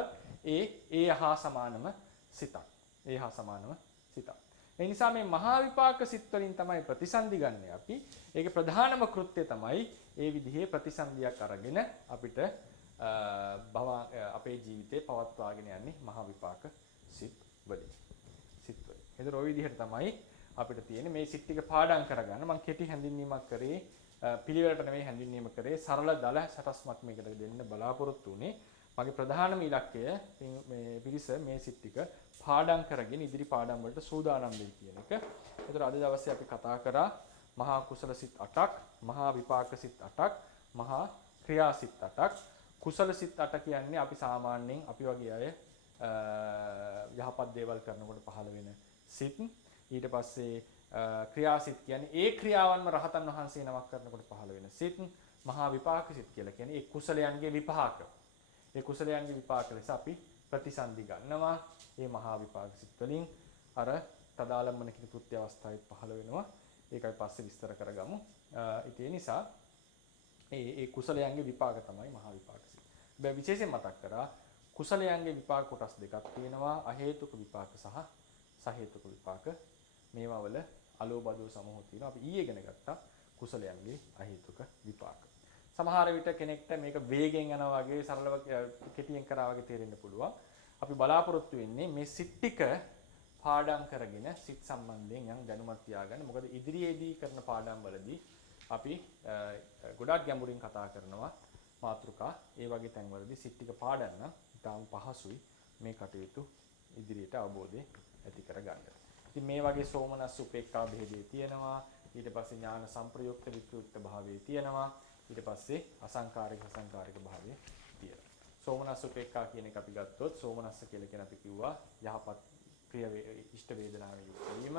ඒ හා සමානම සිතක්. ඒ හා සමානම සිතක්. ඒ නිසා මේ මහා විපාක සිත් වලින් තමයි ප්‍රතිසන්දි ගන්න අපි. ඒකේ ප්‍රධානම කෘත්‍යය තමයි ඒ විදිහේ ප්‍රතිසන්දියක් අරගෙන අපිට අපේ ජීවිතේ පවත්වාගෙන යන්නේ මහා විපාක සිත් වලින්. සිත් වලින්. ඒතර ওই විදිහට තමයි අපිට තියෙන්නේ මේ සිත් ටික පාඩම් කරගන්න. මම කෙටි හැඳින්වීමක් කරේ පිළිවෙලට නෙවෙයි හැඳින්වීම කරේ සරල දල සටස්මක් මේකට දෙන්න බලාපොරොත්තු වුණේ. මගේ ප්‍රධානම ඉලක්කය මේ පිරිස මේ සිත් ටික පාඩම් කරගෙන ඉදිරි පාඩම් වලට සූදානම් වෙයි කියන එක. ඒතර අද දවසේ අපි කතා කරා මහා කුසල සිත් 8ක්, මහා විපාක සිත් 8ක්, මහා ක්‍රියා සිත් 8ක්. කුසල සිත් 8 කියන්නේ අපි සාමාන්‍යයෙන් අපි වගේ අය යහපත් දේවල් කරනකොට පහළ වෙන සිත්. ඊට පස්සේ ක්‍රියාසිත කියන්නේ ඒ ක්‍රියාවන්ම රහතන් වහන්සේ නමක් කරනකොට පහළ වෙන සිත්. මහා විපාක සිත් කියලා කියන්නේ ඒ කුසලයන්ගේ විපාක. ඒ කුසලයන්ගේ විපාක ලෙස අපි ප්‍රතිසන්දි ගන්නවා. මේ මහා විපාක සිත් වලින් අර තදාලම්මන කියන කෘත්‍ය අවස්ථාවේ පහළ වෙනවා. ඒකයි පස්සේ විස්තර කරගමු. ඒ නිසා ඒ කුසලයන්ගේ විපාක තමයි මහා විපාක සිත්. බෑ විශේෂයෙන් මතක් කරා කුසලයන්ගේ විපාක කොටස් දෙකක් තියෙනවා. අහේතුක විපාක සහ සහේතුක විපාක. මේවා වල අලෝබදෝ සමූහ තියෙනවා. අපි ඊයේ ඉගෙන ගත්තා කුසලයන්ගේ අහේතුක විපාක. සමහර විට කෙනෙක්ට මේක වේගෙන් යනවා වගේ සරලව කෙටියෙන් කරා වගේ තේරෙන්න පුළුවන්. අපි බලාපොරොත්තු වෙන්නේ මේ සිත් ටික පාඩම් කරගෙන සිත් සම්බන්ධයෙන් යම් දැනුමක් තියාගන්න. මොකද ඉදිරියේදී කරන පාඩම් වලදී අපි ගොඩාක් ගැඹුරින් කතා කරනවා මාතෘකා. ඒ වගේ තැන්වලදී සිත් ටික පාඩම් නම් ඉතාම පහසුයි මේ කටයුතු ඉදිරියට අවබෝධය ඇති කරගන්න. ඉතින් මේ වගේ සෝමනස් උපේක්ඛා භේදේ තියෙනවා. ඊට පස්සේ ඥාන සංප්‍රයුක්ත විකෘත භාවයේ තියෙනවා. ඊට පස්සේ අසංකාරික අසංකාරික භාවයේ තියෙනවා. සෝමනස් උපේක්ඛා කියන එක අපි ගත්තොත් සෝමනස්ස කියලා කියන අපි කිව්වා යහපත් ප්‍රිය ඉෂ්ට වේදනාවෙන් යුක්ත වීම.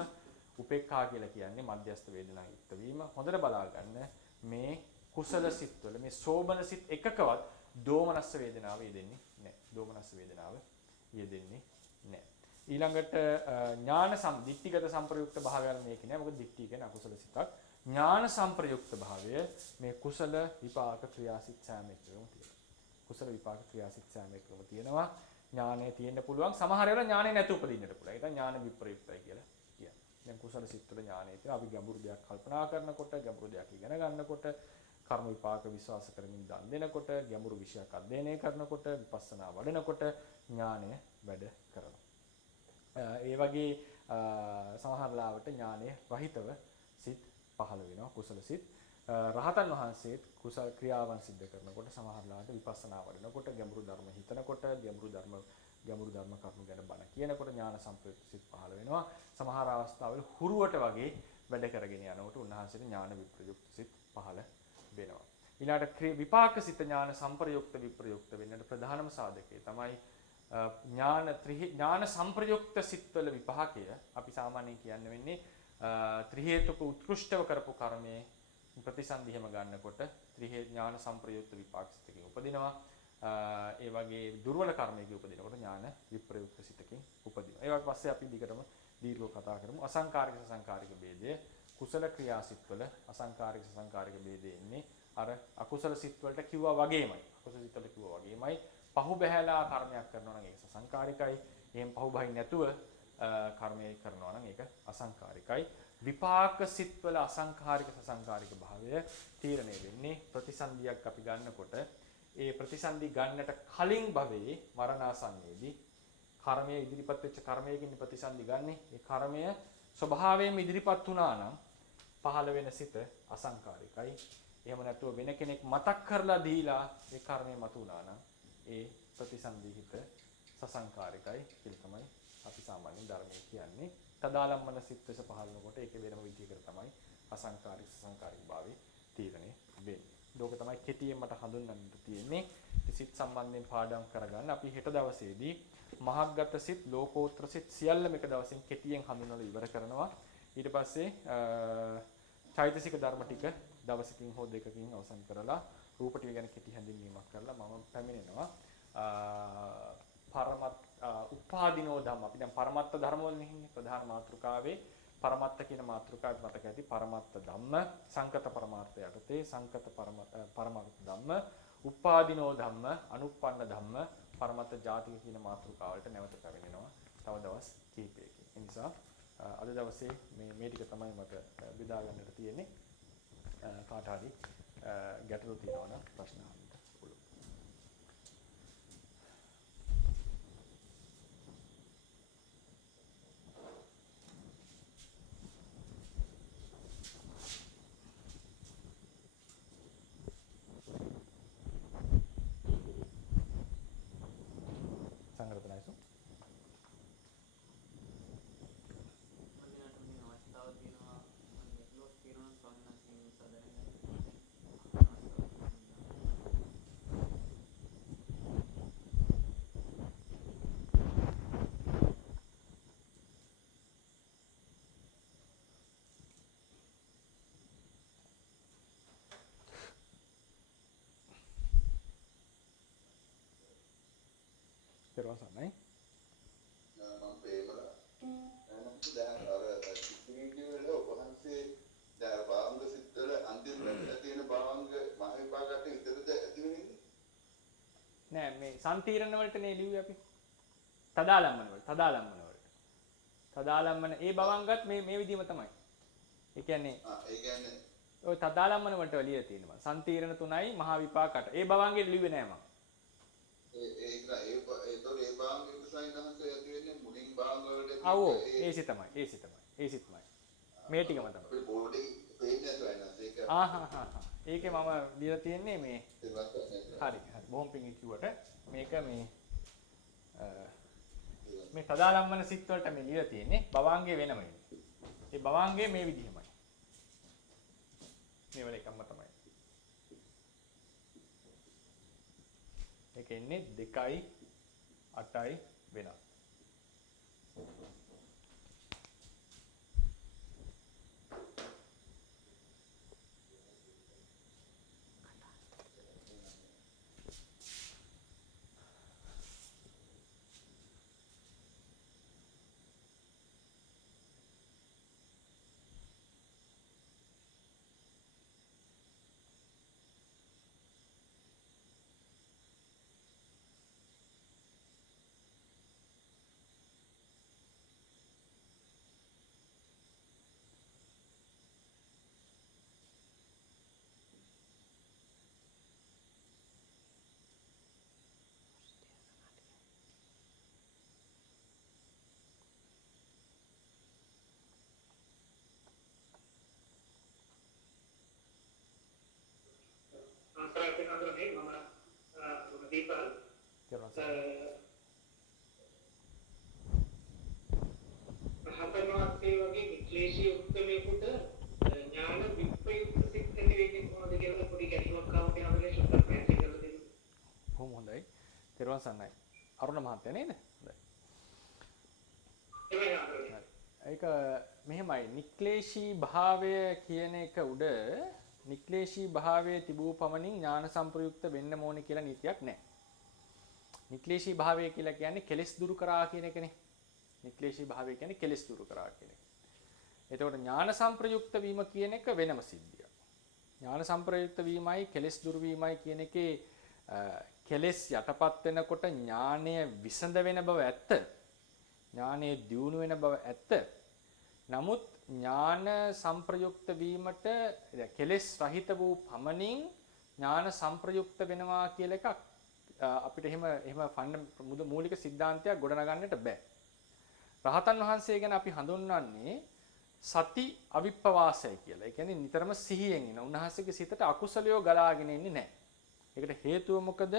උපේක්ඛා කියලා කියන්නේ මධ්‍යස්ථ වේදනාවෙන් යුක්ත වීම. හොඳට බලා ගන්න මේ කුසල සිත්වල මේ සෝබන සිත් එකකවත් දෝමනස්ස වේදනාව යෙදෙන්නේ නැහැ. දෝමනස්ස වේදනාව යෙදෙන්නේ නැහැ. ඊළඟට ඥාන දිට්ඨිගත සංප්‍රයුක්ත භාවයන් මේකේ නෑ. මොකද දිට්ඨිය කියන්නේ අකුසල සිතක්. ඥාන සංප්‍රයුක්ත භාවය මේ කුසල විපාක ක්‍රියාසිත සෑම එකකම තියෙනවා. කුසල විපාක ක්‍රියාසිත සෑම එකකම තියෙනවා. ඥානය තියෙන්න පුළුවන්. සමහර වෙලාවට ඥානය නැතු උපදින්නට පුළුවන්. ඒක ඥාන විප්‍රයුක්තයි කියලා කියනවා. දැන් කුසල සිත් වල ඥානය තියෙනවා. අපි ගැඹුරු දෙයක් කල්පනා කරනකොට, ගැඹුරු දෙයක් ඉගෙන ගන්නකොට, කර්ම විපාක විශ්වාස කරමින් දන් දෙනකොට, ගැඹුරු විෂයක් අධ්‍යයනය කරනකොට, විපස්සනා වඩනකොට ඥානය වැඩ කරනවා. ඒ වගේ සමහර ලාවට ඥානය රහිතව සිත් පහළ වෙනවා කුසල සිත්. රහතන් වහන්සේත් කුසල ක්‍රියාවන් සිද්ධ කරනකොට සමහර ලාවට විපස්සනා වඩනකොට ගැඹුරු ධර්ම හිතනකොට ගැඹුරු ධර්ම කරුණු ගැන බණ කියනකොට ඥාන සම්ප්‍රයුක්ත සිත් පහළ වෙනවා. සමහර අවස්ථාවල හුරුවට වගේ වැඩ කරගෙන යනකොට උන්වහන්සේට ඥාන විප්‍රයුක්ත සිත් පහළ වෙනවා. ඊළාට විපාක සිත ඥාන සංප්‍රයුක්ත විප්‍රයුක්ත වෙන්නට ප්‍රධානම සාධකය තමයි ඥාන සංප්‍රයුක්ත සිත්වල විපාකය. අපි සාමාන්‍යයෙන් කියන්න වෙන්නේ ත්‍රි හේතුක උත්කෘෂ්ඨව කරපු කර්මයේ ප්‍රතිසන්දිහෙම ගන්නකොට ඥාන සංප්‍රයුක්ත විපාක සිතකින් උපදිනවා. ඒ වගේ දුර්වල කර්මයකින් උපදිනකොට ඥාන විප්‍රයුක්ත සිතකින් උපදිනවා. ඒ වගේ පස්සේ අපි දිගටම දීර්ඝව කතා කරමු. අසංකාරික සසංකාරික ભેදය කුසල ක්‍රියාසිටවල අසංකාරික සසංකාරික ભેදේ ඉන්නේ අර අකුසල සිත් වලට කිව්වා වගේමයි. අකුසල සිත් වලට කිව්වා වගේමයි. පහු බහැලා කර්මයක් කරනවා නම් ඒක සසංකාරිකයි. එහෙන් පහු බහින් නැතුව කර්මය කරනවා නම් ඒක අසංකාරිකයි. විපාක සිත්වල අසංකාරික සසංකාරික භාවය තීරණය වෙන්නේ ප්‍රතිසන්දියක් අපි ගන්නකොට ඒ ප්‍රතිසන්දි ගන්නට කලින් භවයේ මරණාසන්නයේදී කර්මය ඉදිරිපත් වෙච්ච කර්මයකින් ප්‍රතිසන්දි ගන්නෙ. ඒ කර්මය ස්වභාවයෙන්ම ඉදිරිපත් වුණා නම් පහළ වෙන සිත අසංකාරිකයි. එහෙම නැතුව වෙන කෙනෙක් මතක් කරලා දීලා ඒ කර්මය මතු වුණා නම් ඒ ප්‍රතිසන්දි හිත සසංකාරිකයි කියලා තමයි අපි සාමාන්‍යයෙන් ධර්මයේ කියන්නේ. තදාලම්මන සිත් වෙස පහළනකොට ඒක වෙනම විදිහකට තමයි අසංකාරික සසංකාරික භාවයේ තීරණය වෙන්නේ. ඒක තමයි කෙටියෙන් මට හඳුන්වන්න තියෙන්නේ. සිත් සම්බන්ධයෙන් පාඩම් කරගන්න අපි හෙට දවසේදී මහග්ගත සිත්, ලෝකෝත්තර සිත් සියල්ලම එක දවසින් කෙටියෙන් හඳුන්වලා ඉවර කරනවා. ඊට පස්සේ චෛතසික ධර්ම ටික දවසකින් හෝ දෙකකින් අවසන් කරලා රූප ටික ගැන කෙටි හැඳින්වීමක් කරලා මම පැමිණෙනවා. පරමත් උපාදිනෝ ධම්ම. අපි දැන් පරමත්ත ධර්ම වලනේ ඉන්නේ. ප්‍රධාන මාතෘකාවේ පරමත්ත කියන මාතෘකාවත් මතක ඇති. පරමත්ත ධම්ම සංකත පරමාර්ථ යටතේ සංකත පරමාර්ථ ධම්ම උපාදිනෝ ධම්ම අනුප්පන්න ධම්ම පරමත්ත ජාතික කියන මාතෘකාවලට නැවත පැමිණෙනවා. තව දවස් කිහිපයකින්. ඒ නිසා අද දවසේ මේ ටික තමයි මට බෙදා ගන්නට තියෙන්නේ. කාට හරි ගැටලු තියෙනවා නම් ප්‍රශ්න අහන්න පුළුවන්. සංග්‍රහණයසු පෙරවසන්නයි මම පේමලා නැත්නම් දැන් අර වීඩියෝ වල වහන්සේ දැන් භාංග සිත්වල අන්තිමට තියෙන භාංග මහ විපාකات විතරද ඇති වෙන්නේ නෑ මේ සම්තිරණ වලටනේ ලිව්වේ අපි තදාලම්මන වලට තදාලම්මන ඒ භවංගත් මේ විදිහම තමයි. ඒ කියන්නේ ඔය තදාලම්මන වලට ලියලා තියෙනවා. සම්තිරණ 3යි මහ විපාකට. ඒ භවංගෙ ලිව්වේ නෑ මම. ඒ භාංගයක සයින්හස ඇති වෙන්නේ මුලින් භාංග වලට ආවෝ ඒසි තමයි ඒසිත්මයි මේ ටිකම තමයි අපේ බෝඩ් එකේ පේන්නේ නැතුව ඒක ඒකේ මම දීලා තියෙන්නේ මේ හරි බොහොම පිං කිව්වට මේක මේ තදාලම්මන සිත් වලට මේ දීලා තියෙන්නේ භවංගේ වෙනම ඉන්නේ. ඒ භවංගේ මේ විදිහමයි. මේ වල එකම තමයි. ඒක ඉන්නේ 2යි 8යි වෙනස්. අන්තරායතනවලදී මම දීපල් රහතන්වහන්සේ වගේ වික්ලේශී උත්තරමේකට ඥාන විප්‍රයුක්ත සිත් ඇති වෙන්නේ කොහොමද කියලා පොඩි ගැටලුවක් ආවම අපිට සුද්ධ පැහැදිලි කරලා දෙන්න. කොහොම හොඳයි. තෙරුවන් සරණයි. අරුණ මහත්තයා නේද? හොඳයි. ඒක මෙහෙමයි නික්ලේශී භාවය කියන එක උඩ නික්ලේශී භාවයේ තිබූ පමණින් ඥාන සම්ප්‍රයුක්ත වෙන්න ඕනේ කියලා නීතියක් නැහැ. නික්ලේශී භාවය කියලා කියන්නේ කෙලෙස් දුරු කරා කියන එකනේ. නික්ලේශී භාවය කියන්නේ කෙලෙස් දුරු කරා කියන එක. එතකොට ඥාන සංප්‍රයුක්ත වීම කියන එක වෙනම සිද්ධියක්. ඥාන සංප්‍රයුක්ත වීමයි කෙලෙස් දුරු වීමයි කියන එකේ කෙලෙස් යටපත් වෙනකොට ඥානය විසඳ වෙන බව ඇත්ත. ඥානය දියුණු වෙන බව ඇත්ත. නමුත් ඥාන සංප්‍රයුක්ත වීමට කෙලෙස් රහිත වූ පමණින් ඥාන සංප්‍රයුක්ත වෙනවා කියලා එකක් අපිට එහෙම මූලික સિદ્ધාන්තයක් ගොඩනගන්නට බෑ. රහතන් වහන්සේ ගැන අපි හඳුන්වන්නේ සති අවිප්පවාසය කියලා. ඒ කියන්නේ නිතරම සිහියෙන් ඉන්න. උන්වහන්සේගේ සිතට අකුසලියෝ ගලාගෙන එන්නේ නැහැ. ඒකට හේතුව මොකද?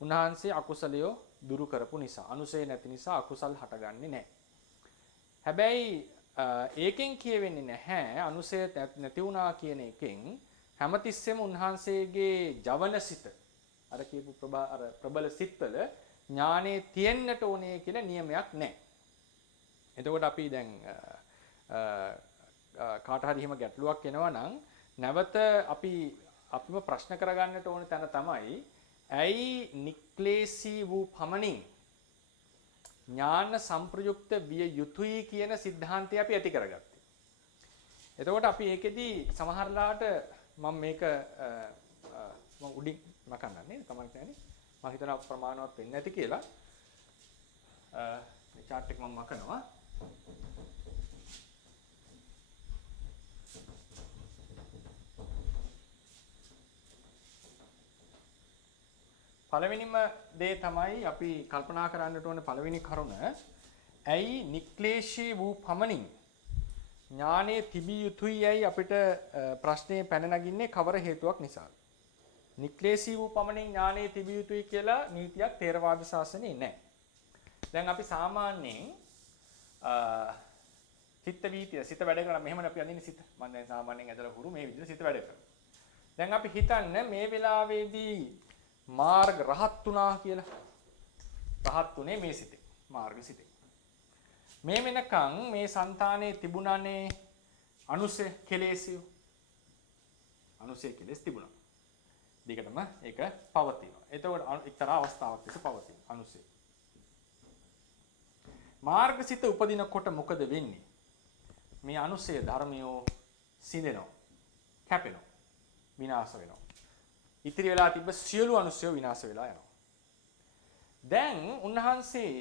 උන්වහන්සේ අකුසලියෝ දුරු කරපු නිසා. අනුසය නැති නිසා අකුසල් හටගන්නේ නැහැ. හැබැයි ඒකෙන් කියවෙන්නේ නැහැ අනුසය නැති වුණා කියන එකෙන් හැමතිස්සෙම උන්වහන්සේගේ ජවනසිත අර කියපු ප්‍රබල සිත්වල ඥානේ තියෙන්නට ඕනේ කියලා නියමයක් නැහැ. එතකොට අපි දැන් කාට හරි එහෙම ගැටලුවක් එනවා නම් නැවත අපිම ප්‍රශ්න කරගන්නට ඕන තැන තමයි ඇයි නික්ලේශී වූ පමණින් ඥාන සංප්‍රයුක්ත විය යුතුයි කියන સિદ્ધාන්තය අපි ඇති කරගත්තේ. එතකොට අපි ඒකෙදි සමහරලාට මම මේක මම උඩින් මකන්නන්නේ කමක් නැහැ නේ. මම හිතනවා ප්‍රමාණවත් වෙන්නේ නැති කියලා. මේ chart එක මම මකනවා. පළවෙනිම දේ තමයි අපි කල්පනා කරන්නට ඕන පළවෙනි කරුණ ඇයි නික්ලේශී වූ පමණින් ඥානයේ තිබිය යුතුයි යයි අපිට ප්‍රශ්නේ පැන නගින්නේ කවර හේතුවක් නිසාද? නික්ලේශී වූ පමණින් ඥානයේ තිබිය යුතුයි කියලා නීතියක් ථේරවාද ශාසනයේ නැහැ. දැන් අපි සාමාන්‍යයෙන් චිත්ත වීතිය සිත වැඩ කරලා මෙහෙමනේ අපි අඳින්නේ සිත. මම දැන් සාමාන්‍යයෙන් ඇදලා හුරු මේ විදිහට සිත වැඩ කරනවා. දැන් අපි හිතන්නේ මේ වෙලාවේදී මාර්ග රහත් වුණා කියලා. රහත් උනේ මේ සිතේ. මාර්ග සිතේ. මේ වෙනකන් මේ సంతානේ තිබුණානේ අනුසය කෙලෙසිය. අනුසය කෙලෙස් තිබුණා. දෙකටම ඒක පවතිනවා. එතකොට එක්තරා අවස්ථාවක් තිස්සේ පවතින අනුසය. මාර්ගසිත උපදිනකොට මොකද වෙන්නේ? මේ අනුසය ධර්මයෝ සිඳෙනවා. කැපෙනවා. විනාශ වෙනවා. ඉතිරි වෙලා තිබ්බ සියලු අනුසය විනාශ වෙලා යනවා. දැන් උන්වහන්සේ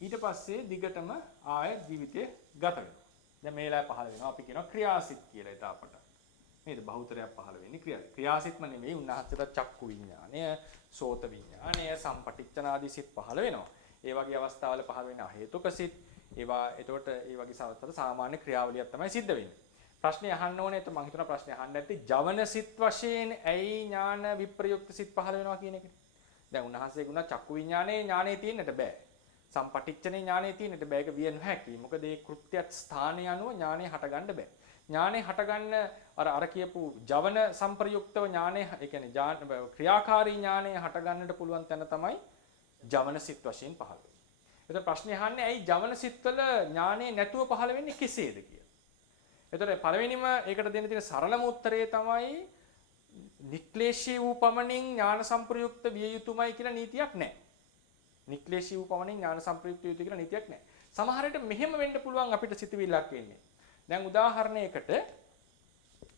ඊට පස්සේ දිගටම ආය ජීවිතේ ගත වෙනවා. දැන් මේ වෙලාවේ පහළ වෙනවා අපි කියනවා ක්‍රියාසිත කියලා එතකොට. නේද? බහුතරයක් පහළ වෙන්නේ ක්‍රියාසිතම නෙමෙයි උන්වහන්සේට චක්කු විඥානය, සෝත විඥානය, සම්පටිච්ඡනාදී සිත් පහළ වෙනවා. ඒ වගේ අවස්ථාවල පහළ වෙන හේතුක සිත් ඒවා එතකොට ඒ වගේ සවතර සාමාන්‍ය ක්‍රියාවලියක් තමයි සිද්ධ වෙන්නේ. ප්‍රශ්නේ අහන්න ඕනේ මම හිතනවා ප්‍රශ්නේ අහන්න නැත්තේ ජවන සිත් වශයෙන් ඇයි ඥාන විප්‍රයුක්ත සිත් පහළ වෙනවා කියන එක. දැන් උන්වහන්සේ ගුණ චක්කු විඥානයේ ඥානෙ තියෙන්නට බෑ. සම්පටිච්ඡනේ ඥානෙ තියෙන්නට බෑ. ඒක විය නොහැකි. මොකද ඒ කෘත්‍යත් ස්ථානය අනුව ඥානෙ හටගන්න බෑ. ඥානෙ හටගන්න අර කියපු ජවන සංප්‍රයුක්තව ඥානෙ ඒ කියන්නේ ක්‍රියාකාරී ඥානෙ හටගන්නට පුළුවන් තැන තමයි ජවන සිත් වශයෙන් පහළ වෙන්නේ. එතකොට ප්‍රශ්නේ අහන්නේ ඇයි ජවන සිත්වල ඥානෙ නැතුව පහළ වෙන්නේ කෙසේද කියලා. එතකොට පළවෙනිම ඒකට දෙන්න තියෙන සරලම උත්තරය තමයි නික්ලේශී වූ පමණින් ඥාන සංප්‍රයුක්ත විය යුතුමයි කියලා නීතියක් නැහැ. නික්ලේශී වූ පමණින් ඥාන සංප්‍රයුක්ත විය යුතු කියලා නීතියක් නැහැ. සමහර විට මෙහෙම වෙන්න පුළුවන් අපිට සිතුවිල්ලක් වෙන්නේ. දැන් උදාහරණයකට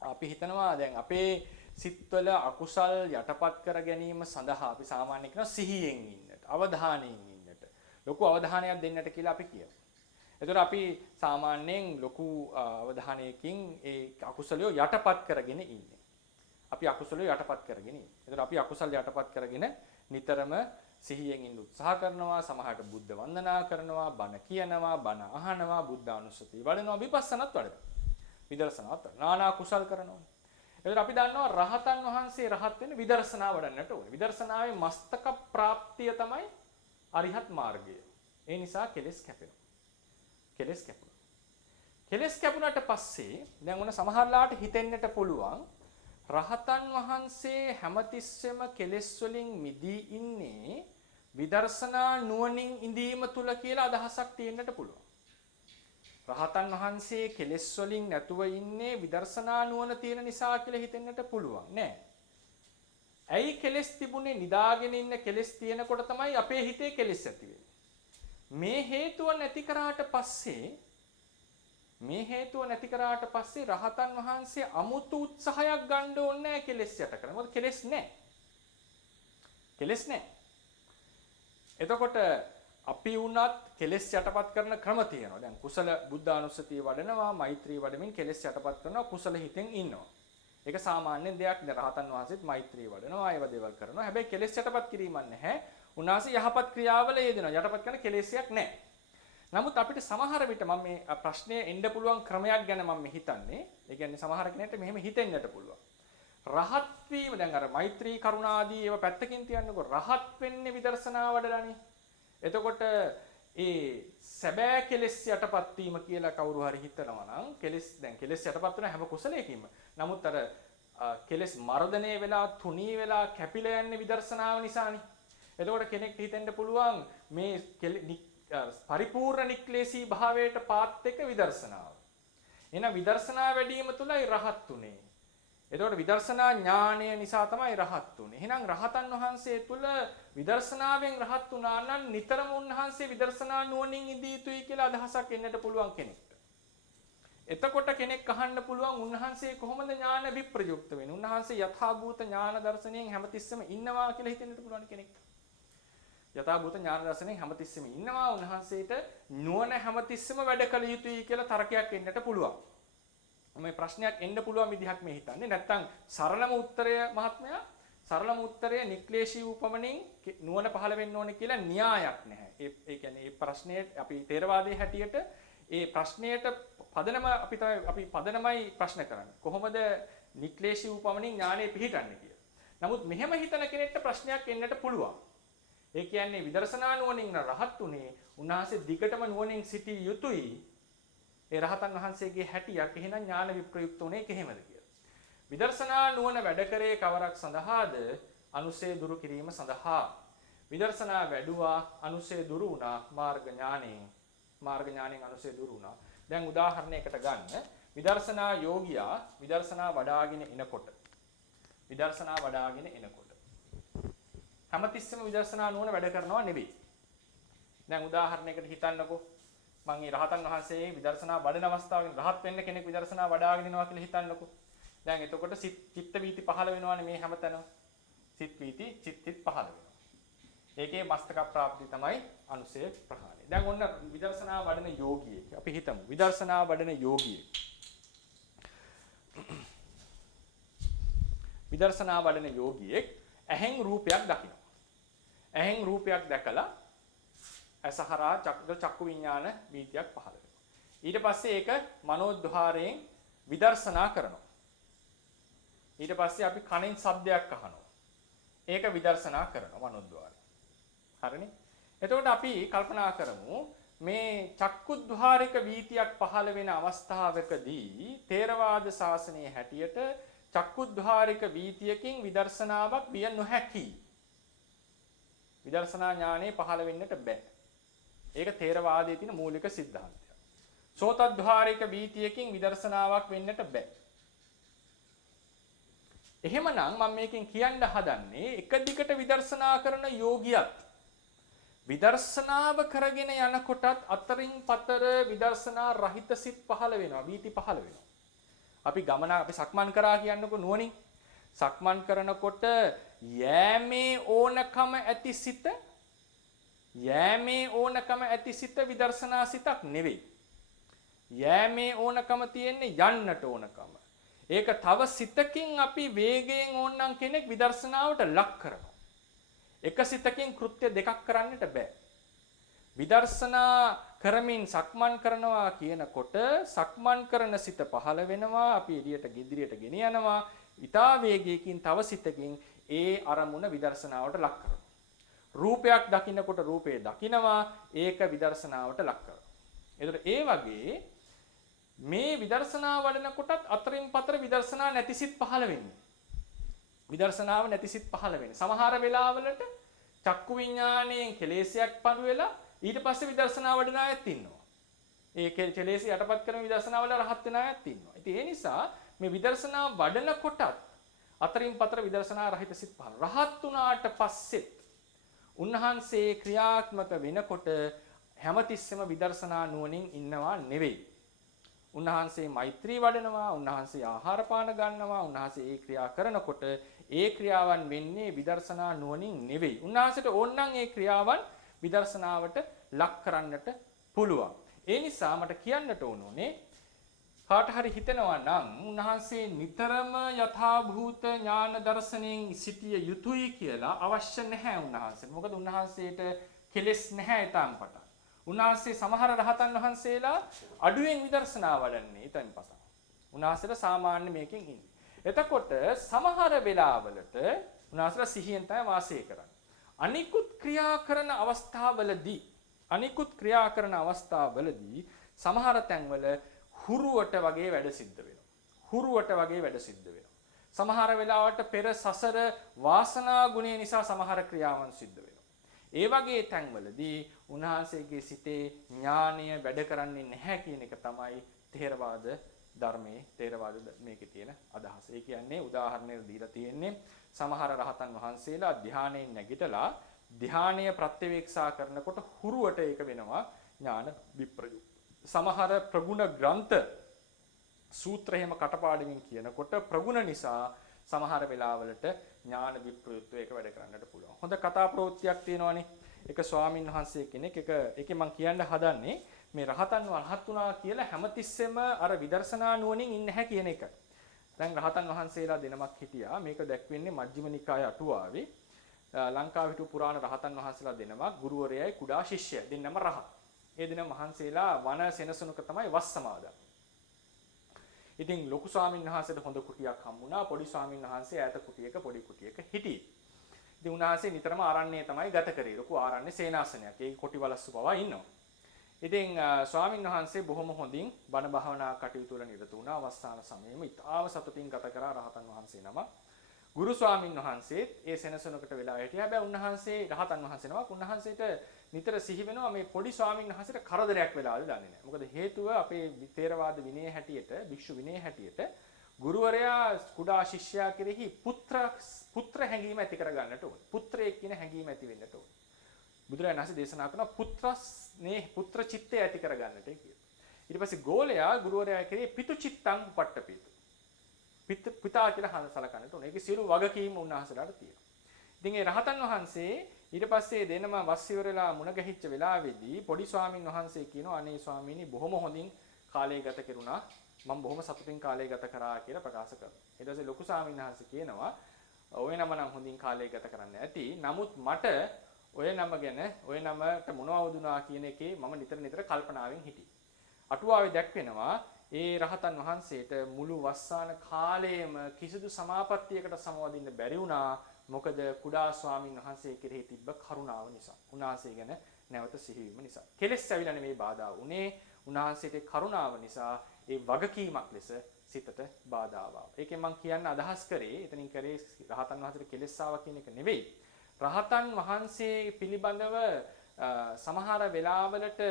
අපි හිතනවා දැන් අපේ සිත්වල අකුසල් යටපත් කර ගැනීම සඳහා අපි සාමාන්‍යයෙන් කියනවා සිහියෙන් ඉන්නට, අවධානයෙන් ඉන්නට, ලොකු අවධානයක් දෙන්නට කියලා අපි කියනවා. එතකොට අපි සාමාන්‍යයෙන් ලොකු අවධානයකින් ඒ අකුසලිය යටපත් කරගෙන ඉන්නේ. අපි අකුසලිය යටපත් කරගෙන ඉන්නේ. එතකොට අපි අකුසල යටපත් කරගෙන නිතරම සිහියෙන් ඉන්න උත්සාහ කරනවා, සමහරට බුද්ධ වන්දනා කරනවා, බණ කියනවා, බණ අහනවා, බුද්ධානුස්සතිය වඩනවා, විපස්සනාත් වඩනවා. විදර්ශනාත් නානා කුසල් කරනවා. එතකොට අපි දන්නවා රහතන් වහන්සේ රහත් වෙන්න විදර්ශනා වඩන්නට ඕනේ. විදර්ශනාවේ මස්තක ප්‍රාප්තිය තමයි අරිහත් මාර්ගය. ඒ නිසා කෙලෙස් කැපෙනවා. කෙලෙස් කැපුණා. කෙලෙස් කැපුණාට පස්සේ දැන් ඔන්න සමහරලාට හිතෙන්නට පුළුවන් රහතන් වහන්සේ හැමතිස්සෙම කෙලෙස් වලින් මිදී ඉන්නේ විදර්ශනා නුවණින් ඉඳීම තුල කියලා අදහසක් තියෙන්නට පුළුවන්. රහතන් වහන්සේ කෙලෙස් වලින් නැතුව ඉන්නේ විදර්ශනා නුවණ තියෙන නිසා කියලා හිතෙන්නට පුළුවන් නෑ. ඇයි කෙලෙස් තිබුණේ? නිදාගෙන ඉන්න කෙලෙස් තියෙනකොට තමයි අපේ හිතේ කෙලෙස් ඇති වෙන්නේ. මේ හේතුව නැති කරාට පස්සේ මේ හේතුව නැති කරාට පස්සේ රහතන් වහන්සේ අමුතු උත්සාහයක් ගන්න ඕනේ නැහැ කෙලෙස් යට කරන්න. මොකද කෙලෙස් නැහැ. කෙලෙස් නැහැ. එතකොට අපි වුණත් කෙලෙස් යටපත් කරන ක්‍රම තියෙනවා. දැන් කුසල බුද්ධානුස්සතිය වඩනවා, මෛත්‍රී වඩමින් කෙලෙස් යටපත් කරනවා, කුසල හිතෙන් ඉන්නවා. ඒක සාමාන්‍ය දෙයක්. රහතන් වහන්සේත් මෛත්‍රී වඩනවා, ඒව දේවල් කරනවා. හැබැයි කෙලෙස් යටපත් කිරීමක් නැහැ. උන්වහන්සේ යහපත් ක්‍රියාවල යෙදෙනවා. යටපත් කරන කෙලෙස්යක් නැහැ. නමුත් අපිට සමහර විට මම මේ ප්‍රශ්නයේ එන්න පුළුවන් ක්‍රමයක් ගැන මම හිතන්නේ. ඒ කියන්නේ සමහර කෙනෙක්ට මෙහෙම හිතෙන්නට පුළුවන්. රහත් වීම දැන් අර මෛත්‍රී කරුණාදී ඒවා පැත්තකින් තියන්නකො රහත් වෙන්නේ විදර්ශනා වඩලානේ. එතකොට ඒ සැබෑ කෙලෙස් යටපත් වීම කියලා කවුරු හරි හිතනවා නම් කෙලෙස් යටපත් වෙන හැම කුසලයකින්ම. නමුත් අර කෙලෙස් මර්ධනය වෙලා තුනී වෙලා කැපිලා යන්නේ විදර්ශනාව නිසානේ. එතකොට කෙනෙක්ට හිතෙන්න පුළුවන් මේ පරිපූර්ණ නික්ලේශී භාවයට පාත් එක විදර්ශනාව. එහෙනම් විදර්ශනා වැඩිම තුලයි රහත් උනේ. එතකොට විදර්ශනා ඥානය නිසා තමයි රහත් උනේ. එහෙනම් රහතන් වහන්සේ තුල විදර්ශනාවෙන් රහත් වුණා නම් නිතරම උන්වහන්සේ විදර්ශනා නුවණින් ඉදී යුතුයි කියලා අදහසක් එන්නට පුළුවන් කෙනෙක්ට. එතකොට කෙනෙක් අහන්න පුළුවන් උන්වහන්සේ කොහොමද ඥාන විප්‍රයුක්ත වෙන්නේ? උන්වහන්සේ යථාභූත ඥාන දර්ශනයෙන් හැමතිස්සෙම ඉන්නවා කියලා හිතෙන්නට පුළුවන් කෙනෙක්ට. යථාභූත ඥාන දර්ශනයෙන් හැමතිස්සෙම ඉන්නවා. උන්වහන්සේට නුවණ හැමතිස්සෙම වැඩ කළ යුතුයි කියලා තර්කයක් එන්නට පුළුවන්. මේ ප්‍රශ්නයක් එන්න පුළුවන් විදිහක් මේ හිතන්නේ. නැත්තම් සරලම උත්තරය මහත්මයා සරලම උත්තරය නික්ලේශී උපමනින් නුවණ පහළ වෙන්න ඕනේ කියලා න්‍යායක් නැහැ. ඒ කියන්නේ මේ ප්‍රශ්නයේ අපි තේරවාදයේ හැටියට ඒ ප්‍රශ්නයට අපි පදනමයි ප්‍රශ්න කරන්නේ. කොහොමද නික්ලේශී උපමනින් ඥානෙ පිහිටන්නේ කියලා. නමුත් මෙහෙම හිතන කෙනෙක්ට ප්‍රශ්නයක් එන්නට පුළුවන්. ඒ කියන්නේ විදර්ශනා නුවණින් රහත් උනේ උන්වහන්සේ දිගටම නුවණින් සිටිය යුතුයි. ඒ රහතන් වහන්සේගේ හැටියක් එහෙනම් ඥාන විප්‍රයුක්ත උනේ කෙහෙමද කියලා. විදර්ශනා නුවණ වැඩ කරේ කවරක් සඳහාද? අනුසය දුරු කිරීම සඳහා. විදර්ශනා වැඩුවා අනුසය දුරු වුණා මාර්ග ඥාණයෙන් අනුසය දුරු වුණා. දැන් උදාහරණයකට ගන්න. විදර්ශනා යෝගියා විදර්ශනා වඩාගෙන එනකොට හැමතිස්සෙම විදර්ශනා නුවණ වැඩ කරනවා නෙවෙයි. දැන් උදාහරණයකට හිතන්නකෝ මම මේ රහතන් වහන්සේ විදර්ශනා වඩන අවස්ථාවකින් රහත් වෙන්න කෙනෙක් විදර්ශනා වඩාගෙන ඉනවා කියලා හිතන්නකෝ. දැන් එතකොට චිත්ත වීති පහළ වෙනවානේ මේ හැමතැනම. චිත් පහළ වෙනවා. ඒකේ මස්තක ප්‍රාප්ති තමයි අනුසය ප්‍රහාණය. දැන් ඔන්න විදර්ශනා වඩන යෝගියෙක්. අපි හිතමු විදර්ශනා වඩන යෝගියෙක්. විදර්ශනා වඩන යෝගියෙක් ඇහෙන් රූපයක් දකිනවා. ඇහෙන් රූපයක් දැකලා අසහරා චක්කු විඥාන වීතියක් පහළ වෙනවා. ඊට පස්සේ ඒක මනෝද්වාරයෙන් විදර්ශනා කරනවා. ඊට පස්සේ අපි කනෙන් ශබ්දයක් අහනවා. ඒක විදර්ශනා කරනවා මනෝද්වාරයෙන්. හරිනේ? එතකොට අපි කල්පනා කරමු මේ චක්කුද්්වාරික වීතියක් පහළ වෙන අවස්ථාවකදී තේරවාද ශාසනයේ හැටියට චක්කුද්්වාරික වීතියකින් විදර්ශනාවක් විය නොහැකි. විදර්ශනා ඥානෙ පහළ වෙන්නට බෑ. ඒක තේරවාදයේ තියෙන මූලික સિદ્ધාන්තයක්. සෝතද්්වාරික වීතියකින් විදර්ශනාවක් වෙන්නට බෑ. එහෙමනම් මම මේකෙන් කියන්න හදන්නේ එක දිගට විදර්ශනා කරන යෝගියත් විදර්ශනාව කරගෙන යනකොටත් අතරින් පතර විදර්ශනා රහිත සිත් පහළ වෙනවා, වීති පහළ වෙනවා. අපි සක්මන් කරා කියන්නකො නුවණින්. සක්මන් කරනකොට යෑමේ ඕනකම ඇති සිත විදර්ශනා සිතක් නෙවෙයි. යෑමේ ඕනකම තියෙන්නේ යන්නට ඕනකම. ඒක තව සිතකින් අපි වේගයෙන් ඕනනම් කෙනෙක් විදර්ශනාවට ලක් කරනවා. එක සිතකින් කෘත්‍ය දෙකක් කරන්නට බෑ. විදර්ශනා කරමින් සක්මන් කරනවා කියනකොට සක්මන් කරන සිත පහළ වෙනවා, අපි ඉදිරියට ගෙන යනවා. ඊතා වේගයකින් තව සිතකින් ඒ අරමුණ විදර්ශනාවට ලක් කරනවා. රූපයක් දකින්නකොට රූපේ දකිනවා, ඒක විදර්ශනාවට ලක් කරනවා. ඒතර ඒ වගේ මේ විදර්ශනා වඩනකොටත් අතරින් පතර විදර්ශනා නැතිසිත පහළ වෙන්නේ. විදර්ශනාව නැතිසිත පහළ වෙන්නේ. සමහර වෙලාවලට චක්කු විඥාණයෙන් කෙලෙසයක් පළු වෙලා ඊට පස්සේ විදර්ශනා වඩන අයත් ඉන්නවා. ඒ කෙලෙස යටපත් කරන විදර්ශනා වල රහත් වෙන අයත් ඉන්නවා. ඉතින් ඒ නිසා මේ විදර්ශනා වඩනකොටත් අතරින් පතර විදර්ශනා රහිත සිත් පහළ. රහත් වුණාට පස්සෙත් උන්වහන්සේ ක්‍රියාත්මක වෙනකොට හැමතිස්සෙම විදර්ශනා නුවණින් ඉන්නවා නෙවෙයි. උන්වහන්සේ මෛත්‍රී වඩනවා, උන්වහන්සේ ආහාර පාන ගන්නවා, උන්වහන්සේ ඒ ක්‍රියා කරනකොට ඒ ක්‍රියාවන් වෙන්නේ විදර්ශනා නුවණින් නෙවෙයි. උන්වහන්සේට ඕනනම් ඒ ක්‍රියාවන් විදර්ශනාවට ලක් කරන්නට පුළුවන්. ඒ නිසා මට කියන්නට ඕනේ කාට හරි හිතෙනවා නම් උන්වහන්සේ නිතරම යථාභූත ඥාන දර්ශනයෙන් සිටිය යුතුයි කියලා අවශ්‍ය නැහැ උන්වහන්සේ. මොකද උන්වහන්සේට කෙලෙස් නැහැ ඊටාම් පටන්. උන්වහන්සේ සමහර රහතන් වහන්සේලා අඩුවෙන් විදර්ශනා වඩන්නේ ඊටන් පසක්. උන්වහන්සේලා සාමාන්‍ය මේකෙන් ඉන්නේ. එතකොට සමහර වෙලාවලට උන්වහන්සේලා සිහියෙන් තමයි වාසය කරන්නේ. අනිකුත් ක්‍රියා කරන අවස්ථාවලදී සමහර තැන්වල හුරුවට වගේ වැඩ සිද්ධ වෙනවා. සමහර වෙලාවට පෙර සසර වාසනා ගුණය නිසා සමහර ක්‍රියාවන් සිද්ධ වෙනවා. ඒ වගේ තැන්වලදී උන්වහන්සේගේ සිතේ ඥානය වැඩ කරන්නේ නැහැ කියන එක තමයි ථේරවාද ධර්මයේ මේකේ තියෙන අදහස. ඒ කියන්නේ උදාහරණයක් දීලා තියෙන්නේ සමහර රහතන් වහන්සේලා ධානයෙන් නැගිටලා ධානය ප්‍රත්‍යවේක්ෂා කරනකොට හුරුවට ඒක වෙනවා ඥාන විප්‍රයුක්ත. සමහර ප්‍රගුණ ග්‍රන්ථ සූත්‍ර එහෙම කටපාඩමින් කියනකොට ප්‍රගුණ නිසා සමහර වෙලාවලට ඥාන විප්‍රයුක්තව ඒක වැඩ කරන්නට පුළුවන්. හොඳ කතා ප්‍රවෘත්තියක් තියෙනවානේ. එක ස්වාමින් වහන්සේ කෙනෙක් ඒකේ මම කියන්න හදන්නේ මේ රහතන් වුණා කියලා හැමතිස්සෙම අර විදර්ශනා නුවණින් ඉන්නේ නැහැ කියන එක. දැන් රහතන් වහන්සේලා දෙනමක් හිටියා. මේක දැක්වෙන්නේ මජ්ක්‍ධිම නිකාය අටුවාවේ. ලංකාවේ හිටපු පුරාණ රහතන් වහන්සේලා දෙනමක් ගුරුවරයයි කුඩා ශිෂ්‍යය දෙන්නම රහත්. ඒ දින මහන්සියලා වන සෙනසුනක තමයි වස් සමාදන්. ඉතින් ලොකු ස්වාමීන් වහන්සේට හොඳ කුටියක් හම්බුණා. පොඩි ස්වාමීන් වහන්සේ ඈත කුටියක පොඩි කුටියක හිටියේ. ඉතින් උන්වහන්සේ නිතරම ආරණ්‍යයේ තමයි ගත කරේ. ලොකු ආරණ්‍ය සේනාසනයක්. ඒක කොටි වලස්සු පවා ඉන්නවා. ඉතින් ස්වාමීන් වහන්සේ බොහොම හොඳින් බණ භාවනා කටයුතු වල නිරත වුණා. අවස්ථාන සමයේම ඉතාම සතුටින් ගත කරා රහතන් වහන්සේ නම. ගුරු ස්වාමීන් වහන්සේත් ඒ සෙනසුනකට වෙලා හිටියා. හැබැයි උන්වහන්සේ රහතන් වහන්සේ නමක්. උන්වහන්සේට නිතර සිහි වෙනවා මේ පොඩි ස්වාමීන් වහන්සේට කරදරයක් වෙලාද දන්නේ නැහැ. මොකද හේතුව අපේ ථේරවාද විනය හැටියට, භික්ෂු විනය හැටියට ගුරුවරයා කුඩා ශිෂ්‍යයා කෙරෙහි පුත්‍ර හැඟීම ඇති කර ගන්නට ඕන. පුත්‍රයෙක් කියන හැඟීම ඇති වෙන්නට ඕන. බුදුරජාණන් වහන්සේ දේශනා කරන පුත්‍ර චිත්තය ඇති කර ගන්නට කියලා. ඊට පස්සේ ගෝලයා ගුරුවරයා කෙරෙහි පිතු චිත්තං උපට්ඨපීතු. පිතා කියලා සලකන්නට ඕන. ඒකේ සියලු වගකීම් උන්වහන්සේලාට තියෙනවා. ඉතින් ඒ රහතන් වහන්සේ ඊට පස්සේ දෙනම වස් ඉවරලා මුණ ගැහිච්ච වෙලාවේදී පොඩි ස්වාමින් වහන්සේ කියනවා අනේ ස්වාමීනි බොහොම හොඳින් කාලය ගත කෙරුණා. මම බොහොම සතුටින් කාලය ගත කරා කියලා ප්‍රකාශ කරනවා. ඊට පස්සේ ලොකු ස්වාමීන් වහන්සේ කියනවා ඔය නම නම් හොඳින් කාලය ගත කරන්න ඇති. නමුත් මට ඔය නම ගැන ඔය නමට මොනවද වුණා කියන එකේ මම නිතර කල්පනාවෙන් හිටියේ. අටුවාවේ දැක්වෙනවා ඒ රහතන් වහන්සේට මුළු වස්සාන කාලයේම කිසිදු සමාපත්තියකට සමවදින්න බැරි වුණා. මොකද කුඩා ස්වාමීන් වහන්සේ කෙරෙහි තිබ්බ කරුණාව නිසා. උන්වහන්සේ ගැන නැවත සිහිවීම නිසා. කෙලෙස් ඇවිල්ලා නෙමෙයි බාධා වුණේ. උන්වහන්සේට කරුණාව නිසා ඒ වගකීමක් ලෙස සිතට බාධා ආවා. ඒකෙන් මම කියන්න අදහස් කරේ එතනින් කරේ රහතන් වහන්සේට කෙලෙස් ආවා කියන එක නෙවෙයි. රහතන් වහන්සේ පිළිබඳව සමහර වෙලාවලට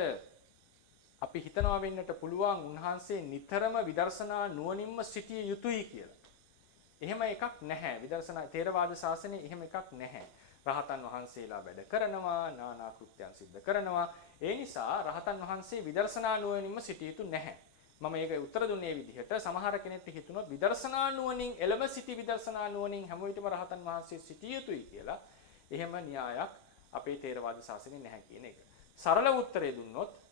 අපි හිතනවා වෙන්නට පුළුවන් උන්වහන්සේ නිතරම විදර්ශනා නුවණින්ම සිටිය යුතුයි කියලා. එහෙම එකක් නැහැ. විදර්ශනා ථේරවාද ශාසනයේ එහෙම එකක් නැහැ. රහතන් වහන්සේලා වැඩ කරනවා, නානා කෘත්‍යයන් සිද්ධ කරනවා. ඒ නිසා රහතන් වහන්සේ විදර්ශනා නුවණින්ම සිටිය යුතු නැහැ. මම ඒක උත්තර දුන්නේ විදිහට සමහර කෙනෙක්ට හිතුණොත් විදර්ශනා නුවණින් එළඹ සිටි විදර්ශනා නුවණින් හැම විටම රහතන් වහන්සේ සිටිය යුතුයි කියලා. එහෙම න්‍යායක් අපේ ථේරවාද ශාසනයේ නැහැ කියන එක. සරල උත්තරය දුන්නොත්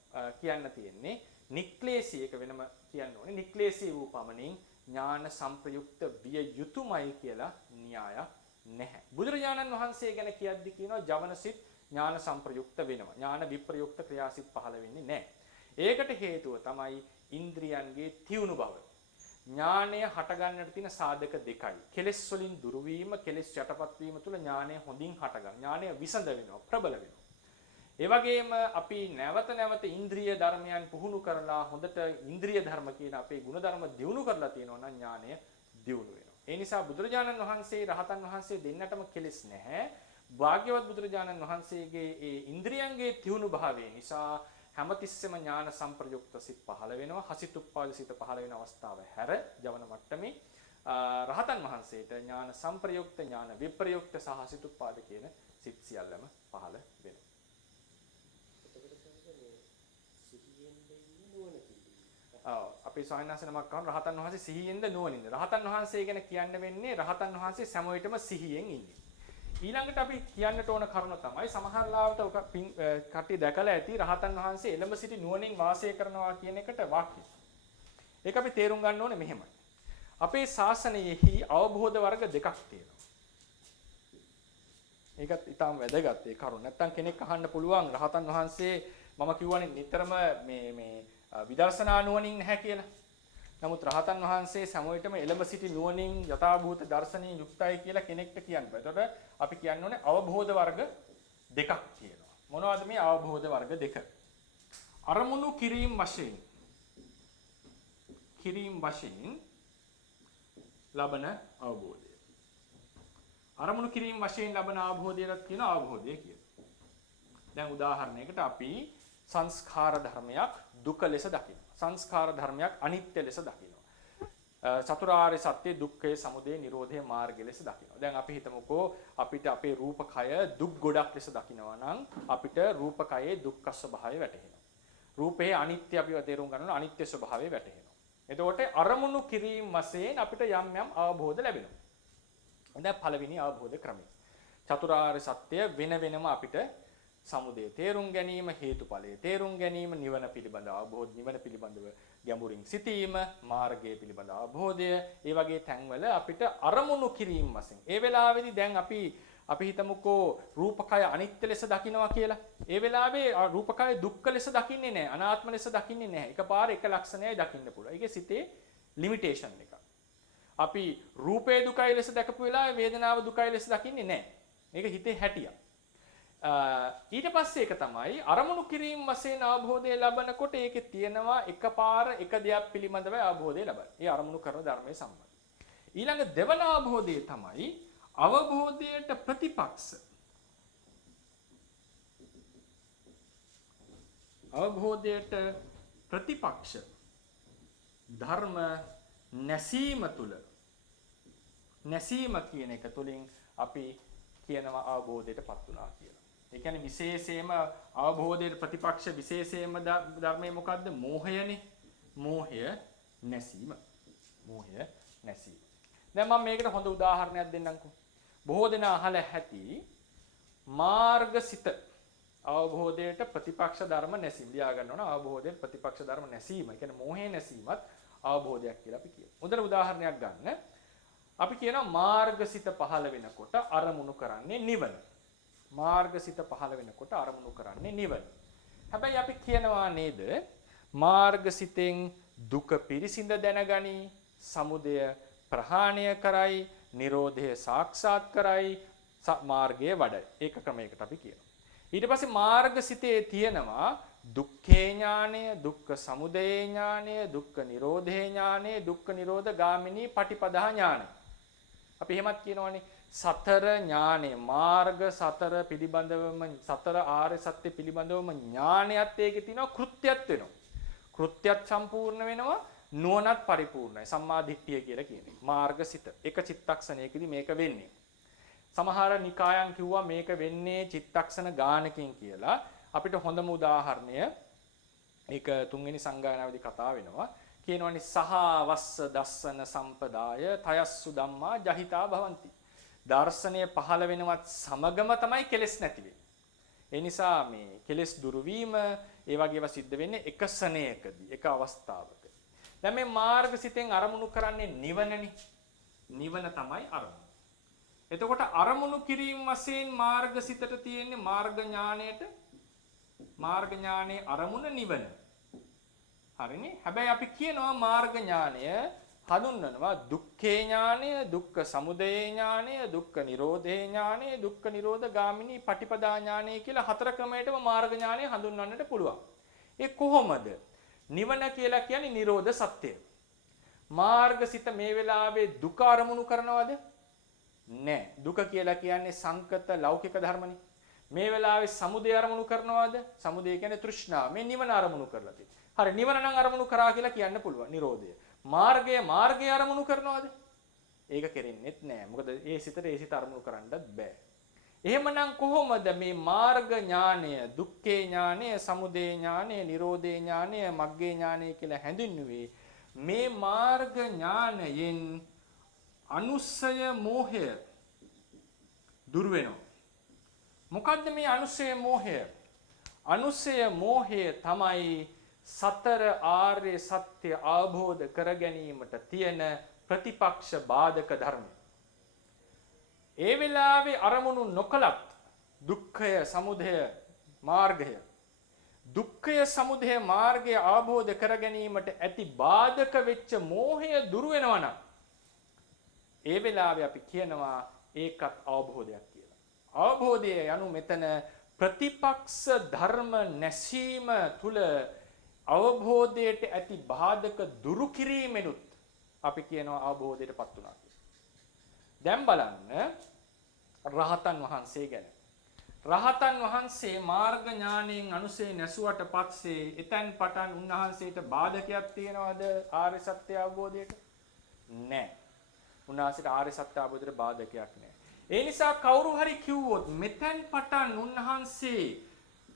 කියන්න තියෙන්නේ නික්ලේශී එක වෙනම කියන්න ඕනේ. නික්ලේශී වූ පමණින් ඥාන සංප්‍රයුක්ත විය යුතුයමයි කියලා න්‍යායක් නැහැ. බුදුරජාණන් වහන්සේ ගැන කියද්දි කියනවා ජවනසිත ඥාන සංප්‍රයුක්ත වෙනවා. ඥාන විප්‍රයුක්ත ක්‍රියාසිත පහළ වෙන්නේ නැහැ. ඒකට හේතුව තමයි ඉන්ද්‍රියන්ගේ තියුණු බව. ඥානය හටගන්නට තියෙන සාධක දෙකයි. කෙලෙස් වලින් දුරු වීම, කෙලෙස් යටපත් වීම තුළ ඥානය හොඳින් හටගන්න. ඥානය විසඳ වෙනවා, ප්‍රබල වෙනවා. ඒ වගේම අපි නැවත ඉන්ද්‍රිය ධර්මයන් පුහුණු කරලා හොඳට ඉන්ද්‍රිය ධර්ම කියන අපේ ගුණධර්ම දියුණු කරලා තියෙනවා නම් ඥානය දියුණු වෙනවා. ඒ නිසා බුදුරජාණන් වහන්සේ රහතන් වහන්සේ දෙන්නටම කෙලෙස් නැහැ. භාග්‍යවත් බුදුරජාණන් වහන්සේගේ ඒ ඉන්ද්‍රියන්ගේ තියුණු භාවය නිසා හැමතිස්සෙම ඥාන සංප්‍රයුක්ත සිත් පහළ වෙනවා. හසිතුප්පාද සිත පහළ වෙන අවස්ථාව හැර ජවන මට්ටමේ රහතන් වහන්සේට ඥාන සංප්‍රයුක්ත, ඥාන විප්‍රයුක්ත සහ හසිතුප්පාද කියන සිත් සියල්ලම පහළ වෙනවා. අපේ ස්වාමීන් වහන්සේ නමක් කවන රහතන් වහන්සේ සිහියෙන්ද නුවණින්ද? රහතන් වහන්සේ ගැන කියන්න වෙන්නේ රහතන් වහන්සේ සෑම විටම සිහියෙන් ඉන්නේ. ඊළඟට අපි කියන්නට ඕන කරුණ තමයි සමහර ලාවට කටි දැකලා ඇති රහතන් වහන්සේ එළඹ සිටි නුවණින් වාසය කරනවා කියන එකට වාක්‍යය. ඒක අපි තේරුම් ගන්න ඕනේ මෙහෙමයි. අපේ ශාසනයෙහි අවබෝධ වර්ග දෙකක් තියෙනවා. ඒකත් ඊටම වැදගත් ඒ කරුණ. නැත්තම් කෙනෙක් අහන්න පුළුවන් රහතන් වහන්සේ මම කියවනේ නිතරම මේ විදර්ශනා නුවණින් නැහැ කියලා. නමුත් රහතන් වහන්සේ සමෝයිටම එළඹ සිටි නුවණින් යථාභූත දර්ශනීය යුක්තයි කියලා කෙනෙක්ට කියන්න බෑ. එතකොට අපි කියන්න ඕනේ අවබෝධ වර්ග දෙකක් තියෙනවා. මොනවද මේ අවබෝධ වර්ග දෙක? අරමුණු කිරීම වශයෙන් ලබන අවබෝධය. අරමුණු කිරීම වශයෙන් ලබන අවබෝධයකට කියන අවබෝධය කියලා. දැන් උදාහරණයකට අපි සංස්කාර ධර්මයක් දුක ලෙස දකිනවා. සංස්කාර ධර්මයක් අනිත්‍ය ලෙස දකිනවා. චතුරාර්ය සත්‍ය දුක්ඛය සමුදය නිරෝධය මාර්ගය ලෙස දකිනවා. දැන් අපි හිතමුකෝ අපිට අපේ රූපකය දුක් ගොඩක් ලෙස දකිනවා නම් අපිට රූපකයේ දුක්ඛ ස්වභාවය වැටහෙනවා. රූපේ අනිත්‍ය අපිව තේරුම් ගන්නවා අනිත්‍ය ස්වභාවය වැටහෙනවා. එතකොට අරමුණු කිරීම වශයෙන් අපිට යම් යම් අවබෝධ ලැබෙනවා. දැන් පළවෙනි අවබෝධ ක්‍රමය. චතුරාර්ය සත්‍ය වෙන වෙනම අපිට සමුදය තේරුම් ගැනීම, හේතුඵලයේ තේරුම් ගැනීම, නිවන පිළිබඳ අවබෝධ, නිවන පිළිබඳව ගැඹුරින් සිටීම, මාර්ගය පිළිබඳ අවබෝධය, ඒ වගේ තැන්වල අපිට අරමුණු කිරීම වශයෙන්. ඒ වෙලාවේදී දැන් අපි හිතමුකෝ රූපකය අනිත්‍ය ලෙස දකිනවා කියලා. ඒ වෙලාවේ රූපකය දුක්ඛ ලෙස දකින්නේ නැහැ, අනාත්ම ලෙස දකින්නේ නැහැ. එකපාර එක ලක්ෂණයයි දකින්න පුළුවන්. ඒකේ සිතේ ලිමිටේෂන් එකක්. අපි රූපේ දුකයි ලෙස දැකපු වෙලාවේ වේදනාව දුකයි ලෙස දකින්නේ නැහැ. මේක හිතේ හැටියක්. ඊට පස්සේ එක තමයි අරමුණු කිරීම වශයෙන් අවබෝධය ලබනකොට ඒකේ තියෙනවා එකපාර එක දෙයක් පිළිබඳව අවබෝධය ලබන. ඒ අරමුණු කරන ධර්මයේ සම්බන්ධ. ඊළඟ දෙවන අවබෝධය තමයි අවබෝධයට ප්‍රතිපක්ෂ. අවබෝධයට ප්‍රතිපක්ෂ ධර්ම නැසීම තුල නැසීම කියන එක තුලින් අපි කියනවා අවබෝධයටපත් වුණා කියලා. ඒ කියන්නේ විශේෂයෙන්ම අවබෝධයට ප්‍රතිපක්ෂ විශේෂයෙන්ම ධර්මයේ මොකද්ද? මෝහයනේ. මෝහය නැසීම. මෝහය නැසීම. දැන් මම මේකට හොඳ උදාහරණයක් දෙන්නම්කෝ. බොහෝ දෙනා අහලා ඇති මාර්ගසිත අවබෝධයට ප්‍රතිපක්ෂ ධර්ම නැසීම. ලියා ගන්න ඕන අවබෝධයට ප්‍රතිපක්ෂ ධර්ම නැසීම. ඒ කියන්නේ මෝහය නැසීමත් අවබෝධයක් කියලා අපි කියනවා. හොඳට උදාහරණයක් ගන්න. අපි කියනවා මාර්ගසිත පහළ වෙනකොට අරමුණු කරන්නේ නිවන. මාර්ගසිත පහළ වෙනකොට අරමුණු කරන්නේ නිවන. හැබැයි අපි කියනවා නේද මාර්ගසිතෙන් දුක පිරිසිඳ දැනගනි, සමුදය ප්‍රහාණය කරයි, නිරෝධය සාක්ෂාත් කරයි, මාර්ගය වඩයි. ඒක ක්‍රමයකට අපි කියනවා. ඊට පස්සේ මාර්ගසිතේ තියෙනවා දුක්ඛේ ඥානය, දුක්ඛ සමුදය ඥානය, දුක්ඛ නිරෝධේ ඥානය, දුක්ඛ නිරෝධ ගාමිනී පටිපදා ඥානය. අපි එහෙමත් කියනවනේ සතර ඥානෙ මාර්ග සතර පිළිබඳවම සතර ආර්ය සත්‍ය පිළිබඳවම ඥානයත් ඒකේ තියෙනවා, කෘත්‍යයක් වෙනවා. කෘත්‍යයක් සම්පූර්ණ වෙනවා, නුවණත් පරිපූර්ණයි. සම්මා දිට්ඨිය කියලා කියන්නේ. මාර්ගසිත එක චිත්තක්ෂණයකදී මේක වෙන්නේ. සමහර නිකායන් කිව්වා මේක වෙන්නේ චිත්තක්ෂණ ගානකින් කියලා. අපිට හොඳම උදාහරණය ඒක තුන්වෙනි සංගායනාවේදී කතා වෙනවා. කියනවනේ සහවස්ස දස්සන සම්පදාය තයස්සු ධම්මා ජහිතා භවಂತಿ. දර්ශනය පහළ වෙනවත් සමගම තමයි කෙලෙස් නැති වෙන්නේ. ඒ නිසා මේ කෙලෙස් දුරු වීම ඒ වගේ ඒවා සිද්ධ වෙන්නේ එක සනේකදී, එක අවස්ථාවක. දැන් මේ මාර්ගසිතෙන් අරමුණු කරන්නේ නිවනනේ. නිවන තමයි අරමුණ. එතකොට අරමුණු කිරීම වශයෙන් මාර්ගසිතට තියෙන්නේ මාර්ග ඥාණයට, මාර්ග ඥානයේ අරමුණ නිවන. හරිනේ? හැබැයි අපි කියනවා මාර්ග ඥානය හඳුන්වනවා දුක්ඛේ ඥානය, දුක්ඛ සමුදය ඥානය, දුක්ඛ නිරෝධේ ඥානය, දුක්ඛ නිරෝධ ගාමිනී පටිපදා ඥානය කියලා හතර ක්‍රමයකම මාර්ග ඥානය හඳුන්වන්නට පුළුවන්. ඒ කොහොමද? නිවන කියලා කියන්නේ නිරෝධ සත්‍යය. මාර්ගසිත මේ වෙලාවේ දුක අරමුණු කරනවද? නෑ. දුක කියලා කියන්නේ සංකත ලෞකික ධර්මනේ. මේ වෙලාවේ සමුදය අරමුණු කරනවද? සමුදය කියන්නේ තෘෂ්ණාව. මේ නිවන අරමුණු කරලා තියෙනවා. හරි, නිවන නම් අරමුණු කරා කියලා කියන්න පුළුවන්. නිරෝධය. මාර්ගය අරමුණු කරනවද? ඒක කෙරෙන්නේත් නෑ. මොකද ඒ සිතට ඒ සිත අරමුණු කරන්නත් බෑ. එහෙමනම් කොහොමද මේ මාර්ග ඥානය, දුක්ඛේ ඥානය, සමුදය ඥානය, නිරෝධේ ඥානය, මග්ගේ ඥානය කියලා හැඳින්වුවේ? මේ මාර්ග ඥානයෙන් අනුස්සය මෝහය දුර වෙනවා. මොකද්ද මේ අනුස්සය මෝහය? අනුස්සය මෝහය තමයි සතර ආර්ය සත්‍ය අවබෝධ කර ගැනීමට තියෙන ප්‍රතිපක්ෂ බාධක ධර්ම. ඒ වෙලාවේ අරමුණු නොකලත් දුක්ඛය සමුදය මාර්ගය, දුක්ඛය සමුදය මාර්ගය අවබෝධ කර ගැනීමට ඇති බාධක වෙච්ච මෝහය දුර වෙනවා නම් ඒ වෙලාවේ අපි කියනවා ඒකත් අවබෝධයක් කියලා. අවබෝධය යනු මෙතන ප්‍රතිපක්ෂ ධර්ම නැසීම තුල අවබෝධයට ඇති බාධක දුරු කිරීමෙනුත් අපි කියනවා අවබෝධයටපත් වුණා කියලා. දැන් බලන්න රහතන් වහන්සේ ගැන. රහතන් වහන්සේ මාර්ග ඥාණයෙන් අනුසේ නැසුවට පස්සේ එතෙන් පටන් උන්වහන්සේට බාධකයක් තියනවද ආර්ය සත්‍ය අවබෝධයට? නැහැ. උන්වහන්සේට ආර්ය සත්‍ය අවබෝධයට බාධකයක් නැහැ. ඒ නිසා කවුරු හරි කිව්වොත් මෙතෙන් පටන් උන්වහන්සේ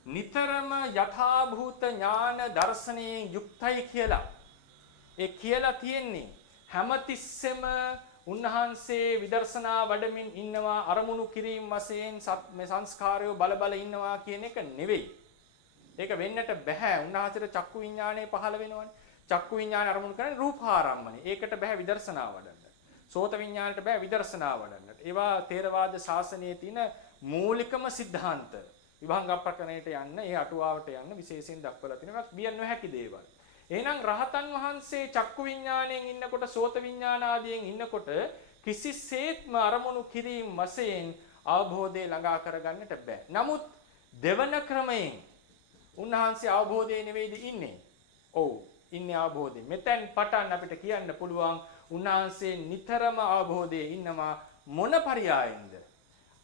නිතරම යථාභූත ඥාන දර්ශනයෙන් යුක්තයි කියලා. ඒ කියලා තියෙන්නේ හැමතිස්සෙම උන්වහන්සේ විදර්ශනා වඩමින් ඉන්නවා, අරමුණු කිරීම වශයෙන් මේ සංස්කාරය බල ඉන්නවා කියන එක නෙවෙයි. ඒක වෙන්නට බෑ. උන්වහන්සේට චක්කු විඥානය පහළ වෙනවනේ. චක්කු විඥාන අරමුණු කරන්නේ රූපාරම්මනේ. ඒකට බෑ විදර්ශනා වඩන්න. සෝත විඥානයට බෑ විදර්ශනා වඩන්න. ඒවා තේරවාද ශාසනයේ තියෙන මූලිකම સિદ્ધාන්ත. විභංග ප්‍රකරණයට යන්න, ඒ අටුවාවට යන්න විශේෂයෙන් දක්වලා තියෙනවා. බිය නොහැකි දේවල්. එහෙනම් රහතන් වහන්සේ චක්කු විඥාණයෙන් ඉන්නකොට, සෝත විඥාන ආදියෙන් ඉන්නකොට කිසිසේත්ම අරමුණු කිරීම වශයෙන් අවබෝධය ළඟා කරගන්නට බෑ. නමුත් දෙවන ක්‍රමයෙන් උන්වහන්සේ අවබෝධය නෙවෙයිද ඉන්නේ? ඔව්, ඉන්නේ අවබෝධය. මෙතෙන් පටන් අපිට කියන්න පුළුවන් උන්වහන්සේ නිතරම අවබෝධයේ ඉන්නවා. මොන පරියායෙන්ද?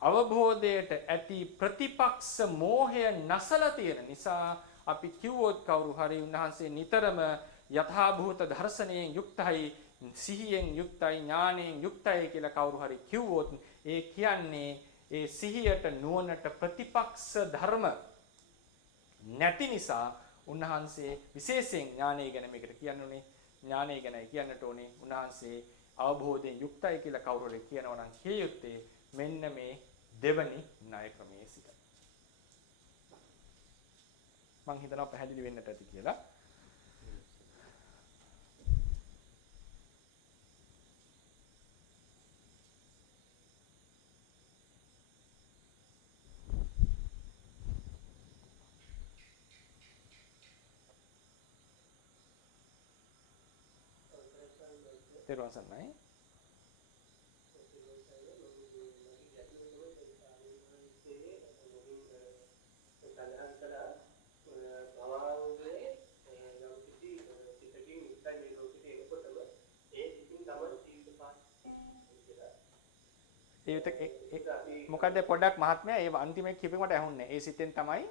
අවබෝධයට ඇති ප්‍රතිපක්ෂ මෝහය නැසලා තියෙන නිසා අපි කිව්වොත් කවුරු හරි උන්වහන්සේ නිතරම යථාභූත දර්ශනයෙන් යුක්තයි, සිහියෙන් යුක්තයි, ඥානයෙන් යුක්තයි කියලා කවුරු හරි කිව්වොත් ඒ කියන්නේ ඒ සිහියට නුවණට ප්‍රතිපක්ෂ ධර්ම නැති නිසා උන්වහන්සේ විශේෂයෙන් ඥානය ගැන මේකට කියන්නුනේ. ඥානය ගැනයි කියන්නට ඕනේ. උන්වහන්සේ අවබෝධයෙන් යුක්තයි කියලා කවුරු හරි කියනවා නම් කිය යුත්තේ මෙන්න මේ දෙවනි ණය ක්‍රමයේ සිට. මං හිතනවා පැහැදිලි වෙන්නට ඇති කියලා. තේරුවන් සන්නයි. මොකද පොඩ්ඩක් මහත්මයා ඒ අන්තිමේ කිව්වෙ මට ඇහුන්නේ. ඒ සිතෙන් තමයි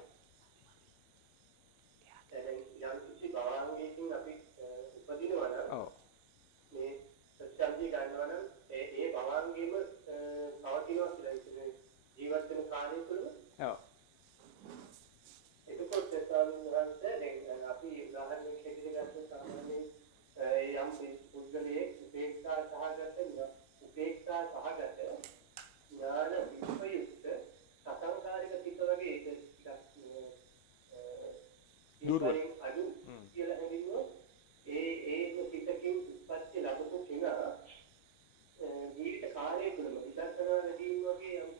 දැන් යම් කිසි භවංගයකින් අපි උපදිනවා නම් ඔව් මේ සත්‍යන්ති ගන්නවා නම් ඒ භවංගෙම පවතිනවා කියලා කියන්නේ ජීවත් වෙන කාලය තුළ. ඔව් එතකොට ස්වාමීන් වහන්සේ දැන් අපි උදාහරණයක් හැටියට ගන්න සාමාන්‍යයෙන් යම් පුද්ගලයේ උපේක්ෂා සහගත ඥාන විප්‍රයුක්ත සසංකාරික චිත්ත වගේ ඒක දුර්වල අඩු කියලා හිතනවා. ඒ චිත්තකින් උත්පත්ති ලැබපු කෙනා ජීවිත කාලය තුළම විදර්ශනා ලැබීම වගේ යම්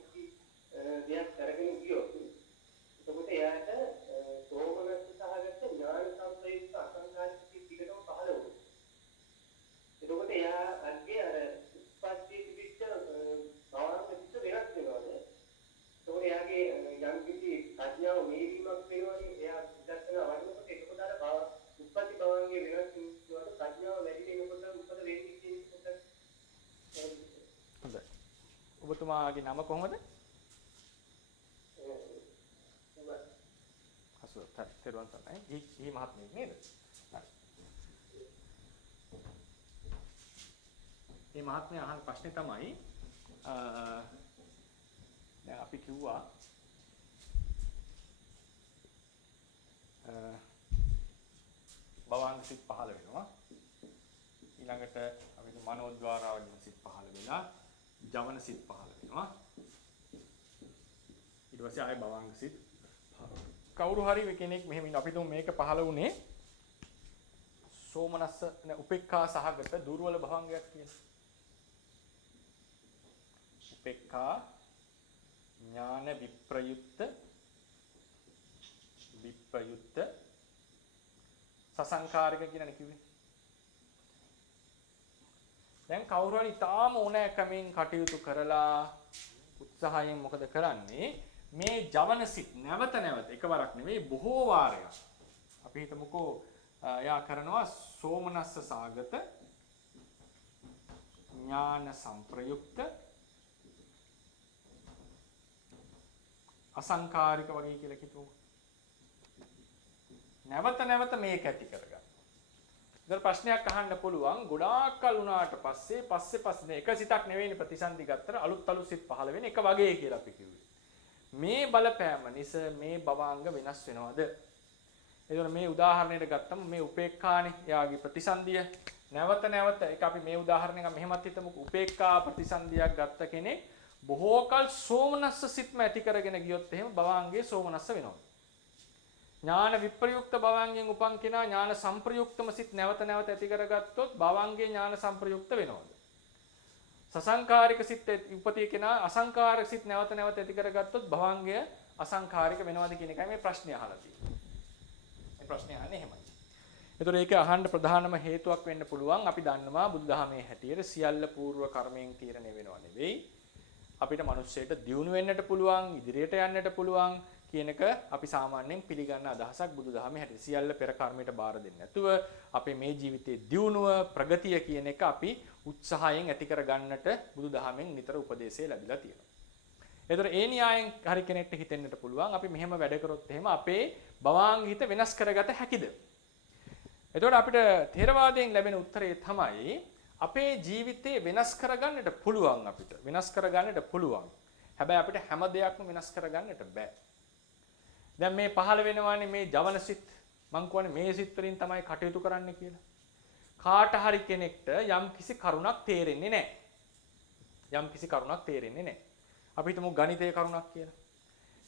දෙයක් කරගෙන ගියොත් එතකොට එයාට සෝමනස්ස සහගත ඥාන සම්ප්‍රයුක්ත අසංකාරික චිත්තයකටම පහළ වෙනවා. එතකොට එයා අගේ අර උත්පත්ති පිට භවංග චිත්ත වෙනස් වෙනවා. එතකොට එයාගේ යම් කිසි අඥාව මේරීමක් වෙනවනේ. එයා විදර්ශනා වඩනකොට එතකොට අර උත්පත්ති භවංගේ වෙනස් වෙනකොට අඥාව වැඩි වෙනකොට මොකද වෙන්නේ කියන එක. හොඳයි. ඔබතුමාගේ නම කොහොමද? හසුත්. හරි. තේරුවන් සන්නයි. ඊ මහත්මයෙක් නේද? හරි. මේ මහත්මයා අහන ප්‍රශ්නේ තමයි දැන් අපි කිව්වා භවංග සිත් 15 වෙනවා. ඊළඟට අපිට මනෝද්වාරාවලින් සිත් 15 වෙලා ජවන සිත් 15 වෙනවා. ඊට පස්සේ ආයේ භවංග සිත් 15. කවුරු හරි කෙනෙක් මෙහෙම ඉන්න අපි තුමු මේක පහළ වුණේ සෝමනස්ස උපේක්ඛා සහගත දුර්වල භවංගයක් කියලා. උපේක්ඛා ඥාන විප්‍රයුක්ත සසංකාරික කියලානේ කිව්වේ. දැන් කවුරු හරි තාම ඕනෑකමින් කටයුතු කරලා උත්සාහයෙන් මොකද කරන්නේ? මේ ජවන සිත් නැවත නැවත එකවරක් නෙවෙයි බොහෝ වාරයක්. අපි හිතමුකෝ එයා කරනවා සෝමනස්ස සාගත ඥාන සංප්‍රයුක්ත අසංකාරික වගේ කියලා කිව්වොත් නැවත නැවත මේක ඇති කරගන්න. ඉතින් ප්‍රශ්නයක් අහන්න පුළුවන් ගොඩාක් කල් වුණාට පස්සේ එක සිතක් නෙවෙයිනේ ප්‍රතිසන්දි ගත්තට අලුත් සිත් පහළ වෙන එක වගේ කියලා අපි කිව්වේ. මේ බලපෑම නිසා මේ භවාංග වෙනස් වෙනවද? එතකොට මේ උදාහරණයට ගත්තම මේ උපේක්ඛානේ යාගේ ප්‍රතිසන්දිය නැවත නැවත ඒක අපි මේ උදාහරණයක් මෙහෙමත් හිතමුකෝ උපේක්ඛා ප්‍රතිසන්දියක් ගත්ත කෙනෙක් බොහෝ කල සෝමනස්ස සිත්ම ඇති කරගෙන ගියොත් එහෙම භවාංගයේ සෝමනස්ස වෙනවා. ඥාන විප්‍රයුක්ත භවාංගයෙන් උපන් කෙනා ඥාන සංප්‍රයුක්තම සිත් නැවත නැවත ඇති කරගත්තොත් භවාංගයේ ඥාන සංප්‍රයුක්ත වෙනවද? සසංකාරික සිත් උපතී කෙනා අසංකාරික සිත් නැවත නැවත ඇති කරගත්තොත් භවාංගය අසංකාරික වෙනවද කියන එකයි මේ ප්‍රශ්නේ අහලා තියෙන්නේ. මේ ප්‍රශ්නේ අහන්නේ එහෙමයි. ඒතකොට ඒක අහන්න ප්‍රධානම හේතුවක් වෙන්න පුළුවන් අපි දන්නවා බුදුදහමේ හැටියට සියල්ල పూర్ව කර්මයෙන් තීරණය වෙනව නෙවෙයි. අපිට මිනිස්සෙට දියුණු වෙන්නට පුළුවන්, ඉදිරියට යන්නට පුළුවන් කියන එක අපි සාමාන්‍යයෙන් පිළිගන්න අදහසක් බුදුදහමේ හැටියට. සියල්ල පෙර කර්මයට බාර දෙන්නේ නැතුව අපේ මේ ජීවිතයේ දියුණුව, ප්‍රගතිය කියන එක අපි උත්සාහයෙන් ඇති කර ගන්නට බුදුදහමෙන් නිතර උපදේශය ලැබිලා තියෙනවා. ඒතර ඒ න්‍යායෙන් හරි කෙනෙක්ට හිතෙන්නට පුළුවන් අපි මෙහෙම වැඩ කරොත් එහෙම අපේ භවාංග හිත වෙනස් කරගත හැකිද? එතකොට අපිට ථේරවාදයෙන් ලැබෙන උත්තරය තමයි අපේ ජීවිතේ වෙනස් කරගන්නට පුළුවන් අපිට. වෙනස් කරගන්නට පුළුවන්. හැබැයි අපිට හැම දෙයක්ම වෙනස් කරගන්නට බෑ. දැන් මේ පහළ වෙනවානේ මේ ජවන සිත්. මං කියන්නේ මේ සිත් වලින් තමයි කටයුතු කරන්න කියලා. කාට හරි කෙනෙක්ට යම් කිසි කරුණක් තේරෙන්නේ නැහැ. යම් කිසි කරුණක් තේරෙන්නේ නැහැ. අපි හිතමු ගණිතයේ කරුණක් කියලා.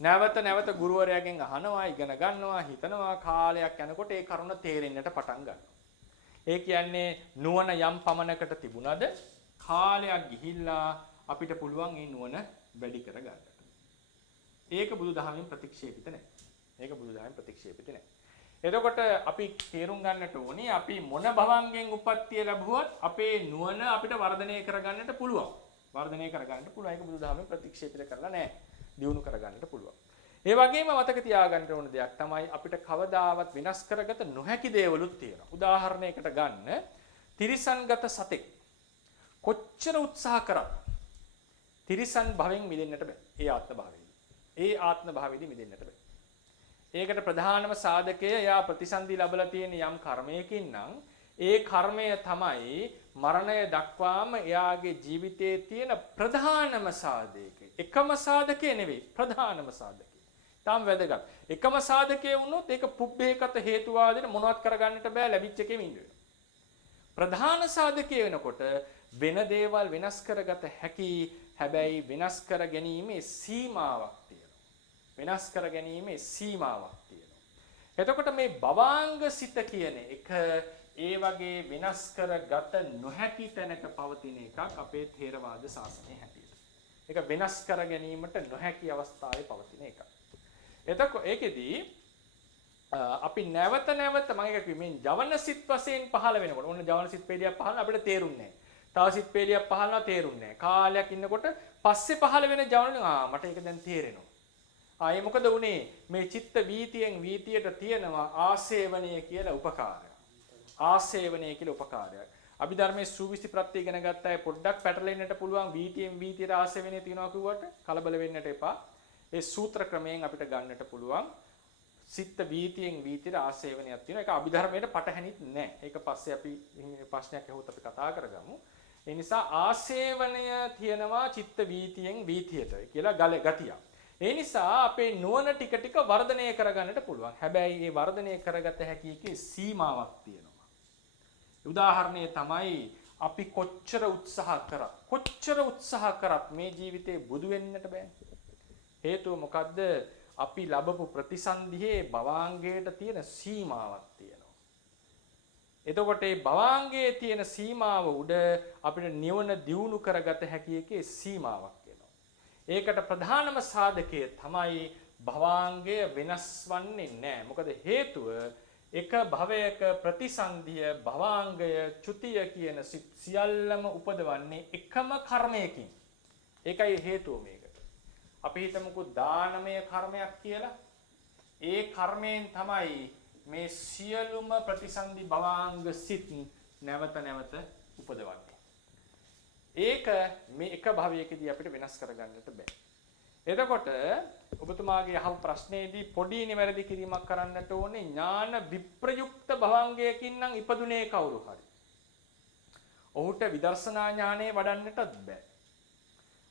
නැවත නැවත ගුරුවරයාගෙන් අහනවා, ඉගෙන ගන්නවා, හිතනවා කාලයක් යනකොට ඒ කරුණ තේරෙන්නට පටන් ගන්නවා. ඒ කියන්නේ නුවණ යම් පමණකට තිබුණාද කාලයක් ගිහිල්ලා අපිට පුළුවන් මේ නුවණ වැඩි කරගන්න. ඒක බුදුදහමෙන් ප්‍රතික්ෂේපිත නැහැ. ඒක බුදුදහමෙන් ප්‍රතික්ෂේපිත නැහැ. එතකොට අපි තේරුම් ගන්නට ඕනේ අපි මොන භවංගෙන් උප්පත්තිය ලැබුවත් අපේ නුවණ අපිට වර්ධනය කරගන්නට පුළුවන්. වර්ධනය කරගන්නට පුළුවන්. ඒක බුදුදහමෙන් ප්‍රතික්ෂේපිත කරලා නැහැ. දියුණු කරගන්නට පුළුවන්. ඒ වගේම මතක තියාගන්න ඕන දෙයක් තමයි අපිට කවදාවත් වෙනස් කරගත නොහැකි දේවලුත් තියෙනවා. උදාහරණයකට ගන්න තිරිසන්ගත සතෙක් කොච්චර උත්සාහ කරත් තිරිසන් භවෙන් මිදෙන්නට බෑ. ඒ ආත්ම භාවයේදී මිදෙන්නට බෑ. ඒකට ප්‍රධානම සාධකය යා ප්‍රතිසන්දි ලැබලා තියෙන යම් කර්මයකින් නම් ඒ කර්මය තමයි මරණය දක්වාම එයාගේ ජීවිතයේ තියෙන ප්‍රධානම සාධකය. එකම සාධකය නෙවෙයි ප්‍රධානම සාධකය. තාම වැදගත්. එකම සාධකය වුණොත් ඒක පුබ්බේකත හේතුවාදයට මොනවත් කරගන්නට බෑ ලැබිච්ච එකෙම ඉන්න වෙනවා. ප්‍රධාන සාධකය වෙනකොට වෙන දේවල් වෙනස් කරගත හැකි. හැබැයි වෙනස් කර ගැනීමේ සීමාවක් තියෙනවා. වෙනස් කර ගැනීමේ සීමාවක් තියෙනවා. එතකොට මේ භවාංග සිත කියන එක ඒ වගේ වෙනස් කරගත නොහැකි තැනක පවතින එකක් අපේ ථේරවාද ශාසනයේ හැටියට. ඒක වෙනස් කර ගැනීමට නොහැකි අවස්ථාවේ පවතින එකක්. එතකොට ඒකෙදී අපි නැවත නැවත මම එක කිව්වේ මේ ජවන සිත් වශයෙන් පහළ වෙනකොට ඕන ජවන සිත් පේලියක් පහළ අපිට තේරුන්නේ නැහැ. තව සිත් පේලියක් පහළනවා තේරුන්නේ නැහැ. කාලයක් ඉන්නකොට පස්සේ පහළ වෙන ජවන මට ඒක දැන් තේරෙනවා. ආයේ මොකද වුනේ? මේ චිත්ත වීතියෙන් වීතියට තියෙනවා ආසේවණය කියලා උපකාරය. ආසේවණය කියලා උපකාරයක්. අභිධර්මයේ සූවිසි ප්‍රත්‍ය ඉගෙන ගත්ත අය පොඩ්ඩක් පැටලෙන්නට පුළුවන් වීතියෙන් වීතියට ආසේවණය තියනවා කිව්වට කලබල වෙන්නට එපා. ඒ සූත්‍ර ක්‍රමයෙන් අපිට ගන්නට පුළුවන්. සිත්ත වීතියෙන් වීතියට ආසේවණයක් තියෙනවා. ඒක අභිධර්මයට පටහැනිත් නැහැ. ඒක පස්සේ අපි ප්‍රශ්නයක් ඇහුවොත් අපි කතා කරගමු. ඒ නිසා ආසේවනය තියෙනවා චිත්ත වීතියෙන් වීතියට කියලා ගතිය. ඒ නිසා අපේ නුවණ ටික ටික වර්ධනය කරගන්නට පුළුවන්. හැබැයි මේ වර්ධනය කරගත හැකි එකේ සීමාවක් තියෙනවා. උදාහරණය තමයි අපි කොච්චර උත්සාහ කරත් මේ ජීවිතේ බුදු වෙන්නට බෑ. හේතුව මොකද්ද? අපි ලැබපු ප්‍රතිසන්දියේ භවාංගයට තියෙන සීමාවක් තියෙනවා. එතකොට මේ භවාංගයේ තියෙන සීමාව උඩ අපිට නිවන දියුණු කරගත හැකි එකේ සීමාවක් වෙනවා. ඒකට ප්‍රධානම සාධකය තමයි භවාංගය වෙනස් වන්නේ නැහැ. මොකද හේතුව එක භවයක ප්‍රතිසන්දිය භවාංගය චුතිය කියන සියල්ලම උපදවන්නේ එකම කර්මයකින්. ඒකයි හේතුව මේකට. අපි හිතමුකෝ දානමය කර්මයක් කියලා. ඒ කර්මයෙන් තමයි මේ සියලුම ප්‍රතිසන්දි භවාංග සිත් නැවත නැවත උපදවන්නේ. ඒක මේ එක භවයකදී අපිට වෙනස් කරගන්නට බෑ. එතකොට ඔබතුමාගේ අහපු ප්‍රශ්නේදී පොඩි නිවැරදි කිරීමක් කරන්නට ඕනේ. ඥාන විප්‍රයුක්ත භවංගයකින් නම් ඉපදුනේ කවුරු හරි. ඔහුට විදර්ශනා ඥානෙ වඩන්නටත් බෑ.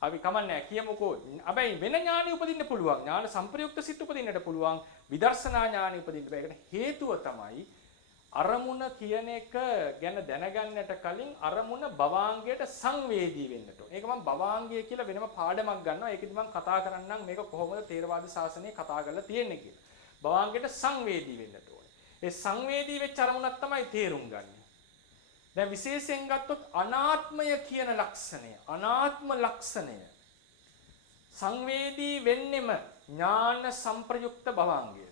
අපි කමන්නේ කියමුකෝ. හැබැයි වෙන ඥානෙ උපදින්න පුළුවන්. ඥාන සංප්‍රයුක්ත සිත් උපදින්නට පුළුවන්. විදර්ශනා ඥානෙ උපදින්න බෑ. ඒකට හේතුව තමයි අරමුණ කියන එක ගැන දැනගන්නට කලින් අරමුණ භවාංගයට සංවේදී වෙන්නට ඕන. ඒක මම භවාංගය කියලා වෙනම පාඩමක් ගන්නවා. ඒකෙදි මම කතා කරන්නම් මේක කොහොමද තේරවාද ශාසනයේ කතා කරලා තියෙන්නේ කියලා. භවාංගයට සංවේදී වෙන්නට ඕනේ. ඒ සංවේදී වෙච්ච අරමුණක් තමයි තේරුම් ගන්න. දැන් විශේෂයෙන් ගත්තොත් අනාත්මය කියන අනාත්ම ලක්ෂණය සංවේදී වෙන්නෙම ඥාන සංප්‍රයුක්ත භවාංගයට.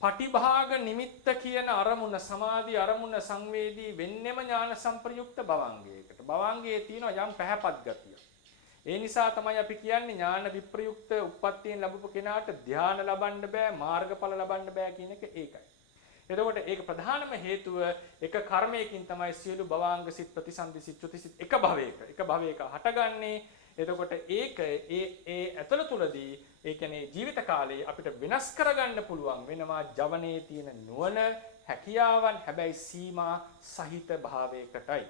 පටිභාග නිමිත්ත කියන අරමුණ සමාධි අරමුණ සංවේදී වෙන්නෙම ඥාන සංප්‍රයුක්ත භවාංගයකට. භවාංගයේ තියෙන යම් පැහැපත් ගතිය. ඒ නිසා තමයි අපි කියන්නේ ඥාන විප්‍රයුක්ත උප්පත්තියෙන් ලැබපු කෙනාට ධ්‍යාන ලබන්න බෑ, මාර්ගඵල ලබන්න බෑ කියන එක ඒකයි. එතකොට ඒක ප්‍රධානම හේතුව එක කර්මයකින් තමයි සියලු භවාංග සිත් ප්‍රතිසන්දි සිත් චුති සිත් එක භවයක හටගන්නේ. එතකොට ඒක ඒ ඇතුළ තුලදී ඒ කියන්නේ ජීවිත කාලේ අපිට වෙනස් කරගන්න පුළුවන් වෙනවා ජවනයේ තියෙන නුවණ හැකියාවන්. හැබැයි සීමා සහිත භාවයකටයි.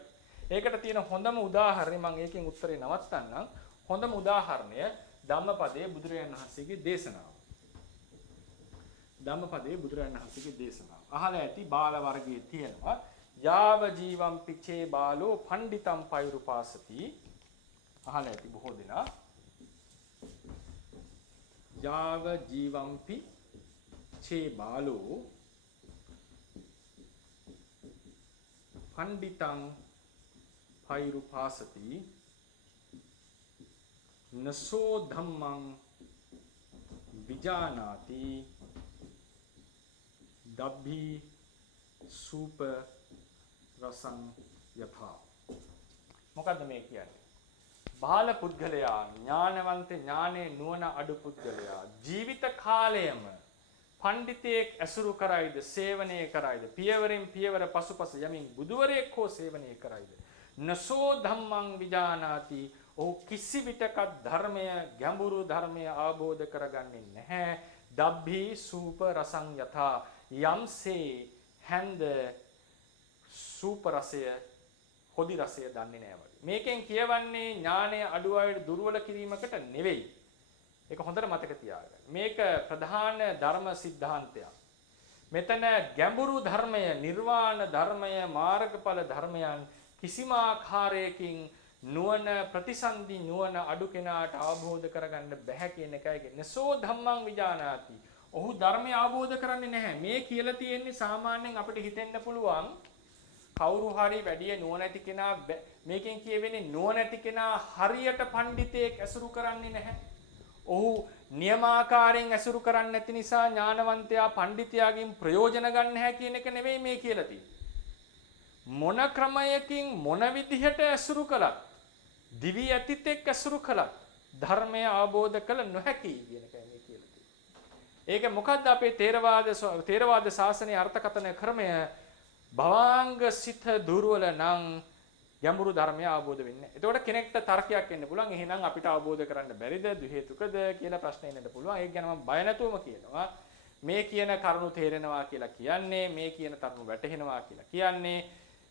ඒකට තියෙන හොඳම උදාහරණය මම ඒකෙන් උත්තරේ නවත්තන්නම්. හොඳම උදාහරණය ධම්මපදයේ බුදුරජාණන් වහන්සේගේ දේශනාව. ධම්මපදයේ බුදුරජාණන් වහන්සේගේ දේශනාව. අහලා ඇති බාල වර්ගයේ තියෙනවා යාව ජීවම් පිචේ බාලෝ පණ්ඩිතම් පෛරුපාසති. අහලා ඇති බොහෝ දෙනා යාව ජීවම්පි චේ බාලෝ පණ්ඩිතං පෛරුපාසති නසෝ ධම්මං විජානාති දබ්බි සූප රසං යථා. මොකද්ද මේ කියන්නේ? බාල පුද්ගලයා ඥානවන්ත ඥානේ නුවණ අඩු පුද්ගලයා ජීවිත කාලයම පඬිතෙක් ඇසුරු කරයිද සේවනය කරයිද පියවරෙන් පියවර පසුපස යමින් බුදුවරයෙක් හෝ සේවනය කරයිද නසෝ ධම්මං විජානාති. ඔහු කිසි විටකත් ධර්මය ගැඹුරු ධර්මය අවබෝධ කරගන්නේ නැහැ. දබ්බි සූප රසං යථා. යම්සේ හැන්ද සූප රසය හොදි රසය දන්නේ නැහැ වගේ. මේකෙන් කියවන්නේ ඥානය අඩු අයට දුර්වල කිරීමකට නෙවෙයි. ඒක හොඳට මතක තියාගන්න. මේක ප්‍රධාන ධර්ම સિદ્ધාන්තයක්. මෙතන ගැඹුරු ධර්මය, නිර්වාණ ධර්මය, මාර්ගඵල ධර්මයන් කිසිම ආකාරයකින් නුවණ ප්‍රතිසන්දි නුවණ අඩු කෙනාට අවබෝධ කරගන්න බැහැ කියන එකයි. නසෝ ධම්මං විජානාති. ඔහු ධර්මය අවබෝධ කරන්නේ නැහැ. මේ කියලා තියෙන්නේ සාමාන්‍යයෙන් අපිට හිතෙන්න පුළුවන් කවුරු හරි වැඩි නුවණැති කෙනා මේකෙන් කියවෙන්නේ නුවණැති කෙනා හරියට පඬිතෙක් ඇසුරු කරන්නේ නැහැ. ඔහු නියමාකාරයෙන් ඇසුරු කරන්නේ නැති නිසා ඥානවන්තයා පඬිතයාගෙන් ප්‍රයෝජන ගන්න නැහැ කියන එක නෙවෙයි මේ කියලා තියෙන්නේ. මොන ක්‍රමයකින් මොන විදිහට ඇසුරු කළත් දිවි ඇතිතෙක් ඇසුරු කළත් ධර්මය අවබෝධ කළ නොහැකි කියන එකයි මේ කියලා තියෙන්නේ. ඒක මොකද්ද අපේ තේරවාද ශාසනයේ අර්ථකථන ක්‍රමය? භවාංග සිත දුර්වල නම් ගැඹුරු ධර්මය අවබෝධ වෙන්නේ නැහැ. එතකොට කෙනෙක්ට තර්කයක් එන්න පුළුවන්. එහෙනම් අපිට අවබෝධ කරන්න බැරිද? දු හේතුකද කියලා ප්‍රශ්න එන්නත් පුළුවන්. ඒක ගැන මම බය නැතුවම කියනවා. මේ කියන කරුණු තේරෙනවා කියලා කියන්නේ, මේ කියන කරුණු වැටහෙනවා කියලා කියන්නේ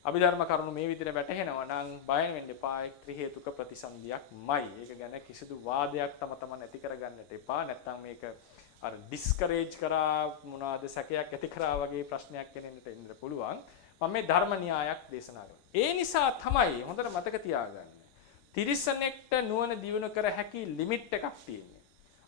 අභිධර්ම කරුණු මේ විදිහට වැටහෙනවා නම් බය වෙන්න එපා. ත්‍රි හේතුක ප්‍රතිසන්දියක්මයි. ඒක ගැන කිසිදු වාදයක් තම නැති කරගන්නට එපා. නැත්තම් මේක අර ඩිස්කරේජ් කරා මොනවාද සැකයක් ඇති කරා වගේ ප්‍රශ්නයක් කෙනෙක්ට එන්න පුළුවන්. මම මේ ධර්ම න්‍යායක් දේශනා කරනවා. ඒ නිසා තමයි හොඳට මතක තියාගන්න. තිරිසනෙක්ට නුවණ දියුණු කර හැකි ලිමිට් එකක් තියෙනවා.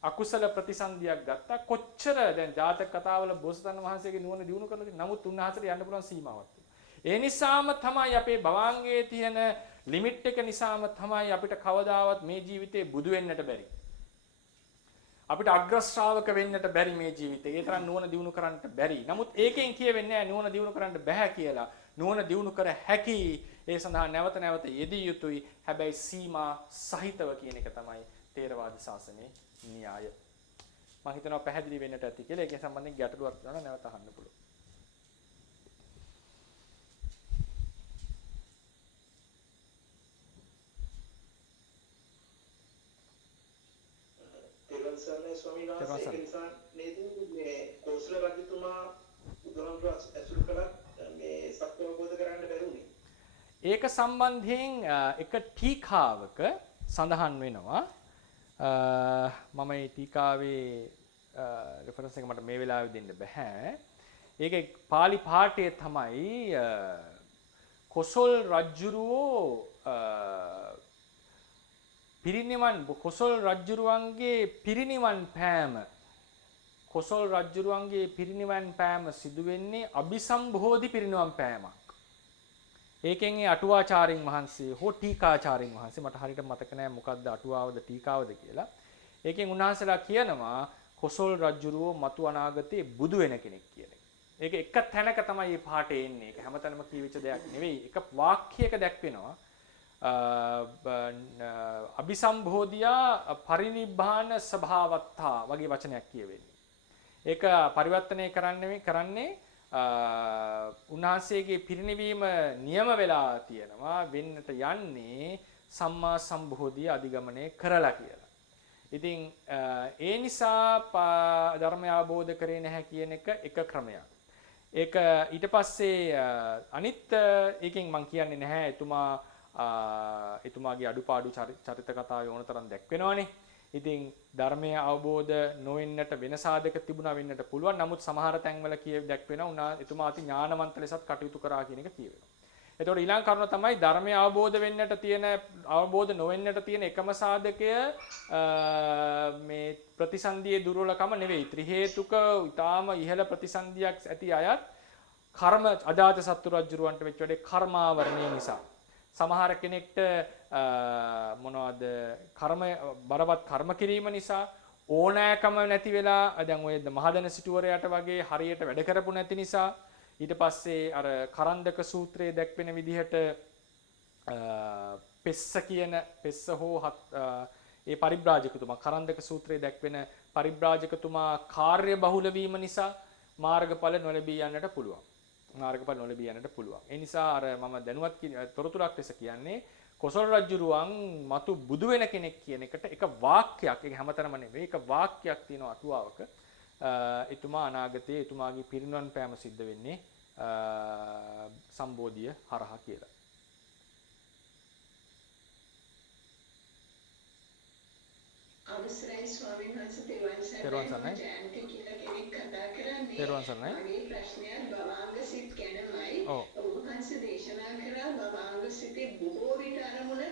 අකුසල ප්‍රතිසන්දියක් ගත්තා කොච්චර දැන් ජාතක කතාවල බෝසතාණන් වහන්සේගේ නුවණ දියුණු කරලාද? නමුත් උන්වහන්සේට යන්න පුළුවන් සීමාවක් තියෙනවා. ඒ නිසාම තමයි අපේ භවංගයේ තියෙන ලිමිට් එක නිසාම තමයි අපිට කවදාවත් මේ ජීවිතේ බුදු වෙන්නට බැරි. අපිට අග්‍ර ශ්‍රාවක වෙන්නට බැරි මේ ජීවිතේ. ඒ තරම් නුවණ දියුණු කරන්නට බැරි. නමුත් ඒකෙන් කියවෙන්නේ නැහැ නුවණ දියුණු කරන්න බෑ කියලා. නුවණ දියුණු කර හැකි. ඒ සඳහා නැවත නැවත යෙදිය යුතුයි. හැබැයි සීමා සහිතව කියන එක තමයි තේරවාද ශාසනයේ න්‍යාය. මම හිතනවා පැහැදිලි වෙන්නට ඇති කියලා. ඒකෙන් සම්බන්ධයෙන් ගැටලුවක් තියෙනවා නැවත අහන්න පුළුවන්. සර්ණේ ස්වාමීන් වහන්සේ ඒ නිසා නේද මේ කෝසල රජතුමා බුදුහාමුදුරුවෝ ඇසුරු කළා මේ සත්‍ය අවබෝධ කරගන්න බැරුණේ. ඒක සම්බන්ධයෙන් එක ටීකාවක සඳහන් වෙනවා. මම මේ ටීකාවේ රෙෆරන්ස් එක මට මේ වෙලාවේ දෙන්න බෑ. ඒකේ pāli පාඨය තමයි කොසල් රජුරෝ පිරිනිවන් කොසල් රජුරුවන්ගේ පිරිනිවන් පෑම කොසල් රජුරුවන්ගේ පිරිනිවන් පෑම සිදු වෙන්නේ අபிසම්බෝධි පිරිනිවන් පෑමක්. ඒකෙන් ඒ අටුවාචාරින් වහන්සේ හෝ ටීකාචාරින් වහන්සේ මට හරියට මතක නැහැ මොකද්ද අටුවාවද ටීකාවද කියලා. ඒකෙන් උන්වහන්සේලා කියනවා කොසල් රජුරුවෝ මතු අනාගතේ බුදු වෙන කෙනෙක් කියන එක. ඒක එක තැනක තමයි මේ පාඩේ එන්නේ. ඒක හැමතැනම කියවිච්ච දෙයක් නෙවෙයි. එක වාක්‍යයක දැක්වෙනවා. අபிසම්බෝධියා පරිනිබ්බාන ස්වභාවත්තා වගේ වචනයක් කියවෙන්නේ. ඒක පරිවර්තනය කරන්නේ උන්වහන්සේගේ පිරිනිවීම නියම වෙලා තියෙනවා වෙන්නට යන්නේ සම්මා සම්බෝධිය අධිගමනය කරලා කියලා. ඉතින් ඒ නිසා ධර්මය අවබෝධ කරේ නැහැ කියන එක ක්‍රමයක්. ඒක ඊට පස්සේ අනිත් එකෙන් මම කියන්නේ නැහැ එතුමාගේ අඩුපාඩු චරිත කතාවේ ඕන තරම් දැක්වෙනවනේ. ඉතින් ධර්මය අවබෝධ නොවෙන්නට වෙන සාධක තිබුණා වෙන්නට පුළුවන්. නමුත් සමහර තැන්වල දැක්වෙනවා එතුමා අති ඥානවන්ත ලෙසත් කටයුතු කරා කියන එක කියවෙනවා. එතකොට ඊළඟ කරුණ තමයි ධර්මය අවබෝධ නොවෙන්නට තියෙන එකම සාධකය මේ ප්‍රතිසන්දියේ දුර්වලකම නෙවෙයි. ත්‍රි හේතුක ඊටාම ඉහළ ප්‍රතිසන්දියක් ඇති අයත් කර්ම අජාත සත්තු රජුරවන්ට වෙච්ච වැඩේ කර්මාවරණය නිසා. සමහර කෙනෙක්ට මොනවද බරවත් කර්ම කිරීම නිසා ඕනෑකම නැති වෙලා දැන් ඔය මහදන සිටුවරයට වගේ හරියට වැඩ කරපු නැති නිසා ඊට පස්සේ අර කරන්දක සූත්‍රයේ දැක්වෙන විදිහට පෙස්ස හෝ ඒ පරිබ්‍රාජකතුමා කරන්දක සූත්‍රයේ දැක්වෙන පරිබ්‍රාජකතුමා කාර්ය බහුල වීම නිසා මාර්ගඵල නොලැබී යන්නට පුළුවන්. ඒ නිසා අර මම දැනුවත් තොරතුරක් ලෙස කියන්නේ කොසල් රජුරුවන් මතු බුදු වෙන කෙනෙක් කියන එකට එක වාක්‍යයක් ඒක හැමතැනම නෙවෙයි එක වාක්‍යයක් තියෙනවා අටුවාවක එතුමා අනාගතයේ එතුමාගේ පිරිනිවන් පෑම සිද්ධ වෙන්නේ සම්බෝධිය හරහා කියලා. අවසරයි ස්වාමීන් වහන්සේ තෙරුවන් සරණයි. ජයන්ති කියලා කෙනෙක් කතා කරන්නේ. තෙරුවන් සරණයි. මේ ප්‍රශ්නය භවාංග සිත් ගැනමයි. ඔව්. උන්වහන්සේ දේශනා කරා භවාංග සිතේ බොහෝ විට අරමුණ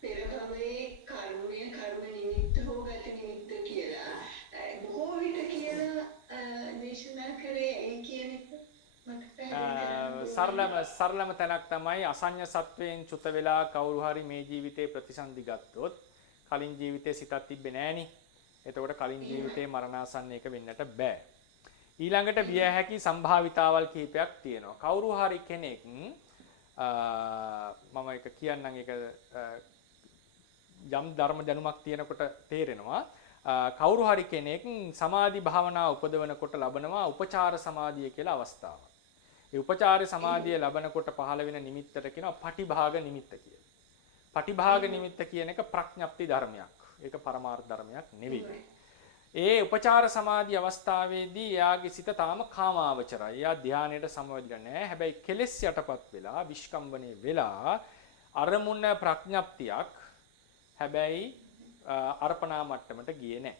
පෙර භවයේ කර්ම නිමිත්ත හෝ ගත නිමිත්ත කියලා. බොහෝ විට කියලා දේශනා කරේ ඒ කියන එක සරලම තැනක් තමයි අසඤ්ඤ සත්වයෙන් චුත වෙලා කවුරු හරි මේ ජීවිතේ ප්‍රතිසන්දි ගත්තොත් කලින් ජීවිතේ සිතක් තිබ්බේ නෑනේ. එතකොට කලින් ජීවිතේ මරණාසන්න එක වෙන්නට බෑ. ඊළඟට විය හැකි සම්භාවිතාවල් කිහිපයක් තියෙනවා. කවුරු හරි කෙනෙක් මම එක කියන්නම් ඒක යම් ධර්ම දැනුමක් තියෙනකොට තේරෙනවා. කවුරු හරි කෙනෙක් සමාධි භාවනා උපදවනකොට ලබනවා උපචාර සමාධිය කියලා අවස්ථාවක්. ඒ උපචාර සමාධිය ලබනකොට පහළ වෙන නිමිත්තට කියනවා පටිභාග නිමිත්ත කියලා. පටිභාග නිමිත්ත කියන එක ප්‍රඥප්ති ධර්මයක්. ඒක පරමාර්ථ ධර්මයක් නෙවෙයි. ඒ උපචාර සමාධි අවස්ථාවේදී එයාගේ සිත තාම කාමාවචරයි. එයා ධානයට සමවැදිලා නැහැ. හැබැයි කෙලෙස් යටපත් වෙලා විස්කම්බනේ වෙලා අරමුණ ප්‍රඥප්තියක් හැබැයි අර්පණා මට්ටමට ගියේ නැහැ.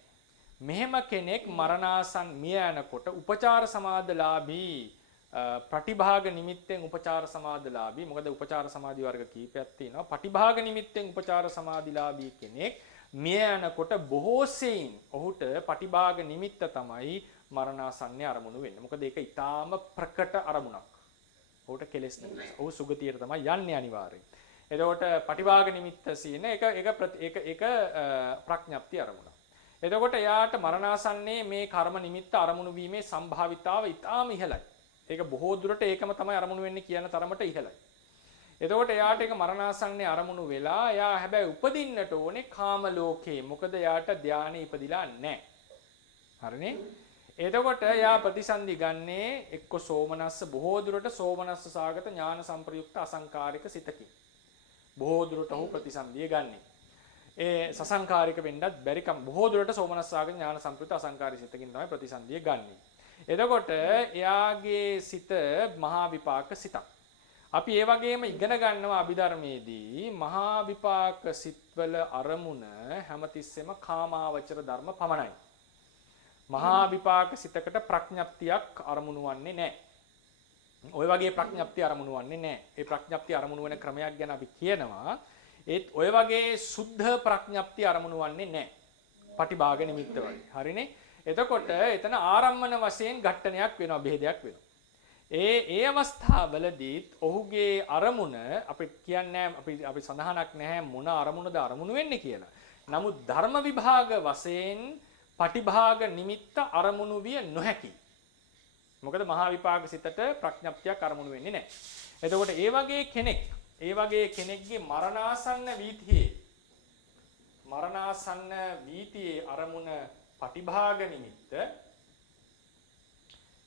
මෙහෙම කෙනෙක් මරණාසන්න මිය යනකොට උපචාර සමාදලාභී ප්‍රතිභාග නිමිත්තෙන් උපචාර සමාදලාභී මොකද උපචාර සමාධි වර්ග කීපයක් තියෙනවා. ප්‍රතිභාග නිමිත්තෙන් උපචාර සමාදිලාභී කෙනෙක් මිය යනකොට බොහෝ සෙයින් ඔහුට ප්‍රතිභාග නිමිත්ත තමයි මරණාසන්න අරමුණු වෙන්නේ. මොකද ඒක ඊටාම ප්‍රකට අරමුණක්. ඔහුට කෙලෙස් නෙමෙයි. ඔහු සුගතියට තමයි යන්නේ අනිවාර්යෙන්. එතකොට ප්‍රතිභාග නිමිත්ත සීන ඒක ප්‍රඥප්ති අරමුණ. එතකොට එයාට මරණාසන්නයේ මේ කර්ම නිමිත්ත අරමුණු වීමේ සම්භාවිතාව ඊටාම ඉහළයි. ඒක බොහෝ දුරට ඒකම තමයි අරමුණු වෙන්නේ කියන තරමට ඉහළයි. එතකොට එයාට ඒක මරණාසන්නයේ අරමුණු වෙලා එයා හැබැයි උපදින්නට ඕනේ කාම ලෝකේ. මොකද එයාට ධානය ඉපදිලා නැහැ. හරිනේ? එතකොට එයා ප්‍රතිසන්දි ගන්නේ එක්ක සෝමනස්ස බොහෝ දුරට සෝමනස්ස සාගත ඥාන සංප්‍රයුක්ත අසංකාරික සිතකින්. බොහෝ දුරට ඔහු ප්‍රතිසන්දිය ගන්නේ. ඒ සසංකාරික වෙන්නත් බැරිකම් බොහෝ දුරට සෝමනස්ස සාගත ඥාන සංප්‍රයුක්ත අසංකාරික සිතකින් තමයි ප්‍රතිසන්දිය ගන්නේ. එතකොට එයාගේ සිත මහා විපාක සිතක්. අපි ඒ වගේම ඉගෙන ගන්නවා අභිධර්මයේදී මහා විපාක සිත්වල අරමුණ හැමතිස්සෙම කාමාවචර ධර්ම පමණයි. මහා විපාක සිතකට ප්‍රඥප්තියක් අරමුණු වන්නේ නැහැ. ওই වගේ ප්‍රඥප්තිය අරමුණු වන්නේ නැහැ. ඒ ප්‍රඥප්තිය අරමුණු වෙන ක්‍රමයක් ගැන අපි කියනවා. ඒත් ඔය වගේ සුද්ධ ප්‍රඥප්තිය අරමුණු වන්නේ නැහැ. පටිභාග නිමිත්ත වගේ. හරිනේ? එතකොට එතන ආරම්මන වශයෙන් ඝට්ටනයක් වෙනවා, බෙහෙදයක් වෙනවා. ඒ අවස්ථාවවලදී ඔහුගේ අරමුණ අපි කියන්නේ අපි සඳහනක් නැහැ මොන අරමුණද අරමුණු වෙන්නේ කියලා. නමුත් ධර්ම විභාග වශයෙන් පටිභාග නිමිත්ත අරමුණු විය නොහැකි. මොකද මහා විපාක සිතට ප්‍රඥප්තියක් අරමුණු වෙන්නේ නැහැ. එතකොට ඒ වගේ කෙනෙක්ගේ මරණාසන්න වීතියේ අරමුණ පටිභාග නිමිත්ත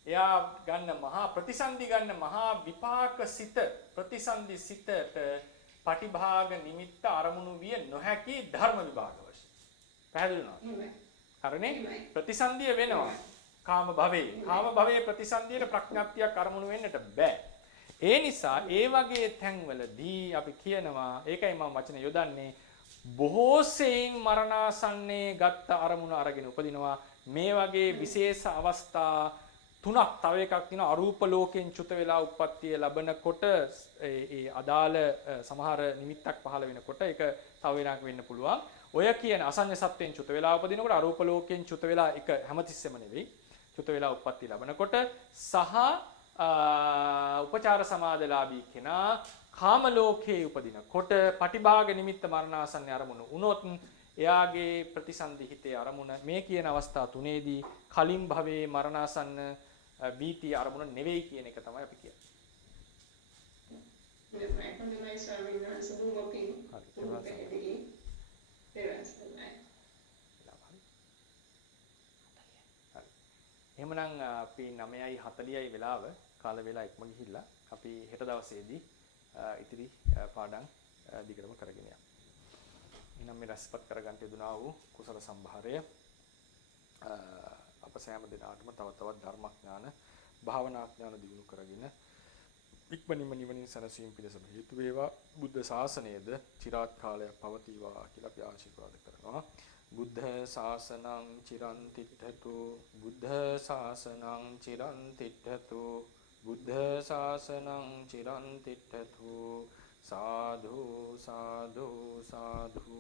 එයා ගන්න මහා ප්‍රතිසන්දි ගන්න මහා විපාක සිත ප්‍රතිසන්දි සිතට පටිභාග නිමිත්ත අරමුණු විය නොහැකි ධර්ම විභාග වශයෙන්. පැහැදිලි නේද? හරිනේ? ප්‍රතිසන්දිය වෙනවා කාම භවයේ ප්‍රතිසන්දියට ප්‍රඥාප්තියක් අරමුණු වෙන්නට බෑ. ඒ නිසා ඒ වගේ තැන්වලදී අපි කියනවා ඒකයි මම වචන යොදන්නේ බොහෝ සෙයින් මරණාසන්නයේ ගත්ත අරමුණ අරගෙන උපදිනවා. මේ වගේ විශේෂ අවස්ථා තුනක් තව එකක් තියෙනවා. අරූප ලෝකෙන් චුත වෙලා උප්පත්තිය ලැබනකොට ඒ අදාළ සමහර නිමිත්තක් පහළ වෙනකොට ඒක තව වෙනක් වෙන්න පුළුවන්. ඔය කියන අසඤ්ඤ සත්වෙන් චුත වෙලා උපදිනකොට අරූප ලෝකෙන් චුත වෙලා එක හැමතිස්සෙම නෙවෙයි. චුත වෙලා උප්පත්තිය ලැබනකොට සහ උපචාර සමාදලාභී කෙනා කාම ලෝකයේ උපදිනකොට පටිභාග නිමිත්ත මරණාසන්න අරමුණු වුණොත් එයාගේ ප්‍රතිසන්දි හිතේ අරමුණ මේ කියන අවස්ථා තුනේදී කලින් භවයේ මරණාසන්න බීති අරමුණ නෙවෙයි කියන එක තමයි අපි කියන්නේ. එහෙමනම් අපි 9:40යි වෙලාව කාල වේලා ඉක්ම ගිහිල්ලා අපි හෙට දවසේදී ඉතිරි පාඩම් දිගටම කරගෙන යමු. එනම් මේ රසපත් කරගන්න යුතුනා වූ කුසල සම්භාරය අප සෑම දිනකටම තව තවත් ධර්මඥාන භාවනා ඥාන දිනු කරගෙන ඉක්මනින්ම නිවනින් සැනසීම පිණිස හේතු වේවා. බුද්ධ ශාසනයද চিරාත් කාලයක් පවතිවා කියලා අපි ආශිර්වාද කරනවා. බුද්ධ ශාසනං චිරන් තිට්ඨතු බුද්ධ ශාසනං චිරන් තිට්ඨතු බුද්ධ ශාසනං චිරන් තිට්ඨතු සාධු සාධු සාධු